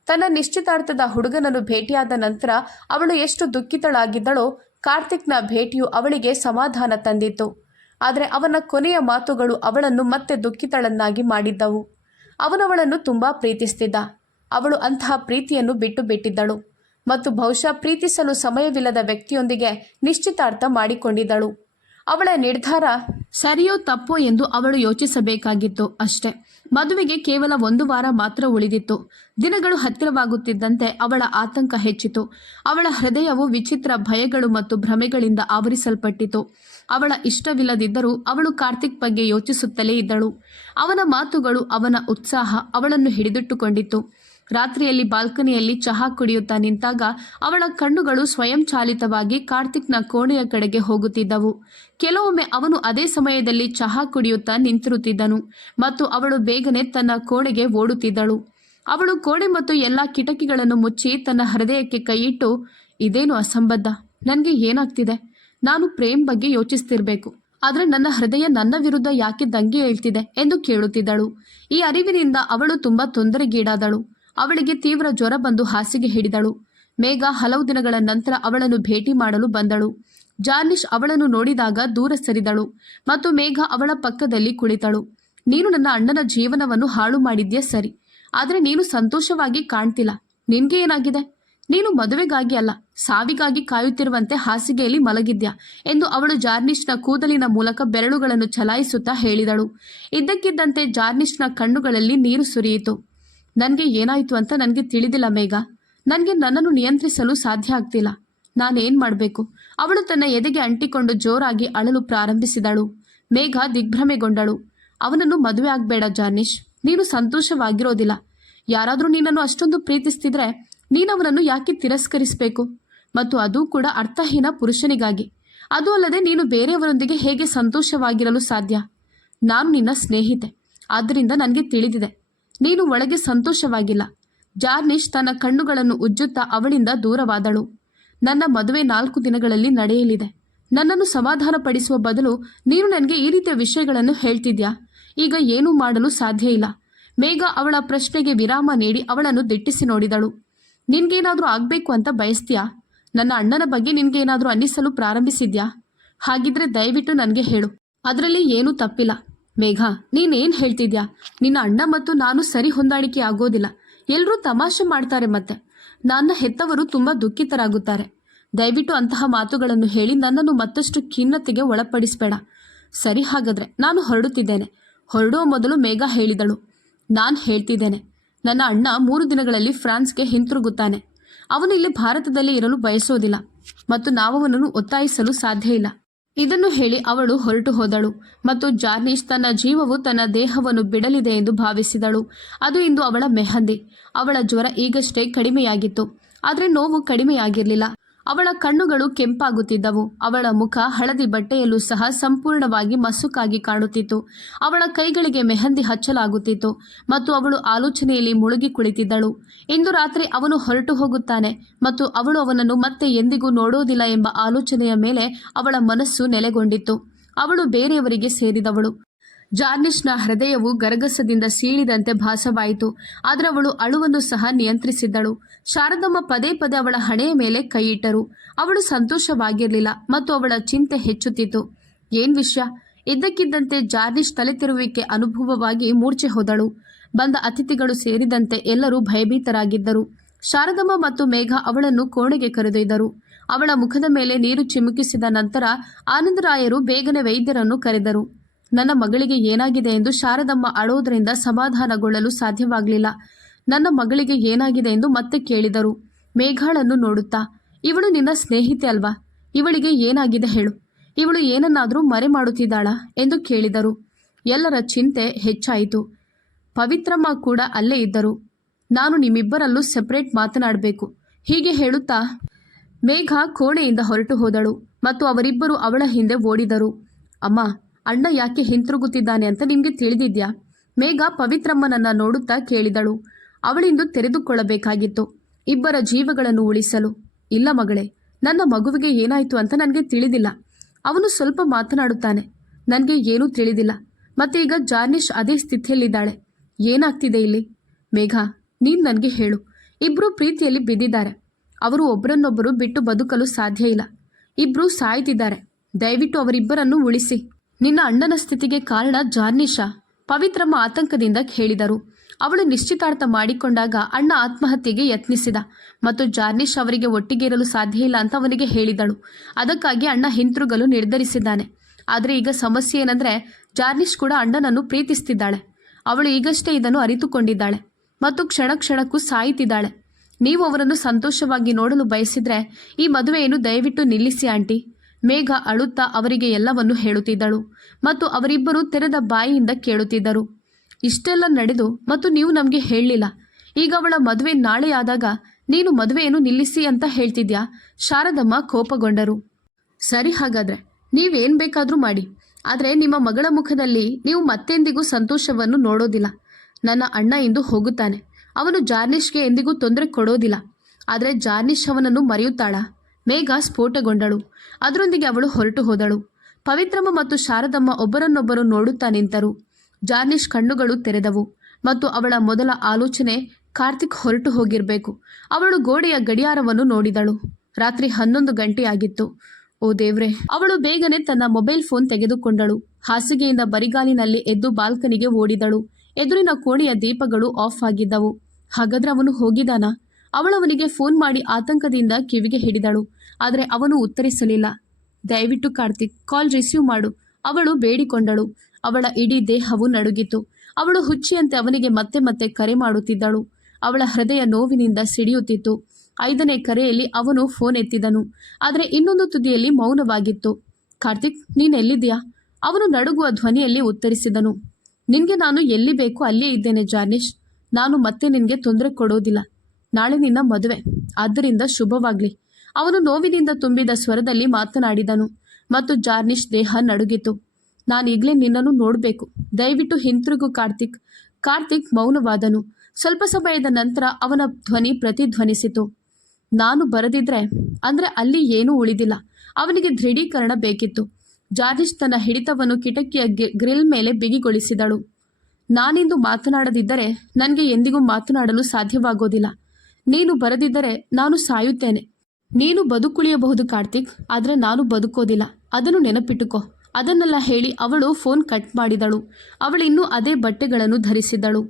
ತನ್ನ ನಿಶ್ಚಿತಾರ್ಥದ ಹುಡುಗನನ್ನು ಭೇಟಿಯಾದ ನಂತರ ಅವಳು ಎಷ್ಟು ದುಃಖಿತಳಾಗಿದ್ದಳೋ, ಕಾರ್ತಿಕ್ನ ಭೇಟಿಯು ಅವಳಿಗೆ ಸಮಾಧಾನ ತಂದಿತ್ತು. ಆದರೆ ಅವನ ಕೊನೆಯ ಮಾತುಗಳು ಅವಳನ್ನು ಮತ್ತೆ ದುಃಖಿತಳನ್ನಾಗಿ ಮಾಡಿದ್ದವು. ಅವನವಳನ್ನು ತುಂಬ ಪ್ರೀತಿಸ್ತಿದ್ದ. ಅವಳು ಅಂತಹ ಪ್ರೀತಿಯನ್ನು ಬಿಟ್ಟಿದ್ದಳು ಮತ್ತು ಬಹುಶಃ ಪ್ರೀತಿಸಲು ಸಮಯವಿಲ್ಲದ ವ್ಯಕ್ತಿಯೊಂದಿಗೆ ನಿಶ್ಚಿತಾರ್ಥ ಮಾಡಿಕೊಂಡಿದ್ದಳು. ಅವಳ ನಿರ್ಧಾರ ಸರಿಯೋ ತಪ್ಪೋ ಎಂದು ಅವಳು ಯೋಚಿಸಬೇಕಾಗಿತ್ತು ಅಷ್ಟೇ. ಮದುವೆಗೆ ಕೇವಲ 1 ವಾರ ಮಾತ್ರ ಉಳಿದಿತ್ತು. ದಿನಗಳು ಹತ್ತಿರವಾಗುತ್ತಿದ್ದಂತೆ ಅವಳ ಆತಂಕ ಹೆಚ್ಚಿತು. ಅವಳ ಹೃದಯವು ವಿಚಿತ್ರ ಭಯಗಳು ಮತ್ತು ಭ್ರಮೆಗಳಿಂದ ಆವರಿಸಲ್ಪಟ್ಟಿತು. ಅವಳ ಇಷ್ಟವಿಲ್ಲದಿದ್ದರೂ ಅವಳು ಕಾರ್ತಿಕ್ ಬಗ್ಗೆ ಯೋಚಿಸುತ್ತಲೇ ಇದ್ದಳು. ಅವನ ಮಾತುಗಳು, ಅವನ ಉತ್ಸಾಹ ಅವಳನ್ನು ಹಿಡಿದಿಟ್ಟುಕೊಂಡಿತ್ತು. ರಾತ್ರಿಯಲ್ಲಿ ಬಾಲ್ಕನಿಯಲ್ಲಿ ಚಹಾ ಕುಡಿಯುತ್ತಾ ನಿಂತಾಗ ಅವಳ ಕಣ್ಣುಗಳು ಸ್ವಯಂಚಾಲಿತವಾಗಿ ಕಾರ್ತಿಕ್ನ ಕೋಣೆಯ ಕಡೆಗೆ ಹೋಗುತ್ತಿದ್ದವು. ಕೆಲವೊಮ್ಮೆ ಅವನು ಅದೇ ಸಮಯದಲ್ಲಿ ಚಹಾ ಕುಡಿಯುತ್ತಾ ನಿಂತಿರುತ್ತಿದ್ದನು ಮತ್ತು ಅವಳು ಬೇಗನೆ ತನ್ನ ಕೋಣೆಗೆ ಓಡುತ್ತಿದ್ದಳು. ಅವಳು ಕೋಣೆ ಮತ್ತು ಎಲ್ಲ ಕಿಟಕಿಗಳನ್ನು ಮುಚ್ಚಿ ತನ್ನ ಹೃದಯಕ್ಕೆ ಕೈಯಿಟ್ಟು, ಇದೇನು ಅಸಂಬದ್ಧ, ನನಗೆ ಏನಾಗ್ತಿದೆ? ನಾನು ಪ್ರೇಮ್ ಬಗ್ಗೆ ಯೋಚಿಸ್ತಿರ್ಬೇಕು, ಆದರೆ ನನ್ನ ಹೃದಯ ನನ್ನ ವಿರುದ್ಧ ಯಾಕೆ ದಂಗೆ ಏಳ್ತಿದೆ ಎಂದು ಕೇಳುತ್ತಿದ್ದಳು. ಈ ಅರಿವಿನಿಂದ ಅವಳು ತುಂಬ ತೊಂದರೆಗೀಡಾದಳು. ಅವಳಿಗೆ ತೀವ್ರ ಜ್ವರ ಬಂದು ಹಾಸಿಗೆ ಹಿಡಿದಳು. ಮೇಘ ಹಲವು ದಿನಗಳ ನಂತರ ಅವಳನ್ನು ಭೇಟಿ ಮಾಡಲು ಬಂದಳು. ಜಾರ್ನಿಶ್ ಅವಳನ್ನು ನೋಡಿದಾಗ ದೂರ ಸರಿದಳು ಮತ್ತು ಮೇಘ ಅವಳ ಪಕ್ಕದಲ್ಲಿ ಕುಳಿತಳು. ನೀನು ನನ್ನ ಅಣ್ಣನ ಜೀವನವನ್ನು ಹಾಳು ಮಾಡಿದ್ಯಾ ಸರಿ, ಆದರೆ ನೀನು ಸಂತೋಷವಾಗಿ ಕಾಣ್ತಿಲ್ಲ. ನಿನ್ಗೆ ಏನಾಗಿದೆ? ನೀನು ಮದುವೆಗಾಗಿ ಅಲ್ಲ, ಸಾವಿಗಾಗಿ ಕಾಯುತ್ತಿರುವಂತೆ ಹಾಸಿಗೆಯಲ್ಲಿ ಮಲಗಿದ್ಯಾ ಎಂದು ಅವಳು ಜಾರ್ನಿಶ್ನ ಕೂದಲಿನ ಮೂಲಕ ಬೆರಳುಗಳನ್ನು ಚಲಾಯಿಸುತ್ತಾ ಹೇಳಿದಳು. ಇದ್ದಕ್ಕಿದ್ದಂತೆ ಜಾರ್ನಿಶ್ನ ಕಣ್ಣುಗಳಲ್ಲಿ ನೀರು ಸುರಿಯಿತು. ನನಗೆ ಏನಾಯಿತು ಅಂತ ನನಗೆ ತಿಳಿದಿಲ್ಲ ಮೇಘ. ನನಗೆ ನನ್ನನ್ನು ನಿಯಂತ್ರಿಸಲು ಸಾಧ್ಯ ಆಗ್ತಿಲ್ಲ. ನಾನೇನು ಮಾಡಬೇಕು? ಅವಳು ತನ್ನ ಎದೆಗೆ ಅಂಟಿಕೊಂಡು ಜೋರಾಗಿ ಅಳಲು ಪ್ರಾರಂಭಿಸಿದಳು. ಮೇಘ ದಿಗ್ಭ್ರಮೆಗೊಂಡಳು. ಅವನನ್ನು ಮದುವೆ ಆಗಬೇಡ ಜಾರ್ನಿಶ್, ನೀನು ಸಂತೋಷವಾಗಿರೋದಿಲ್ಲ. ಯಾರಾದರೂ ನಿನ್ನನ್ನು ಅಷ್ಟೊಂದು ಪ್ರೀತಿಸ್ತಿದ್ರೆ ನೀನವನನ್ನು ಯಾಕೆ ತಿರಸ್ಕರಿಸಬೇಕು? ಮತ್ತು ಅದು ಕೂಡ ಅರ್ಥಹೀನ ಪುರುಷನಿಗಾಗಿ. ಅದು ಅಲ್ಲದೆ ನೀನು ಬೇರೆಯವರೊಂದಿಗೆ ಹೇಗೆ ಸಂತೋಷವಾಗಿರಲು ಸಾಧ್ಯ? ನಾನು ನಿನ್ನ ಸ್ನೇಹಿತೆ, ಆದ್ದರಿಂದ ನನಗೆ ತಿಳಿದಿದೆ ನೀನು ಒಳಗೆ ಸಂತೋಷವಾಗಿಲ್ಲ. ಜಾರ್ನಿಶ್ ತನ್ನ ಕಣ್ಣುಗಳನ್ನು ಉಜ್ಜುತ್ತಾ ಅವಳಿಂದ ದೂರವಾದಳು. ನನ್ನ ಮದುವೆ 4 ದಿನಗಳಲ್ಲಿ ನಡೆಯಲಿದೆ. ನನ್ನನ್ನು ಸಮಾಧಾನಪಡಿಸುವ ಬದಲು ನೀನು ನನಗೆ ಈ ರೀತಿಯ ವಿಷಯಗಳನ್ನು ಹೇಳ್ತಿದ್ಯಾ? ಈಗ ಏನೂ ಮಾಡಲು ಸಾಧ್ಯ ಇಲ್ಲ. ಮೇಘ ಅವಳ ಪ್ರಶ್ನೆಗೆ ವಿರಾಮ ನೀಡಿ ಅವಳನ್ನು ದಿಟ್ಟಿಸಿ ನೋಡಿದಳು. ನಿನ್ಗೇನಾದರೂ ಆಗಬೇಕು ಅಂತ ಬಯಸ್ತೀಯಾ? ನನ್ನ ಅಣ್ಣನ ಬಗ್ಗೆ ನಿನ್ಗೇನಾದರೂ ಅನ್ನಿಸಲು ಪ್ರಾರಂಭಿಸಿದ್ಯಾ? ಹಾಗಿದ್ರೆ ದಯವಿಟ್ಟು ನನಗೆ ಹೇಳು. ಅದರಲ್ಲಿ ಏನೂ ತಪ್ಪಿಲ್ಲ. ಮೇಘ, ನೀನೇನು ಹೇಳ್ತಿದ್ಯಾ? ನಿನ್ನ ಅಣ್ಣ ಮತ್ತು ನಾನು ಸರಿ ಹೊಂದಾಣಿಕೆ ಆಗೋದಿಲ್ಲ. ಎಲ್ಲರೂ ತಮಾಷೆ ಮಾಡ್ತಾರೆ. ಮತ್ತೆ ನನ್ನ ಹೆತ್ತವರು ತುಂಬ ದುಃಖಿತರಾಗುತ್ತಾರೆ. ದಯವಿಟ್ಟು ಅಂತಹ ಮಾತುಗಳನ್ನು ಹೇಳಿ ನನ್ನನ್ನು ಮತ್ತಷ್ಟು ಖಿನ್ನತೆಗೆ ಒಳಪಡಿಸಬೇಡ. ಸರಿ, ಹಾಗಾದ್ರೆ ನಾನು ಹೊರಡುತ್ತಿದ್ದೇನೆ. ಹೊರಡುವ ಮೊದಲು ಮೇಘ ಹೇಳಿದಳು, ನಾನು ಹೇಳ್ತಿದ್ದೇನೆ, ನನ್ನ ಅಣ್ಣ 3 ದಿನಗಳಲ್ಲಿ ಫ್ರಾನ್ಸ್ಗೆ ಹಿಂತಿರುಗುತ್ತಾನೆ. ಅವನು ಇಲ್ಲಿ ಭಾರತದಲ್ಲಿ ಇರಲು ಬಯಸೋದಿಲ್ಲ ಮತ್ತು ನಾವವನನ್ನು ಒತ್ತಾಯಿಸಲು ಸಾಧ್ಯ ಇಲ್ಲ. ಇದನ್ನು ಹೇಳಿ ಅವಳು ಹೊರಟು ಹೋದಳು ಮತ್ತು ಜಾರ್ನಿಶ್ ತನ್ನ ಜೀವವು ತನ್ನ ದೇಹವನ್ನು ಬಿಡಲಿದೆ ಎಂದು ಭಾವಿಸಿದಳು. ಅದು ಇಂದು ಅವಳ ಮೆಹಂದಿ. ಅವಳ ಜ್ವರ ಈಗಷ್ಟೇ ಕಡಿಮೆಯಾಗಿತ್ತು, ಆದರೆ ನೋವು ಕಡಿಮೆಯಾಗಿರಲಿಲ್ಲ. ಅವಳ ಕಣ್ಣುಗಳು ಕೆಂಪಾಗುತ್ತಿದ್ದವು. ಅವಳ ಮುಖ ಹಳದಿ ಬಟ್ಟೆಯಲ್ಲೂ ಸಹ ಸಂಪೂರ್ಣವಾಗಿ ಮಸುಕಾಗಿ ಕಾಣುತ್ತಿತ್ತು. ಅವಳ ಕೈಗಳಿಗೆ ಮೆಹಂದಿ ಹಚ್ಚಲಾಗುತ್ತಿತ್ತು ಮತ್ತು ಅವಳು ಆಲೋಚನೆಯಲ್ಲಿ ಮುಳುಗಿ ಕುಳಿತಿದ್ದಳು. ಇಂದು ರಾತ್ರಿ ಅವನು ಹೊರಟು ಹೋಗುತ್ತಾನೆ ಮತ್ತು ಅವಳು ಅವನನ್ನು ಮತ್ತೆ ಎಂದಿಗೂ ನೋಡೋದಿಲ್ಲ ಎಂಬ ಆಲೋಚನೆಯ ಮೇಲೆ ಅವಳ ಮನಸ್ಸು ನೆಲೆಗೊಂಡಿತ್ತು. ಅವಳು ಬೇರೆಯವರಿಗೆ ಸೇರಿದವಳು. ಜಾರ್ನಿಶ್ನ ಹೃದಯವು ಗರಗಸದಿಂದ ಸೀಳಿದಂತೆ ಭಾಸವಾಯಿತು. ಆದರೆ ಅವಳು ಅಳುವನ್ನು ಸಹ ನಿಯಂತ್ರಿಸಿದ್ದಳು. ಶಾರದಮ್ಮ ಪದೇ ಪದೇ ಅವಳ ಹಣೆಯ ಮೇಲೆ ಕೈಯಿಟ್ಟರು. ಅವಳು ಸಂತೋಷವಾಗಿರಲಿಲ್ಲ ಮತ್ತು ಅವಳ ಚಿಂತೆ ಹೆಚ್ಚುತ್ತಿತ್ತು. ಏನ್ ವಿಷಯ? ಇದ್ದಕ್ಕಿದ್ದಂತೆ ಜಾರ್ನಿಶ್ ತಲೆ ತಿರುವಿಕೆ ಅನುಭವವಾಗಿ ಮೂರ್ಛೆ ಹೋದಳು. ಬಂದ ಅತಿಥಿಗಳು ಸೇರಿದಂತೆ ಎಲ್ಲರೂ ಭಯಭೀತರಾಗಿದ್ದರು. ಶಾರದಮ್ಮ ಮತ್ತು ಮೇಘ ಅವಳನ್ನು ಕೋಣೆಗೆ ಕರೆದೊಯ್ದರು. ಅವಳ ಮುಖದ ಮೇಲೆ ನೀರು ಚಿಮುಕಿಸಿದ ನಂತರ ಆನಂದರಾಯರು ಬೇಗನೆ ವೈದ್ಯರನ್ನು ಕರೆದರು. ನನ್ನ ಮಗಳಿಗೆ ಏನಾಗಿದೆ ಎಂದು ಶಾರದಮ್ಮ ಅಳೋದ್ರಿಂದ ಸಮಾಧಾನಗೊಳ್ಳಲು ಸಾಧ್ಯವಾಗಲಿಲ್ಲ. ನನ್ನ ಮಗಳಿಗೆ ಏನಾಗಿದೆ ಎಂದು ಮತ್ತೆ ಕೇಳಿದರು. ಮೇಘಾಳನ್ನು ನೋಡುತ್ತಾ, ಇವಳು ನಿನ್ನ ಸ್ನೇಹಿತೆ ಅಲ್ವಾ? ಇವಳಿಗೆ ಏನಾಗಿದೆ ಹೇಳು. ಇವಳು ಏನನ್ನಾದರೂ ಮರೆ ಮಾಡುತ್ತಿದ್ದಾಳಾ ಎಂದು ಕೇಳಿದರು. ಎಲ್ಲರ ಚಿಂತೆ ಹೆಚ್ಚಾಯಿತು. ಪವಿತ್ರಮ್ಮ ಕೂಡ ಅಲ್ಲೇ ಇದ್ದರು. ನಾನು ನಿಮ್ಮಿಬ್ಬರಲ್ಲೂ ಸೆಪರೇಟ್ ಮಾತನಾಡಬೇಕು. ಹೀಗೆ ಹೇಳುತ್ತಾ ಮೇಘ ಕೋಣೆಯಿಂದ ಹೊರಟು ಹೋದಳು ಮತ್ತು ಅವರಿಬ್ಬರು ಅವಳ ಹಿಂದೆ ಓಡಿದರು. ಅಮ್ಮ, ಅಣ್ಣ ಯಾಕೆ ಹಿಂತಿರುಗುತ್ತಿದ್ದಾನೆ ಅಂತ ನಿಮಗೆ ತಿಳಿದಿದ್ಯಾ? ಮೇಘ ಪವಿತ್ರಮ್ಮನನ್ನ ನೋಡುತ್ತಾ ಕೇಳಿದಳು. ಅವಳಿಂದು ತೆರೆದುಕೊಳ್ಳಬೇಕಾಗಿತ್ತು, ಇಬ್ಬರ ಜೀವಗಳನ್ನು ಉಳಿಸಲು. ಇಲ್ಲ ಮಗಳೇ, ನನ್ನ ಮಗುವಿಗೆ ಏನಾಯಿತು ಅಂತ ನನಗೆ ತಿಳಿದಿಲ್ಲ. ಅವನು ಸ್ವಲ್ಪ ಮಾತನಾಡುತ್ತಾನೆ, ನನಗೆ ಏನೂ ತಿಳಿದಿಲ್ಲ. ಮತ್ತೆ ಈಗ ಜಾರ್ನಿಶ್ ಅದೇ ಸ್ಥಿತಿಯಲ್ಲಿದ್ದಾಳೆ. ಏನಾಗ್ತಿದೆ ಇಲ್ಲಿ? ಮೇಘ, ನೀನು ನನಗೆ ಹೇಳು. ಇಬ್ಬರು ಪ್ರೀತಿಯಲ್ಲಿ ಬಿದ್ದಿದ್ದಾರೆ. ಅವರು ಒಬ್ಬರನ್ನೊಬ್ಬರು ಬಿಟ್ಟು ಬದುಕಲು ಸಾಧ್ಯ ಇಲ್ಲ. ಇಬ್ಬರು ಸಾಯ್ತಿದ್ದಾರೆ. ದಯವಿಟ್ಟು ಅವರಿಬ್ಬರನ್ನು ಉಳಿಸಿ. ನಿನ್ನ ಅಣ್ಣನ ಸ್ಥಿತಿಗೆ ಕಾರಣ ಜಾರ್ನಿಶಾ? ಪವಿತ್ರಮ್ಮ ಆತಂಕದಿಂದ ಹೇಳಿದರು. ಅವಳು ನಿಶ್ಚಿತಾರ್ಥ ಮಾಡಿಕೊಂಡಾಗ ಅಣ್ಣ ಆತ್ಮಹತ್ಯೆಗೆ ಯತ್ನಿಸಿದ ಮತ್ತು ಜಾರ್ನಿಶ್ ಅವರಿಗೆ ಒಟ್ಟಿಗೆ ಇರಲು ಸಾಧ್ಯ ಇಲ್ಲ ಅಂತ ಅವನಿಗೆ ಹೇಳಿದಳು. ಅದಕ್ಕಾಗಿ ಅಣ್ಣ ಹಿಂತಿರುಗಲು ನಿರ್ಧರಿಸಿದ್ದಾನೆ. ಆದರೆ ಈಗ ಸಮಸ್ಯೆ ಏನಂದ್ರೆ, ಜಾರ್ನಿಶ್ ಕೂಡ ಅಣ್ಣನನ್ನು ಪ್ರೀತಿಸ್ತಿದ್ದಾಳೆ. ಅವಳು ಈಗಷ್ಟೇ ಇದನ್ನು ಅರಿತುಕೊಂಡಿದ್ದಾಳೆ ಮತ್ತು ಕ್ಷಣ ಕ್ಷಣಕ್ಕೂ ಸಾಯುತ್ತಿದ್ದಾಳೆ. ನೀವು ಅವರನ್ನು ಸಂತೋಷವಾಗಿ ನೋಡಲು ಬಯಸಿದ್ರೆ ಈ ಮದುವೆಯನ್ನು ದಯವಿಟ್ಟು ನಿಲ್ಲಿಸಿ ಆಂಟಿ. ಮೇಘ ಅಳುತ್ತಾ ಅವರಿಗೆ ಎಲ್ಲವನ್ನೂ ಹೇಳುತ್ತಿದ್ದಳು ಮತ್ತು ಅವರಿಬ್ಬರು ತೆರೆದ ಬಾಯಿಯಿಂದ ಕೇಳುತ್ತಿದ್ದರು. ಇಷ್ಟೆಲ್ಲ ನಡೆದು ಮತ್ತು ನೀವು ನಮಗೆ ಹೇಳಲಿಲ್ಲ. ಈಗ ಅವಳ ಮದುವೆ ನಾಳೆ ಆದಾಗ ನೀನು ಮದುವೆಯನ್ನು ನಿಲ್ಲಿಸಿ ಅಂತ ಹೇಳ್ತಿದ್ಯಾ? ಶಾರದಮ್ಮ ಕೋಪಗೊಂಡರು. ಸರಿ, ಹಾಗಾದ್ರೆ ನೀವೇನು ಬೇಕಾದರೂ ಮಾಡಿ, ಆದರೆ ನಿಮ್ಮ ಮಗಳ ಮುಖದಲ್ಲಿ ನೀವು ಮತ್ತೆಂದಿಗೂ ಸಂತೋಷವನ್ನು ನೋಡೋದಿಲ್ಲ. ನನ್ನ ಅಣ್ಣ ಇಂದು ಹೋಗುತ್ತಾನೆ. ಅವನು ಜಾರ್ನಿಶ್ಗೆ ಎಂದಿಗೂ ತೊಂದರೆ ಕೊಡೋದಿಲ್ಲ. ಆದರೆ ಜಾರ್ನಿಶ್ ಅವನನ್ನು ಮರೆಯುತ್ತಾಳಾ? ಮೇಘ ಸ್ಫೋಟಗೊಂಡಳು. ಅದರೊಂದಿಗೆ ಅವಳು ಹೊರಟು ಹೋದಳು. ಪವಿತ್ರಮ್ಮ ಮತ್ತು ಶಾರದಮ್ಮ ಒಬ್ಬರನ್ನೊಬ್ಬರು ನೋಡುತ್ತಾ ನಿಂತರು. ಜಾರ್ನಿಶ್ ಕಣ್ಣುಗಳು ತೆರೆದವು ಮತ್ತು ಅವಳ ಮೊದಲ ಆಲೋಚನೆ ಕಾರ್ತಿಕ್ ಹೊರಟು ಹೋಗಿರಬೇಕು. ಅವಳು ಗೋಡೆಯ ಗಡಿಯಾರವನ್ನು ನೋಡಿದಳು. ರಾತ್ರಿ 11 ಗಂಟೆಯಾಗಿತ್ತು. ಓ ದೇವ್ರೆ! ಅವಳು ಬೇಗನೆ ತನ್ನ ಮೊಬೈಲ್ ಫೋನ್ ತೆಗೆದುಕೊಂಡಳು. ಹಾಸಿಗೆಯಿಂದ ಬರಿಗಾಲಿನಲ್ಲಿ ಎದ್ದು ಬಾಲ್ಕನಿಗೆ ಓಡಿದಳು. ಎದುರಿನ ಕೋಣೆಯ ದೀಪಗಳು ಆಫ್ ಆಗಿದ್ದವು. ಹಾಗಾದ್ರೆ ಅವನು ಹೋಗಿದಾನಾ? ಅವಳವನಿಗೆ ಫೋನ್ ಮಾಡಿ ಆತಂಕದಿಂದ ಕಿವಿಗೆ ಹಿಡಿದಳು. ಆದರೆ ಅವನು ಉತ್ತರಿಸಲಿಲ್ಲ. ದಯವಿಟ್ಟು ಕಾರ್ತಿಕ್, ಕಾಲ್ ರಿಸೀವ್ ಮಾಡು, ಅವಳು ಬೇಡಿಕೊಂಡಳು. ಅವಳ ಇಡೀ ದೇಹವು ನಡುಗಿತು. ಅವಳು ಹುಚ್ಚಿಯಂತೆ ಅವನಿಗೆ ಮತ್ತೆ ಮತ್ತೆ ಕರೆ ಮಾಡುತ್ತಿದ್ದಳು. ಅವಳ ಹೃದಯ ನೋವಿನಿಂದ ಸಿಡಿಯುತ್ತಿತ್ತು. 5ನೇ ಕರೆಯಲ್ಲಿ ಅವನು ಫೋನ್ ಎತ್ತಿದನು. ಆದರೆ ಇನ್ನೊಂದು ತುದಿಯಲ್ಲಿ ಮೌನವಾಗಿತ್ತು. ಕಾರ್ತಿಕ್, ನೀನೆಲ್ಲಿದ್ದೀಯಾ? ಅವನು ನಡುಗುವ ಧ್ವನಿಯಲ್ಲಿ ಉತ್ತರಿಸಿದನು. ನಿನ್ಗೆ ನಾನು ಎಲ್ಲಿ ಬೇಕು ಅಲ್ಲೇ ಇದ್ದೇನೆ ಜಾರ್ನಿಶ್. ನಾನು ಮತ್ತೆ ನಿನ್ಗೆ ತೊಂದರೆ ಕೊಡೋದಿಲ್ಲ. ನಾಳೆ ನಿನ್ನ ಮದುವೆ, ಆದ್ದರಿಂದ ಶುಭವಾಗ್ಲಿ. ಅವನು ನೋವಿನಿಂದ ತುಂಬಿದ ಸ್ವರದಲ್ಲಿ ಮಾತನಾಡಿದನು ಮತ್ತು ಜಾರ್ನಿಶ್ ದೇಹ ನಡುಗಿತು. ನಾನೀಗಲೇ ನಿನ್ನನ್ನು ನೋಡಬೇಕು. ದಯವಿಟ್ಟು ಹಿಂತಿರುಗು ಕಾರ್ತಿಕ್. ಕಾರ್ತಿಕ್ ಮೌನವಾದನು. ಸ್ವಲ್ಪ ಸಮಯದ ನಂತರ ಅವನ ಧ್ವನಿ ಪ್ರತಿಧ್ವನಿಸಿತು. ನಾನು ಬರದಿದ್ರೆ ಅಂದ್ರೆ ಅಲ್ಲಿ ಏನೂ ಉಳಿದಿಲ್ಲ. ಅವನಿಗೆ ದೃಢೀಕರಣ ಬೇಕಿತ್ತು. ಜಾರ್ನಿಶ್ ತನ್ನ ಹಿಡಿತವನ್ನು ಕಿಟಕಿಯ ಗ್ರಿಲ್ ಮೇಲೆ ಬಿಗಿಗೊಳಿಸಿದಳು. ನಾನಿಂದು ಮಾತನಾಡದಿದ್ದರೆ ನನಗೆ ಎಂದಿಗೂ ಮಾತನಾಡಲು ಸಾಧ್ಯವಾಗೋದಿಲ್ಲ. ನೀನು ಬರದಿದ್ದರೆ ನಾನು ಸಾಯುತ್ತೇನೆ. ನೀನು ಬದುಕುಳಿಯಬಹುದು ಕಾರ್ತಿಕ್, ಆದರೆ ನಾನು ಬದುಕೋದಿಲ್ಲ. ಅದನ್ನು ನೆನಪಿಟ್ಟುಕೋ. ಅದನ್ನೆಲ್ಲ ಹೇಳಿ ಅವಳು ಫೋನ್ ಕಟ್ ಮಾಡಿದಳು. ಅವಳಿನ್ನೂ ಅದೇ ಬಟ್ಟೆಗಳನ್ನು ಧರಿಸಿದ್ದಳು.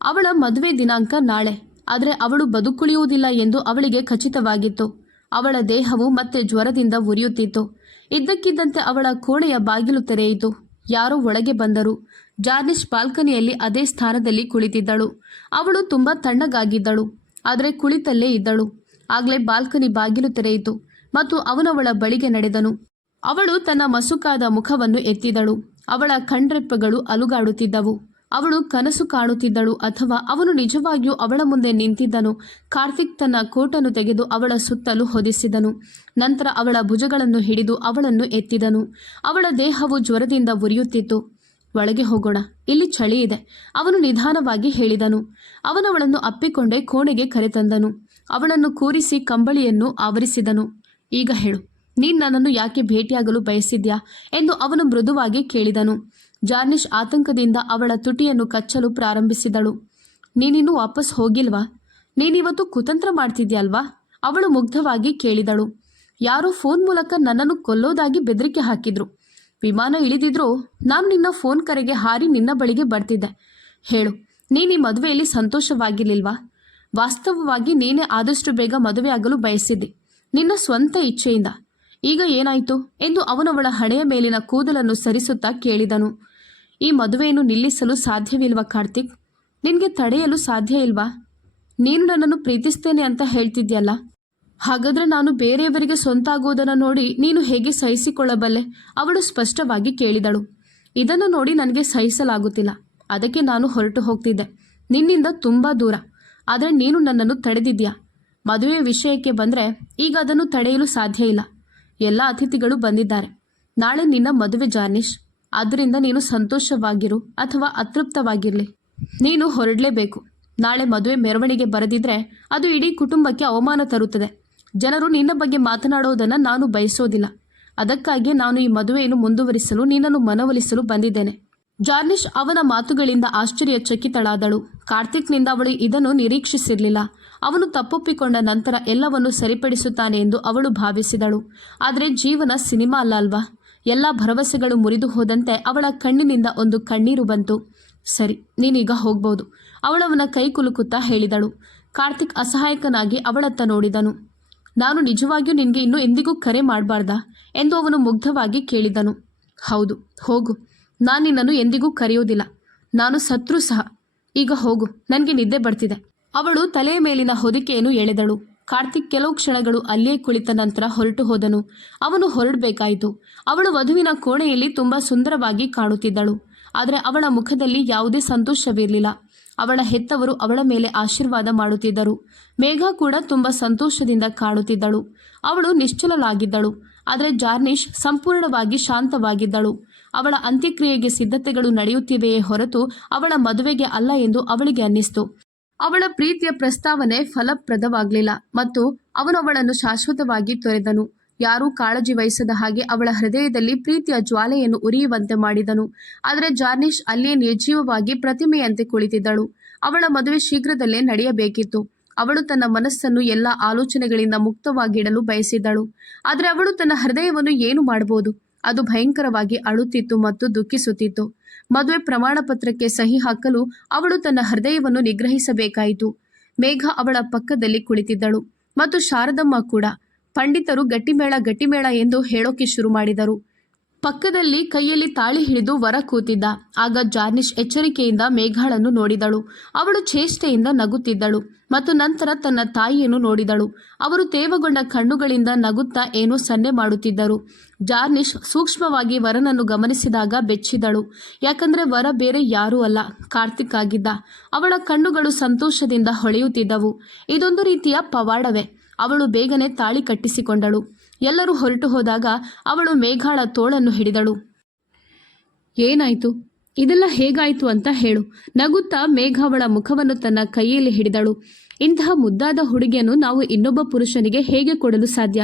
ಅವಳ ಮದುವೆ ದಿನಾಂಕ ನಾಳೆ. ಆದರೆ ಅವಳು ಬದುಕುಳಿಯುವುದಿಲ್ಲ ಎಂದು ಅವಳಿಗೆ ಖಚಿತವಾಗಿತ್ತು. ಅವಳ ದೇಹವು ಮತ್ತೆ ಜ್ವರದಿಂದ ಉರಿಯುತ್ತಿತ್ತು. ಇದ್ದಕ್ಕಿದ್ದಂತೆ ಅವಳ ಕೋಣೆಯ ಬಾಗಿಲು ತೆರೆಯಿತು. ಯಾರೋ ಒಳಗೆ ಬಂದರು. ಜಾರ್ನಿಶ್ ಬಾಲ್ಕನಿಯಲ್ಲಿ ಅದೇ ಸ್ಥಾನದಲ್ಲಿ ಕುಳಿತಿದ್ದಳು. ಅವಳು ತುಂಬ ತಣ್ಣಗಾಗಿದ್ದಳು, ಆದರೆ ಕುಳಿತಲ್ಲೇ ಇದ್ದಳು. ಆಗಲೇ ಬಾಲ್ಕನಿ ಬಾಗಿಲು ತೆರೆಯಿತು ಮತ್ತು ಅವನವಳ ಬಳಿಗೆ ನಡೆದನು. ಅವಳು ತನ್ನ ಮಸುಕಾದ ಮುಖವನ್ನು ಎತ್ತಿದಳು. ಅವಳ ಕಣ್ರೆಪ್ಪೆಗಳು ಅಲುಗಾಡುತ್ತಿದ್ದವು. ಅವಳು ಕನಸು ಕಾಣುತ್ತಿದ್ದಳು ಅಥವಾ ಅವನು ನಿಜವಾಗಿಯೂ ಅವಳ ಮುಂದೆ ನಿಂತಿದ್ದನು. ಕಾರ್ತಿಕ್ ತನ್ನ ಕೋಟನ್ನು ತೆಗೆದು ಅವಳ ಸುತ್ತಲೂ ಹೊದಿಸಿದನು. ನಂತರ ಅವಳ ಭುಜಗಳನ್ನು ಹಿಡಿದು ಅವಳನ್ನು ಎತ್ತಿದನು. ಅವಳ ದೇಹವು ಜ್ವರದಿಂದ ಉರಿಯುತ್ತಿತ್ತು. ಒಳಗೆ ಹೋಗೋಣ, ಇಲ್ಲಿ ಚಳಿ ಇದೆ, ಅವನು ನಿಧಾನವಾಗಿ ಹೇಳಿದನು. ಅವನವಳನ್ನು ಅಪ್ಪಿಕೊಂಡೇ ಕೋಣೆಗೆ ಕರೆತಂದನು. ಅವಳನ್ನು ಕೂರಿಸಿ ಕಂಬಳಿಯನ್ನು ಆವರಿಸಿದನು. ಈಗ ಹೇಳು, ನೀನು ನನ್ನನ್ನು ಯಾಕೆ ಭೇಟಿಯಾಗಲು ಬಯಸಿದ್ಯಾ ಎಂದು ಅವನು ಮೃದುವಾಗಿ ಕೇಳಿದನು. ಜಾರ್ನಿಶ್ ಆತಂಕದಿಂದ ಅವಳ ತುಟಿಯನ್ನು ಕಚ್ಚಲು ಪ್ರಾರಂಭಿಸಿದಳು. ನೀನಿನ್ನೂ ವಾಪಸ್ ಹೋಗಿಲ್ವಾ? ನೀನಿವತ್ತು ಕುತಂತ್ರ ಮಾಡ್ತಿದ್ಯಲ್ವಾ? ಅವಳು ಮುಗ್ಧವಾಗಿ ಕೇಳಿದಳು. ಯಾರೋ ಫೋನ್ ಮೂಲಕ ನನ್ನನ್ನು ಕೊಲ್ಲೋದಾಗಿ ಬೆದರಿಕೆ ಹಾಕಿದ್ರು. ವಿಮಾನ ಇಳಿದಿದ್ರೂ ನಾನು ನಿನ್ನ ಫೋನ್ ಕರೆಗೆ ಹಾರಿ ನಿನ್ನ ಬಳಿಗೆ ಬರ್ತಿದ್ದೆ. ಹೇಳು, ನೀನು ಈ ಮದುವೆಯಲ್ಲಿ ಸಂತೋಷವಾಗಿರ್ಲಿಲ್ವಾ? ವಾಸ್ತವವಾಗಿ ನೀನೇ ಆದಷ್ಟು ಬೇಗ ಮದುವೆಯಾಗಲು ಬಯಸಿದ್ದೆ, ನಿನ್ನ ಸ್ವಂತ ಇಚ್ಛೆಯಿಂದ. ಈಗ ಏನಾಯಿತು ಎಂದು ಅವನವಳ ಹಣೆಯ ಮೇಲಿನ ಕೂದಲನ್ನು ಸರಿಸುತ್ತಾ ಕೇಳಿದನು. ಈ ಮದುವೆಯನ್ನು ನಿಲ್ಲಿಸಲು ಸಾಧ್ಯವಿಲ್ವಾ ಕಾರ್ತಿಕ್? ನಿನಗೆ ತಡೆಯಲು ಸಾಧ್ಯ ಇಲ್ವಾ? ನೀನು ನನ್ನನ್ನು ಪ್ರೀತಿಸ್ತೇನೆ ಅಂತ ಹೇಳ್ತಿದ್ಯಲ್ಲ, ಹಾಗಾದರೆ ನಾನು ಬೇರೆಯವರಿಗೆ ಸ್ವಂತ ಆಗುವುದನ್ನು ನೋಡಿ ನೀನು ಹೇಗೆ ಸಹಿಸಿಕೊಳ್ಳಬಲ್ಲೆ? ಅವಳು ಸ್ಪಷ್ಟವಾಗಿ ಕೇಳಿದಳು. ಇದನ್ನು ನೋಡಿ ನನಗೆ ಸಹಿಸಲಾಗುತ್ತಿಲ್ಲ. ಅದಕ್ಕೆ ನಾನು ಹೊರಟು ಹೋಗ್ತಿದ್ದೆ, ನಿನ್ನಿಂದ ತುಂಬ ದೂರ. ಆದರೆ ನೀನು ನನ್ನನ್ನು ತಡೆದಿದ್ಯಾ. ಮದುವೆಯ ವಿಷಯಕ್ಕೆ ಬಂದರೆ ಈಗ ಅದನ್ನು ತಡೆಯಲು ಸಾಧ್ಯ ಇಲ್ಲ. ಎಲ್ಲ ಅತಿಥಿಗಳು ಬಂದಿದ್ದಾರೆ. ನಾಳೆ ನಿನ್ನ ಮದುವೆ ಜಾರ್ನಿಶ್. ಆದ್ದರಿಂದ ನೀನು ಸಂತೋಷವಾಗಿರು ಅಥವಾ ಅತೃಪ್ತವಾಗಿರಲಿ, ನೀನು ಹೊರಡಲೇಬೇಕು. ನಾಳೆ ಮದುವೆ ಮೆರವಣಿಗೆ ಬರದಿದ್ರೆ ಅದು ಇಡೀ ಕುಟುಂಬಕ್ಕೆ ಅವಮಾನ ತರುತ್ತದೆ. ಜನರು ನಿನ್ನ ಬಗ್ಗೆ ಮಾತನಾಡೋದನ್ನು ನಾನು ಬಯಸೋದಿಲ್ಲ. ಅದಕ್ಕಾಗಿ ನಾನು ಈ ಮದುವೆಯನ್ನು ಮುಂದುವರಿಸಲು ನಿನ್ನನ್ನು ಮನವೊಲಿಸಲು ಬಂದಿದ್ದೇನೆ. ಜಾರ್ನಿಶ್ ಅವನ ಮಾತುಗಳಿಂದ ಆಶ್ಚರ್ಯಚಕಿತಳಾದಳು. ಕಾರ್ತಿಕ್ನಿಂದ ಅವಳು ಇದನ್ನು ನಿರೀಕ್ಷಿಸಿರಲಿಲ್ಲ. ಅವನು ತಪ್ಪೊಪ್ಪಿಕೊಂಡ ನಂತರ ಎಲ್ಲವನ್ನು ಸರಿಪಡಿಸುತ್ತಾನೆ ಎಂದು ಅವಳು ಭಾವಿಸಿದಳು. ಆದರೆ ಜೀವನ ಸಿನಿಮಾ ಅಲ್ವಾ? ಎಲ್ಲ ಭರವಸೆಗಳು ಮುರಿದು ಹೋದಂತೆ ಅವಳ ಕಣ್ಣಿನಿಂದ ಒಂದು ಕಣ್ಣೀರು ಬಂತು. ಸರಿ, ನೀನೀಗ ಹೋಗ್ಬೋದು, ಅವಳವನ ಕೈ ಕುಲುಕುತ್ತಾ ಹೇಳಿದಳು. ಕಾರ್ತಿಕ್ ಅಸಹಾಯಕನಾಗಿ ಅವಳತ್ತ ನೋಡಿದನು. ನಾನು ನಿಜವಾಗಿಯೂ ನಿನಗೆ ಇನ್ನೂ ಎಂದಿಗೂ ಕರೆ ಮಾಡಬಾರ್ದಾ ಎಂದು ಅವನು ಮುಗ್ಧವಾಗಿ ಕೇಳಿದನು. ಹೌದು, ಹೋಗು. ನಾನು ನಿನ್ನನ್ನು ಎಂದಿಗೂ ಕರೆಯೋದಿಲ್ಲ. ನಾನು ಸತ್ರೂ ಸಹ. ಈಗ ಹೋಗು, ನನಗೆ ನಿದ್ದೆ ಬರ್ತಿದೆ. ಅವಳು ತಲೆಯ ಮೇಲಿನ ಹೊದಿಕೆಯನ್ನು ಎಳೆದಳು. ಕಾರ್ತಿಕ್ ಕೆಲವು ಕ್ಷಣಗಳು ಅಲ್ಲಿಯೇ ಕುಳಿತ ನಂತರ ಹೊರಟು ಹೋದನು. ಅವನು ಹೊರಡಬೇಕಾಯಿತು. ಅವಳು ವಧುವಿನ ಕೋಣೆಯಲ್ಲಿ ತುಂಬ ಸುಂದರವಾಗಿ ಕಾಣುತ್ತಿದ್ದಳು. ಆದರೆ ಅವಳ ಮುಖದಲ್ಲಿ ಯಾವುದೇ ಸಂತೋಷವಿರಲಿಲ್ಲ. ಅವಳ ಹೆತ್ತವರು ಅವಳ ಮೇಲೆ ಆಶೀರ್ವಾದ ಮಾಡುತ್ತಿದ್ದರು. ಮೇಘ ಕೂಡ ತುಂಬ ಸಂತೋಷದಿಂದ ಕಾಣುತ್ತಿದ್ದಳು. ಅವಳು ನಿಶ್ಚಲಳಾಗಿದ್ದಳು. ಆದರೆ ಜಾರ್ನಿಶ್ ಸಂಪೂರ್ಣವಾಗಿ ಶಾಂತವಾಗಿದ್ದಳು. ಅವಳ ಅಂತ್ಯಕ್ರಿಯೆಗೆ ಸಿದ್ಧತೆಗಳು ನಡೆಯುತ್ತಿವೆಯೇ ಹೊರತು ಅವಳ ಮದುವೆಗೆ ಅಲ್ಲ ಎಂದು ಅವಳಿಗೆ ಅನ್ನಿಸ್ತು. ಅವಳ ಪ್ರೀತಿಯ ಪ್ರಸ್ತಾವನೆ ಫಲಪ್ರದವಾಗಲಿಲ್ಲ ಮತ್ತು ಅವನು ಅವಳನ್ನು ಶಾಶ್ವತವಾಗಿ ತೊರೆದನು. ಯಾರೂ ಕಾಳಜಿ ವಹಿಸದ ಹಾಗೆ ಅವಳ ಹೃದಯದಲ್ಲಿ ಪ್ರೀತಿಯ ಜ್ವಾಲೆಯನ್ನು ಉರಿಯುವಂತೆ ಮಾಡಿದನು. ಆದರೆ ಜಾರ್ನಿಶ್ ಅಲ್ಲಿಯೇ ನಿರ್ಜೀವವಾಗಿ ಪ್ರತಿಮೆಯಂತೆ ಕುಳಿತಿದ್ದಳು. ಅವಳ ಮದುವೆ ಶೀಘ್ರದಲ್ಲೇ ನಡೆಯಬೇಕಿತ್ತು. ಅವಳು ತನ್ನ ಮನಸ್ಸನ್ನು ಎಲ್ಲ ಆಲೋಚನೆಗಳಿಂದ ಮುಕ್ತವಾಗಿಡಲು ಬಯಸಿದ್ದಳು. ಆದರೆ ಅವಳು ತನ್ನ ಹೃದಯವನ್ನು ಏನು ಮಾಡಬಹುದು? ಅದು ಭಯಂಕರವಾಗಿ ಅಳುತ್ತಿತ್ತು ಮತ್ತು ದುಃಖಿಸುತ್ತಿತ್ತು. ಮದುವೆ ಪ್ರಮಾಣ ಪತ್ರಕ್ಕೆ ಸಹಿ ಹಾಕಲು ಅವಳು ತನ್ನ ಹೃದಯವನ್ನು ನಿಗ್ರಹಿಸಬೇಕಾಯಿತು. ಮೇಘ ಅವಳ ಪಕ್ಕದಲ್ಲಿ ಕುಳಿತಿದ್ದಳು ಮತ್ತು ಶಾರದಮ್ಮ ಕೂಡ. ಪಂಡಿತರು ಗಟ್ಟಿಮೇಳ ಎಂದು ಹೇಳೋಕೆ ಶುರು ಮಾಡಿದರು. ಪಕ್ಕದಲ್ಲಿ ಕೈಯಲ್ಲಿ ತಾಳಿ ಹಿಡಿದು ವರ ಕೂತಿದ್ದ. ಆಗ ಜಾರ್ನಿಶ್ ಎಚ್ಚರಿಕೆಯಿಂದ ಮೇಘಾಳನ್ನು ನೋಡಿದಳು. ಅವಳು ಚೇಷ್ಟೆಯಿಂದ ನಗುತ್ತಿದ್ದಳು ಮತ್ತು ನಂತರ ತನ್ನ ತಾಯಿಯನ್ನು ನೋಡಿದಳು. ಅವರು ತೇವಗೊಂಡ ಕಣ್ಣುಗಳಿಂದ ನಗುತ್ತಾ ಏನೋ ಸನ್ನೆ ಮಾಡುತ್ತಿದ್ದರು. ಜಾರ್ನಿಶ್ ಸೂಕ್ಷ್ಮವಾಗಿ ವರನನ್ನು ಗಮನಿಸಿದಾಗ ಬೆಚ್ಚಿದಳು. ಯಾಕಂದ್ರೆ ವರ ಬೇರೆ ಯಾರೂ ಅಲ್ಲ, ಕಾರ್ತಿಕ್ ಆಗಿದ್ದ. ಅವಳ ಕಣ್ಣುಗಳು ಸಂತೋಷದಿಂದ ಹೊಳೆಯುತ್ತಿದ್ದವು. ಇದೊಂದು ರೀತಿಯ ಪವಾಡವೇ. ಅವಳು ಬೇಗನೆ ತಾಳಿ ಕಟ್ಟಿಸಿಕೊಂಡಳು. ಎಲ್ಲರೂ ಹೊರಟು ಹೋದಾಗ ಅವಳು ಮೇಘಾಳ ತೋಳನ್ನು ಹಿಡಿದಳು. ಏನಾಯಿತು? ಇದೆಲ್ಲ ಹೇಗಾಯಿತು ಅಂತ ಹೇಳು. ನಗುತ್ತಾ ಮೇಘ ಅವಳ ಮುಖವನ್ನು ತನ್ನ ಕೈಯಲ್ಲಿ ಹಿಡಿದಳು. ಇಂತಹ ಮುದ್ದಾದ ಹುಡುಗಿಯನ್ನು ನಾವು ಇನ್ನೊಬ್ಬ ಪುರುಷನಿಗೆ ಹೇಗೆ ಕೊಡಲು ಸಾಧ್ಯ?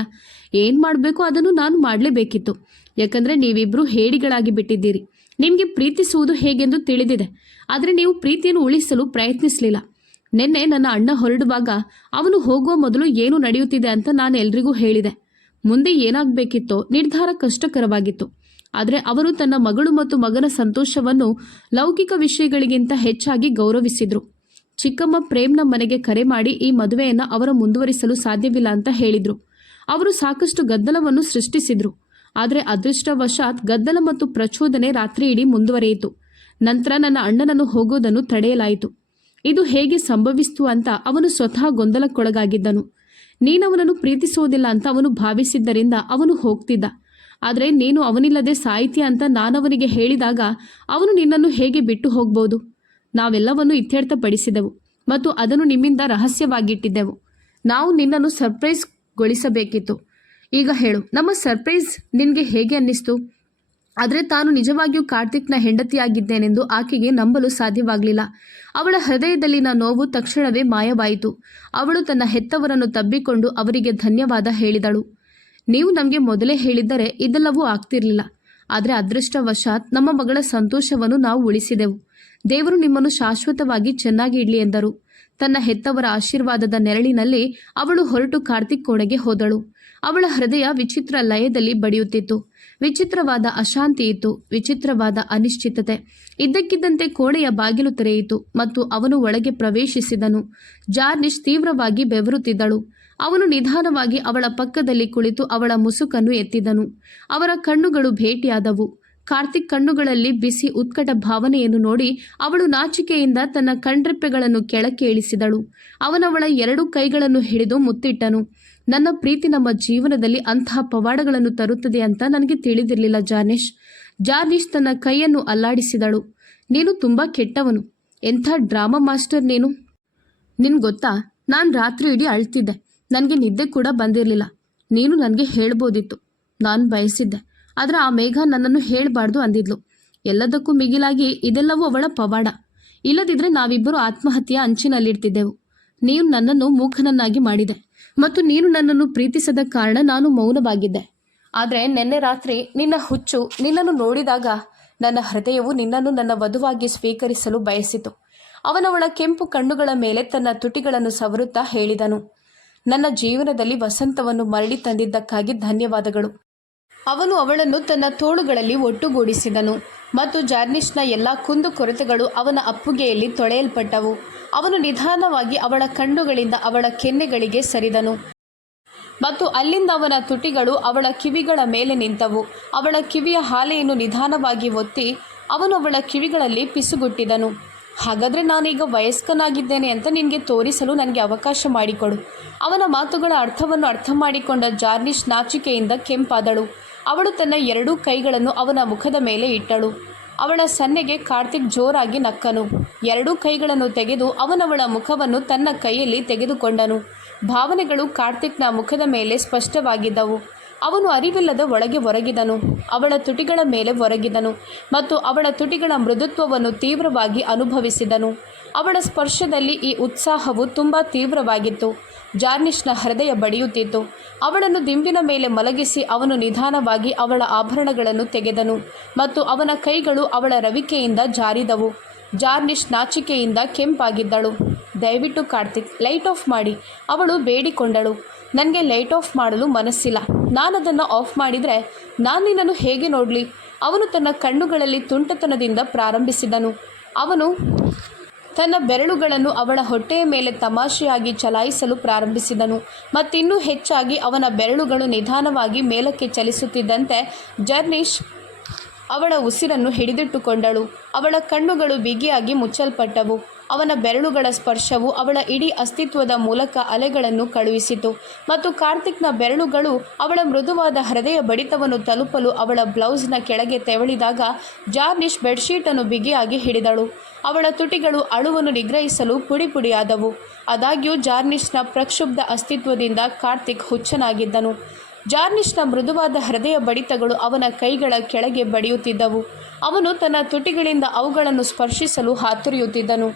ಏನು ಮಾಡಬೇಕು ಅದನ್ನು ನಾನು ಮಾಡಲೇಬೇಕಿತ್ತು. ಯಾಕಂದರೆ ನೀವಿಬ್ಬರು ಹೇಡಿಗಳಾಗಿ ಬಿಟ್ಟಿದ್ದೀರಿ. ನಿಮಗೆ ಪ್ರೀತಿಸುವುದು ಹೇಗೆಂದು ತಿಳಿದಿದೆ, ಆದರೆ ನೀವು ಪ್ರೀತಿಯನ್ನು ಉಳಿಸಲು ಪ್ರಯತ್ನಿಸಲಿಲ್ಲ. ನಿನ್ನೆ ನನ್ನ ಅಣ್ಣ ಹೊರಡುವಾಗ ಅವನು ಹೋಗುವ ಮೊದಲು ಏನು ನಡೆಯುತ್ತಿದೆ ಅಂತ ನಾನು ಎಲ್ರಿಗೂ ಹೇಳಿದೆ. ಮುಂದೆ ಏನಾಗಬೇಕಿತ್ತೋ ನಿರ್ಧಾರ ಕಷ್ಟಕರವಾಗಿತ್ತು. ಆದರೆ ಅವರು ತನ್ನ ಮಗಳು ಮತ್ತು ಮಗನ ಸಂತೋಷವನ್ನು ಲೌಕಿಕ ವಿಷಯಗಳಿಗಿಂತ ಹೆಚ್ಚಾಗಿ ಗೌರವಿಸಿದ್ರು. ಚಿಕ್ಕಮ್ಮ ಪ್ರೇಮ್ನ ಮನೆಗೆ ಕರೆ ಮಾಡಿ ಈ ಮದುವೆಯನ್ನು ಅವರ ಮುಂದುವರಿಸಲು ಸಾಧ್ಯವಿಲ್ಲ ಅಂತ ಹೇಳಿದ್ರು. ಅವರು ಸಾಕಷ್ಟು ಗದ್ದಲವನ್ನು ಸೃಷ್ಟಿಸಿದ್ರು. ಆದರೆ ಅದೃಷ್ಟವಶಾತ್ ಗದ್ದಲ ಮತ್ತು ಪ್ರಚೋದನೆ ರಾತ್ರಿ ಇಡೀ ಮುಂದುವರಿಯಿತು. ನಂತರ ನನ್ನ ಅಣ್ಣನನ್ನು ಹೋಗೋದನ್ನು ತಡೆಯಲಾಯಿತು. ಇದು ಹೇಗೆ ಸಂಭವಿಸಿತು ಅಂತ ಅವನು ಸ್ವತಃ ಗೊಂದಲಕ್ಕೊಳಗಾಗಿದ್ದನು. ನೀನವನನ್ನು ಪ್ರೀತಿಸುವುದಿಲ್ಲ ಅಂತ ಅವನು ಭಾವಿಸಿದ್ದರಿಂದ ಅವನು ಹೋಗ್ತಿದ್ದ. ಆದರೆ ನೀನು ಅವನಿಲ್ಲದೆ ಸಾಹಿತ್ಯ ಅಂತ ನಾನವನಿಗೆ ಹೇಳಿದಾಗ ಅವನು ನಿನ್ನನ್ನು ಹೇಗೆ ಬಿಟ್ಟು ಹೋಗ್ಬೋದು? ನಾವೆಲ್ಲವನ್ನು ಇತ್ಯರ್ಥಪಡಿಸಿದೆವು ಮತ್ತು ಅದನ್ನು ನಿಮ್ಮಿಂದ ರಹಸ್ಯವಾಗಿಟ್ಟಿದ್ದೆವು. ನಾವು ನಿನ್ನನ್ನು ಸರ್ಪ್ರೈಸ್ಗೊಳಿಸಬೇಕಿತ್ತು. ಈಗ ಹೇಳು, ನಮ್ಮ ಸರ್ಪ್ರೈಸ್ ನಿನಗೆ ಹೇಗೆ ಅನ್ನಿಸ್ತು? ಆದರೆ ತಾನು ನಿಜವಾಗಿಯೂ ಕಾರ್ತಿಕ್ನ ಹೆಂಡತಿಯಾಗಿದ್ದೇನೆಂದು ಆಕೆಗೆ ನಂಬಲು ಸಾಧ್ಯವಾಗಲಿಲ್ಲ. ಅವಳ ಹೃದಯದಲ್ಲಿನ ನೋವು ತಕ್ಷಣವೇ ಮಾಯವಾಯಿತು. ಅವಳು ತನ್ನ ಹೆತ್ತವರನ್ನು ತಬ್ಬಿಕೊಂಡು ಅವರಿಗೆ ಧನ್ಯವಾದ ಹೇಳಿದಳು. ನೀವು ನಮಗೆ ಮೊದಲೇ ಹೇಳಿದ್ದರೆ ಇದೆಲ್ಲವೂ ಆಗ್ತಿರಲಿಲ್ಲ. ಆದರೆ ಅದೃಷ್ಟವಶಾತ್ ನಮ್ಮ ಮಗಳ ಸಂತೋಷವನ್ನು ನಾವು ಉಳಿಸಿದೆವು. ದೇವರು ನಿಮ್ಮನ್ನು ಶಾಶ್ವತವಾಗಿ ಚೆನ್ನಾಗಿ ಇಡಲಿ ಎಂದರು. ತನ್ನ ಹೆತ್ತವರ ಆಶೀರ್ವಾದದ ನೆರಳಿನಲ್ಲಿ ಅವಳು ಹೊರಟು ಕಾರ್ತಿಕ್ ಕೋಣೆಗೆ ಹೋದಳು. ಅವಳ ಹೃದಯ ವಿಚಿತ್ರ ಲಯದಲ್ಲಿ ಬಡಿಯುತ್ತಿತ್ತು. ವಿಚಿತ್ರವಾದ ಅಶಾಂತಿ ಇತ್ತು, ವಿಚಿತ್ರವಾದ ಅನಿಶ್ಚಿತತೆ. ಇದ್ದಕ್ಕಿದ್ದಂತೆ ಕೋಣೆಯ ಬಾಗಿಲು ತೆರೆಯಿತು ಮತ್ತು ಅವನು ಒಳಗೆ ಪ್ರವೇಶಿಸಿದನು. ಜಾರ್ನಿಶ್ ತೀವ್ರವಾಗಿ ಬೆವರುತ್ತಿದ್ದಳು. ಅವನು ನಿಧಾನವಾಗಿ ಅವಳ ಪಕ್ಕದಲ್ಲಿ ಕುಳಿತು ಅವಳ ಮುಸುಕನ್ನು ಎತ್ತಿದನು. ಅವರ ಕಣ್ಣುಗಳು ಭೇಟಿಯಾದವು. ಕಾರ್ತಿಕ್ ಕಣ್ಣುಗಳಲ್ಲಿ ಬಿಸಿ ಉತ್ಕಟ ಭಾವನೆಯನ್ನು ನೋಡಿ ಅವಳು ನಾಚಿಕೆಯಿಂದ ತನ್ನ ಕಣ್ರೆಪ್ಪೆಗಳನ್ನು ಕೆಳಕ್ಕೆ ಇಳಿಸಿದಳು. ಅವನವಳ 2 ಕೈಗಳನ್ನು ಹಿಡಿದು ಮುತ್ತಿಟ್ಟನು. ನನ್ನ ಪ್ರೀತಿ ನಮ್ಮ ಜೀವನದಲ್ಲಿ ಅಂತಹ ಪವಾಡಗಳನ್ನು ತರುತ್ತದೆ ಅಂತ ನನಗೆ ತಿಳಿದಿರಲಿಲ್ಲ ಜಾರ್ನಿಶ್. ಜಾರ್ನಿಶ್ ತನ್ನ ಕೈಯನ್ನು ಅಲ್ಲಾಡಿಸಿದಳು. ನೀನು ತುಂಬ ಕೆಟ್ಟವನು. ಎಂಥ ಡ್ರಾಮಾ ಮಾಸ್ಟರ್ ನೀನು. ನಿನ್ ಗೊತ್ತಾ, ನಾನು ರಾತ್ರಿ ಇಡೀ ಅಳ್ತಿದ್ದೆ. ನನಗೆ ನಿದ್ದೆ ಕೂಡ ಬಂದಿರಲಿಲ್ಲ. ನೀನು ನನಗೆ ಹೇಳ್ಬೋದಿತ್ತು. ನಾನು ಬಯಸಿದ್ದೆ. ಆದರೆ ಆ ಮೇಘ ನನ್ನನ್ನು ಹೇಳಬಾರ್ದು ಅಂದಿದ್ಲು. ಎಲ್ಲದಕ್ಕೂ ಮಿಗಿಲಾಗಿ ಇದೆಲ್ಲವೂ ಅವಳ ಪವಾಡ. ಇಲ್ಲದಿದ್ದರೆ ನಾವಿಬ್ಬರು ಆತ್ಮಹತ್ಯೆಯ ಅಂಚಿನಲ್ಲಿರ್ತಿದ್ದೆವು. ನೀನು ನನ್ನನ್ನು ಮೂಕನನ್ನಾಗಿ ಮಾಡಿದೆ ಮತ್ತು ನೀನು ನನ್ನನ್ನು ಪ್ರೀತಿಸದ ಕಾರಣ ನಾನು ಮೌನವಾಗಿದ್ದೆ. ಆದರೆ ನಿನ್ನೆ ರಾತ್ರಿ ನಿನ್ನ ಹುಚ್ಚು ನಿನ್ನನ್ನು ನೋಡಿದಾಗ ನನ್ನ ಹೃದಯವು ನಿನ್ನನ್ನು ನನ್ನ ವಧುವಾಗಿ ಸ್ವೀಕರಿಸಲು ಬಯಸಿತು. ಅವನವಳ ಕೆಂಪು ಕಣ್ಣುಗಳ ಮೇಲೆ ತನ್ನ ತುಟಿಗಳನ್ನು ಸವರುತ್ತಾ ಹೇಳಿದನು, ನನ್ನ ಜೀವನದಲ್ಲಿ ವಸಂತವನ್ನು ಮರಳಿ ತಂದಿದ್ದಕ್ಕಾಗಿ ಧನ್ಯವಾದಗಳು. ಅವನು ಅವಳನ್ನು ತನ್ನ ತೋಳುಗಳಲ್ಲಿ ಒಟ್ಟುಗೂಡಿಸಿದನು ಮತ್ತು ಜಾರ್ನಿಶ್ನ ಎಲ್ಲ ಕುಂದುಕೊರತೆಗಳು ಅವನ ಅಪ್ಪುಗೆಯಲ್ಲಿ ತೊಳೆಯಲ್ಪಟ್ಟವು. ಅವನು ನಿಧಾನವಾಗಿ ಅವಳ ಕಣ್ಣುಗಳಿಂದ ಅವಳ ಕೆನ್ನೆಗಳಿಗೆ ಸರಿದನು ಮತ್ತು ಅಲ್ಲಿಂದ ಅವನ ತುಟಿಗಳು ಅವಳ ಕಿವಿಗಳ ಮೇಲೆ ನಿಂತವು. ಅವಳ ಕಿವಿಯ ಹಾಲೆಯನ್ನು ನಿಧಾನವಾಗಿ ಒತ್ತಿ ಅವನು ಅವಳ ಕಿವಿಗಳಲ್ಲಿ ಪಿಸುಗುಟ್ಟಿದನು. ಹಾಗಾದರೆ ನಾನೀಗ ವಯಸ್ಕನಾಗಿದ್ದೇನೆ ಅಂತ ನಿನಗೆ ತೋರಿಸಲು ನನಗೆ ಅವಕಾಶ ಮಾಡಿಕೊಡು. ಅವನ ಮಾತುಗಳ ಅರ್ಥವನ್ನು ಅರ್ಥ ಮಾಡಿಕೊಂಡ ಜಾರ್ನಿಶ್ ನಾಚಿಕೆಯಿಂದ ಕೆಂಪಾದಳು. ಅವಳು ತನ್ನ 2 ಕೈಗಳನ್ನು ಅವನ ಮುಖದ ಮೇಲೆ ಇಟ್ಟಳು. ಅವಳ ಸನ್ನೆಗೆ ಕಾರ್ತಿಕ್ ಜೋರಾಗಿ ನಕ್ಕನು. 2 ಕೈಗಳನ್ನು ತೆಗೆದು ಅವನವಳ ಮುಖವನ್ನು ತನ್ನ ಕೈಯಲ್ಲಿ ತೆಗೆದುಕೊಂಡನು. ಭಾವನೆಗಳು ಕಾರ್ತಿಕ್ನ ಮುಖದ ಮೇಲೆ ಸ್ಪಷ್ಟವಾಗಿದ್ದವು. ಅವನು ಅರಿವಿಲ್ಲದ ಒಳಗೆ ಒರಗಿದನು. ಅವಳ ತುಟಿಗಳ ಮೇಲೆ ಒರಗಿದನು ಮತ್ತು ಅವಳ ತುಟಿಗಳ ಮೃದುತ್ವವನ್ನು ತೀವ್ರವಾಗಿ ಅನುಭವಿಸಿದನು. ಅವಳ ಸ್ಪರ್ಶದಲ್ಲಿ ಈ ಉತ್ಸಾಹವು ತುಂಬ ತೀವ್ರವಾಗಿತ್ತು. ಜಾರ್ನಿಶ್ನ ಹೃದಯ ಬಡಿಯುತ್ತಿತ್ತು. ಅವಳನ್ನು ದಿಂಬಿನ ಮೇಲೆ ಮಲಗಿಸಿ ಅವನು ನಿಧಾನವಾಗಿ ಅವಳ ಆಭರಣಗಳನ್ನು ತೆಗೆದನು ಮತ್ತು ಅವನ ಕೈಗಳು ಅವಳ ರವಿಕೆಯಿಂದ ಜಾರಿದವು. ಜಾರ್ನಿಶ್ ನಾಚಿಕೆಯಿಂದ ಕೆಂಪಾಗಿದ್ದಳು. ದಯವಿಟ್ಟು ಕಾರ್ತಿಕ್, ಲೈಟ್ ಆಫ್ ಮಾಡಿ, ಅವಳು ಬೇಡಿಕೊಂಡಳು. ನನಗೆ ಲೈಟ್ ಆಫ್ ಮಾಡಲು ಮನಸ್ಸಿಲ್ಲ. ನಾನದನ್ನು ಆಫ್ ಮಾಡಿದರೆ ನಾನು ನಿನ್ನನ್ನು ಹೇಗೆ ನೋಡಲಿ? ಅವನು ತನ್ನ ಕಣ್ಣುಗಳಲ್ಲಿ ತುಂಟತನದಿಂದ ಪ್ರಾರಂಭಿಸಿದನು. ಅವನು ತನ್ನ ಬೆರಳುಗಳನ್ನು ಅವಳ ಹೊಟ್ಟೆಯ ಮೇಲೆ ತಮಾಷೆಯಾಗಿ ಚಲಾಯಿಸಲು ಪ್ರಾರಂಭಿಸಿದನು. ಮತ್ತಿನ್ನೂ ಹೆಚ್ಚಾಗಿ ಅವನ ಬೆರಳುಗಳು ನಿಧಾನವಾಗಿ ಮೇಲಕ್ಕೆ ಚಲಿಸುತ್ತಿದ್ದಂತೆ ಜಾರ್ನಿಶ್ ಅವಳ ಉಸಿರನ್ನು ಹಿಡಿದಿಟ್ಟುಕೊಂಡಳು. ಅವಳ ಕಣ್ಣುಗಳು ಬಿಗಿಯಾಗಿ ಮುಚ್ಚಲ್ಪಟ್ಟವು. ಅವನ ಬೆರಳುಗಳ ಸ್ಪರ್ಶವು ಅವಳ ಇಡೀ ಅಸ್ತಿತ್ವದ ಮೂಲಕ ಅಲೆಗಳನ್ನು ಕಳುಹಿಸಿತು ಮತ್ತು ಕಾರ್ತಿಕ್ನ ಬೆರಳುಗಳು ಅವಳ ಮೃದುವಾದ ಹೃದಯ ಬಡಿತವನ್ನು ತಲುಪಲು ಅವಳ ಬ್ಲೌಸ್ನ ಕೆಳಗೆ ತೆವಳಿದಾಗ ಜಾರ್ನಿಶ್ ಬೆಡ್ಶೀಟನ್ನು ಬಿಗಿಯಾಗಿ ಹಿಡಿದಳು. ಅವಳ ತುಟಿಗಳು ಅಳುವನ್ನು ನಿಗ್ರಹಿಸಲು ಪುಡಿಪುಡಿಯಾದವು. ಆದಾಗ್ಯೂ ಜಾರ್ನಿಶ್ನ ಪ್ರಕ್ಷುಬ್ಧ ಅಸ್ತಿತ್ವದಿಂದ ಕಾರ್ತಿಕ್ ಹುಚ್ಚನಾಗಿದ್ದನು. ಜಾರ್ನಿಶ್ನ ಮೃದುವಾದ ಹೃದಯ ಬಡಿತಗಳು ಅವನ ಕೈಗಳ ಕೆಳಗೆ ಬಡಿಯುತ್ತಿದ್ದವು. ಅವನು ತನ್ನ ತುಟಿಗಳಿಂದ ಅವುಗಳನ್ನು ಸ್ಪರ್ಶಿಸಲು ಹಾತೊರೆಯುತ್ತಿದ್ದನು.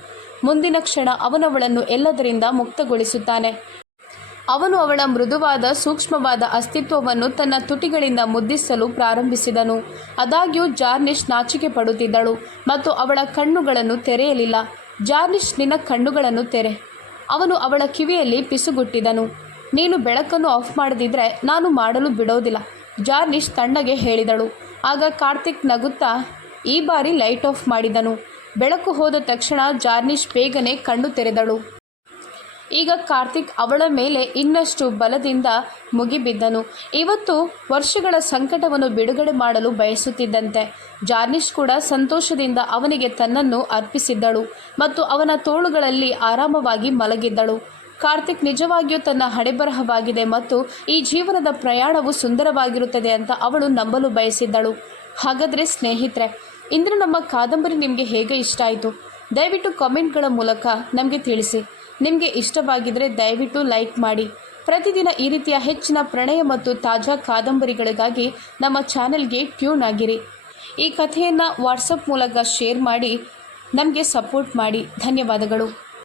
ಮುಂದಿನ ಕ್ಷಣ ಅವನವಳನ್ನು ಎಲ್ಲದರಿಂದ ಮುಕ್ತಗೊಳಿಸುತ್ತಾನೆ. ಅವನು ಅವಳ ಮೃದುವಾದ ಸೂಕ್ಷ್ಮವಾದ ಅಸ್ತಿತ್ವವನ್ನು ತನ್ನ ತುಟಿಗಳಿಂದ ಮುದ್ದಿಸಲು ಪ್ರಾರಂಭಿಸಿದನು. ಆದಾಗ್ಯೂ ಜಾರ್ನಿಷ್ ನಾಚಿಕೆ ಪಡುತ್ತಿದ್ದಳು ಮತ್ತು ಅವಳ ಕಣ್ಣುಗಳನ್ನು ತೆರೆಯಲಿಲ್ಲ. ಜಾರ್ನಿಷ್, ನಿನ್ನ ಕಣ್ಣುಗಳನ್ನು ತೆರೆ. ಅವನು ಅವಳ ಕಿವಿಯಲ್ಲಿ ಪಿಸುಗುಟ್ಟಿದನು. ನೀನು ಬೆಳಕನ್ನು ಆಫ್ ಮಾಡದಿದ್ದರೆ ನಾನು ಮಾಡಲು ಬಿಡೋದಿಲ್ಲ, ಜಾರ್ನಿಷ್ ತಣ್ಣಗೆ ಹೇಳಿದಳು. ಆಗ ಕಾರ್ತಿಕ್ ನಗುತ್ತಾ ಈ ಬಾರಿ ಲೈಟ್ ಆಫ್ ಮಾಡಿದನು. ಬೆಳಕು ಹೋದ ತಕ್ಷಣ ಜಾರ್ನಿಷ್ ಬೇಗನೆ ಕಣ್ಣು ತೆರೆದಳು. ಈಗ ಕಾರ್ತಿಕ್ ಅವಳ ಮೇಲೆ ಇನ್ನಷ್ಟು ಬಲದಿಂದ ಮುಗಿಬಿದ್ದನು. ಇವತ್ತು ವರ್ಷಗಳ ಸಂಕಟವನ್ನು ಬಿಡುಗಡೆ ಮಾಡಲು ಬಯಸುತ್ತಿದ್ದಂತೆ ಜಾರ್ನಿಷ್ ಕೂಡ ಸಂತೋಷದಿಂದ ಅವನಿಗೆ ತನ್ನನ್ನು ಅರ್ಪಿಸಿದ್ದಳು ಮತ್ತು ಅವನ ತೋಳುಗಳಲ್ಲಿ ಆರಾಮವಾಗಿ ಮಲಗಿದ್ದಳು. ಕಾರ್ತಿಕ್ ನಿಜವಾಗಿಯೂ ತನ್ನ ಹಣೆಬರಹವಾಗಿದೆ ಮತ್ತು ಈ ಜೀವನದ ಪ್ರಯಾಣವು ಸುಂದರವಾಗಿರುತ್ತದೆ ಅಂತ ಅವಳು ನಂಬಲು ಬಯಸಿದ್ದಳು. ಹಾಗಾದರೆ ಸ್ನೇಹಿತರೆ, ಇಂದಿನ ನಮ್ಮ ಕಾದಂಬರಿ ನಿಮಗೆ ಹೇಗೆ ಇಷ್ಟ ಆಯಿತು? ದಯವಿಟ್ಟು ಕಾಮೆಂಟ್ಗಳ ಮೂಲಕ ನಮಗೆ ತಿಳಿಸಿ. ನಿಮಗೆ ಇಷ್ಟವಾಗಿದ್ದರೆ ದಯವಿಟ್ಟು ಲೈಕ್ ಮಾಡಿ. ಪ್ರತಿದಿನ ಈ ರೀತಿಯ ಹೆಚ್ಚಿನ ಪ್ರಣಯ ಮತ್ತು ತಾಜಾ ಕಾದಂಬರಿಗಳಿಗಾಗಿ ನಮ್ಮ ಚಾನೆಲ್ಗೆ ಟ್ಯೂನ್ ಆಗಿರಿ. ಈ ಕಥೆಯನ್ನು ವಾಟ್ಸಪ್ ಮೂಲಕ ಶೇರ್ ಮಾಡಿ ನಮಗೆ ಸಪೋರ್ಟ್ ಮಾಡಿ. ಧನ್ಯವಾದಗಳು.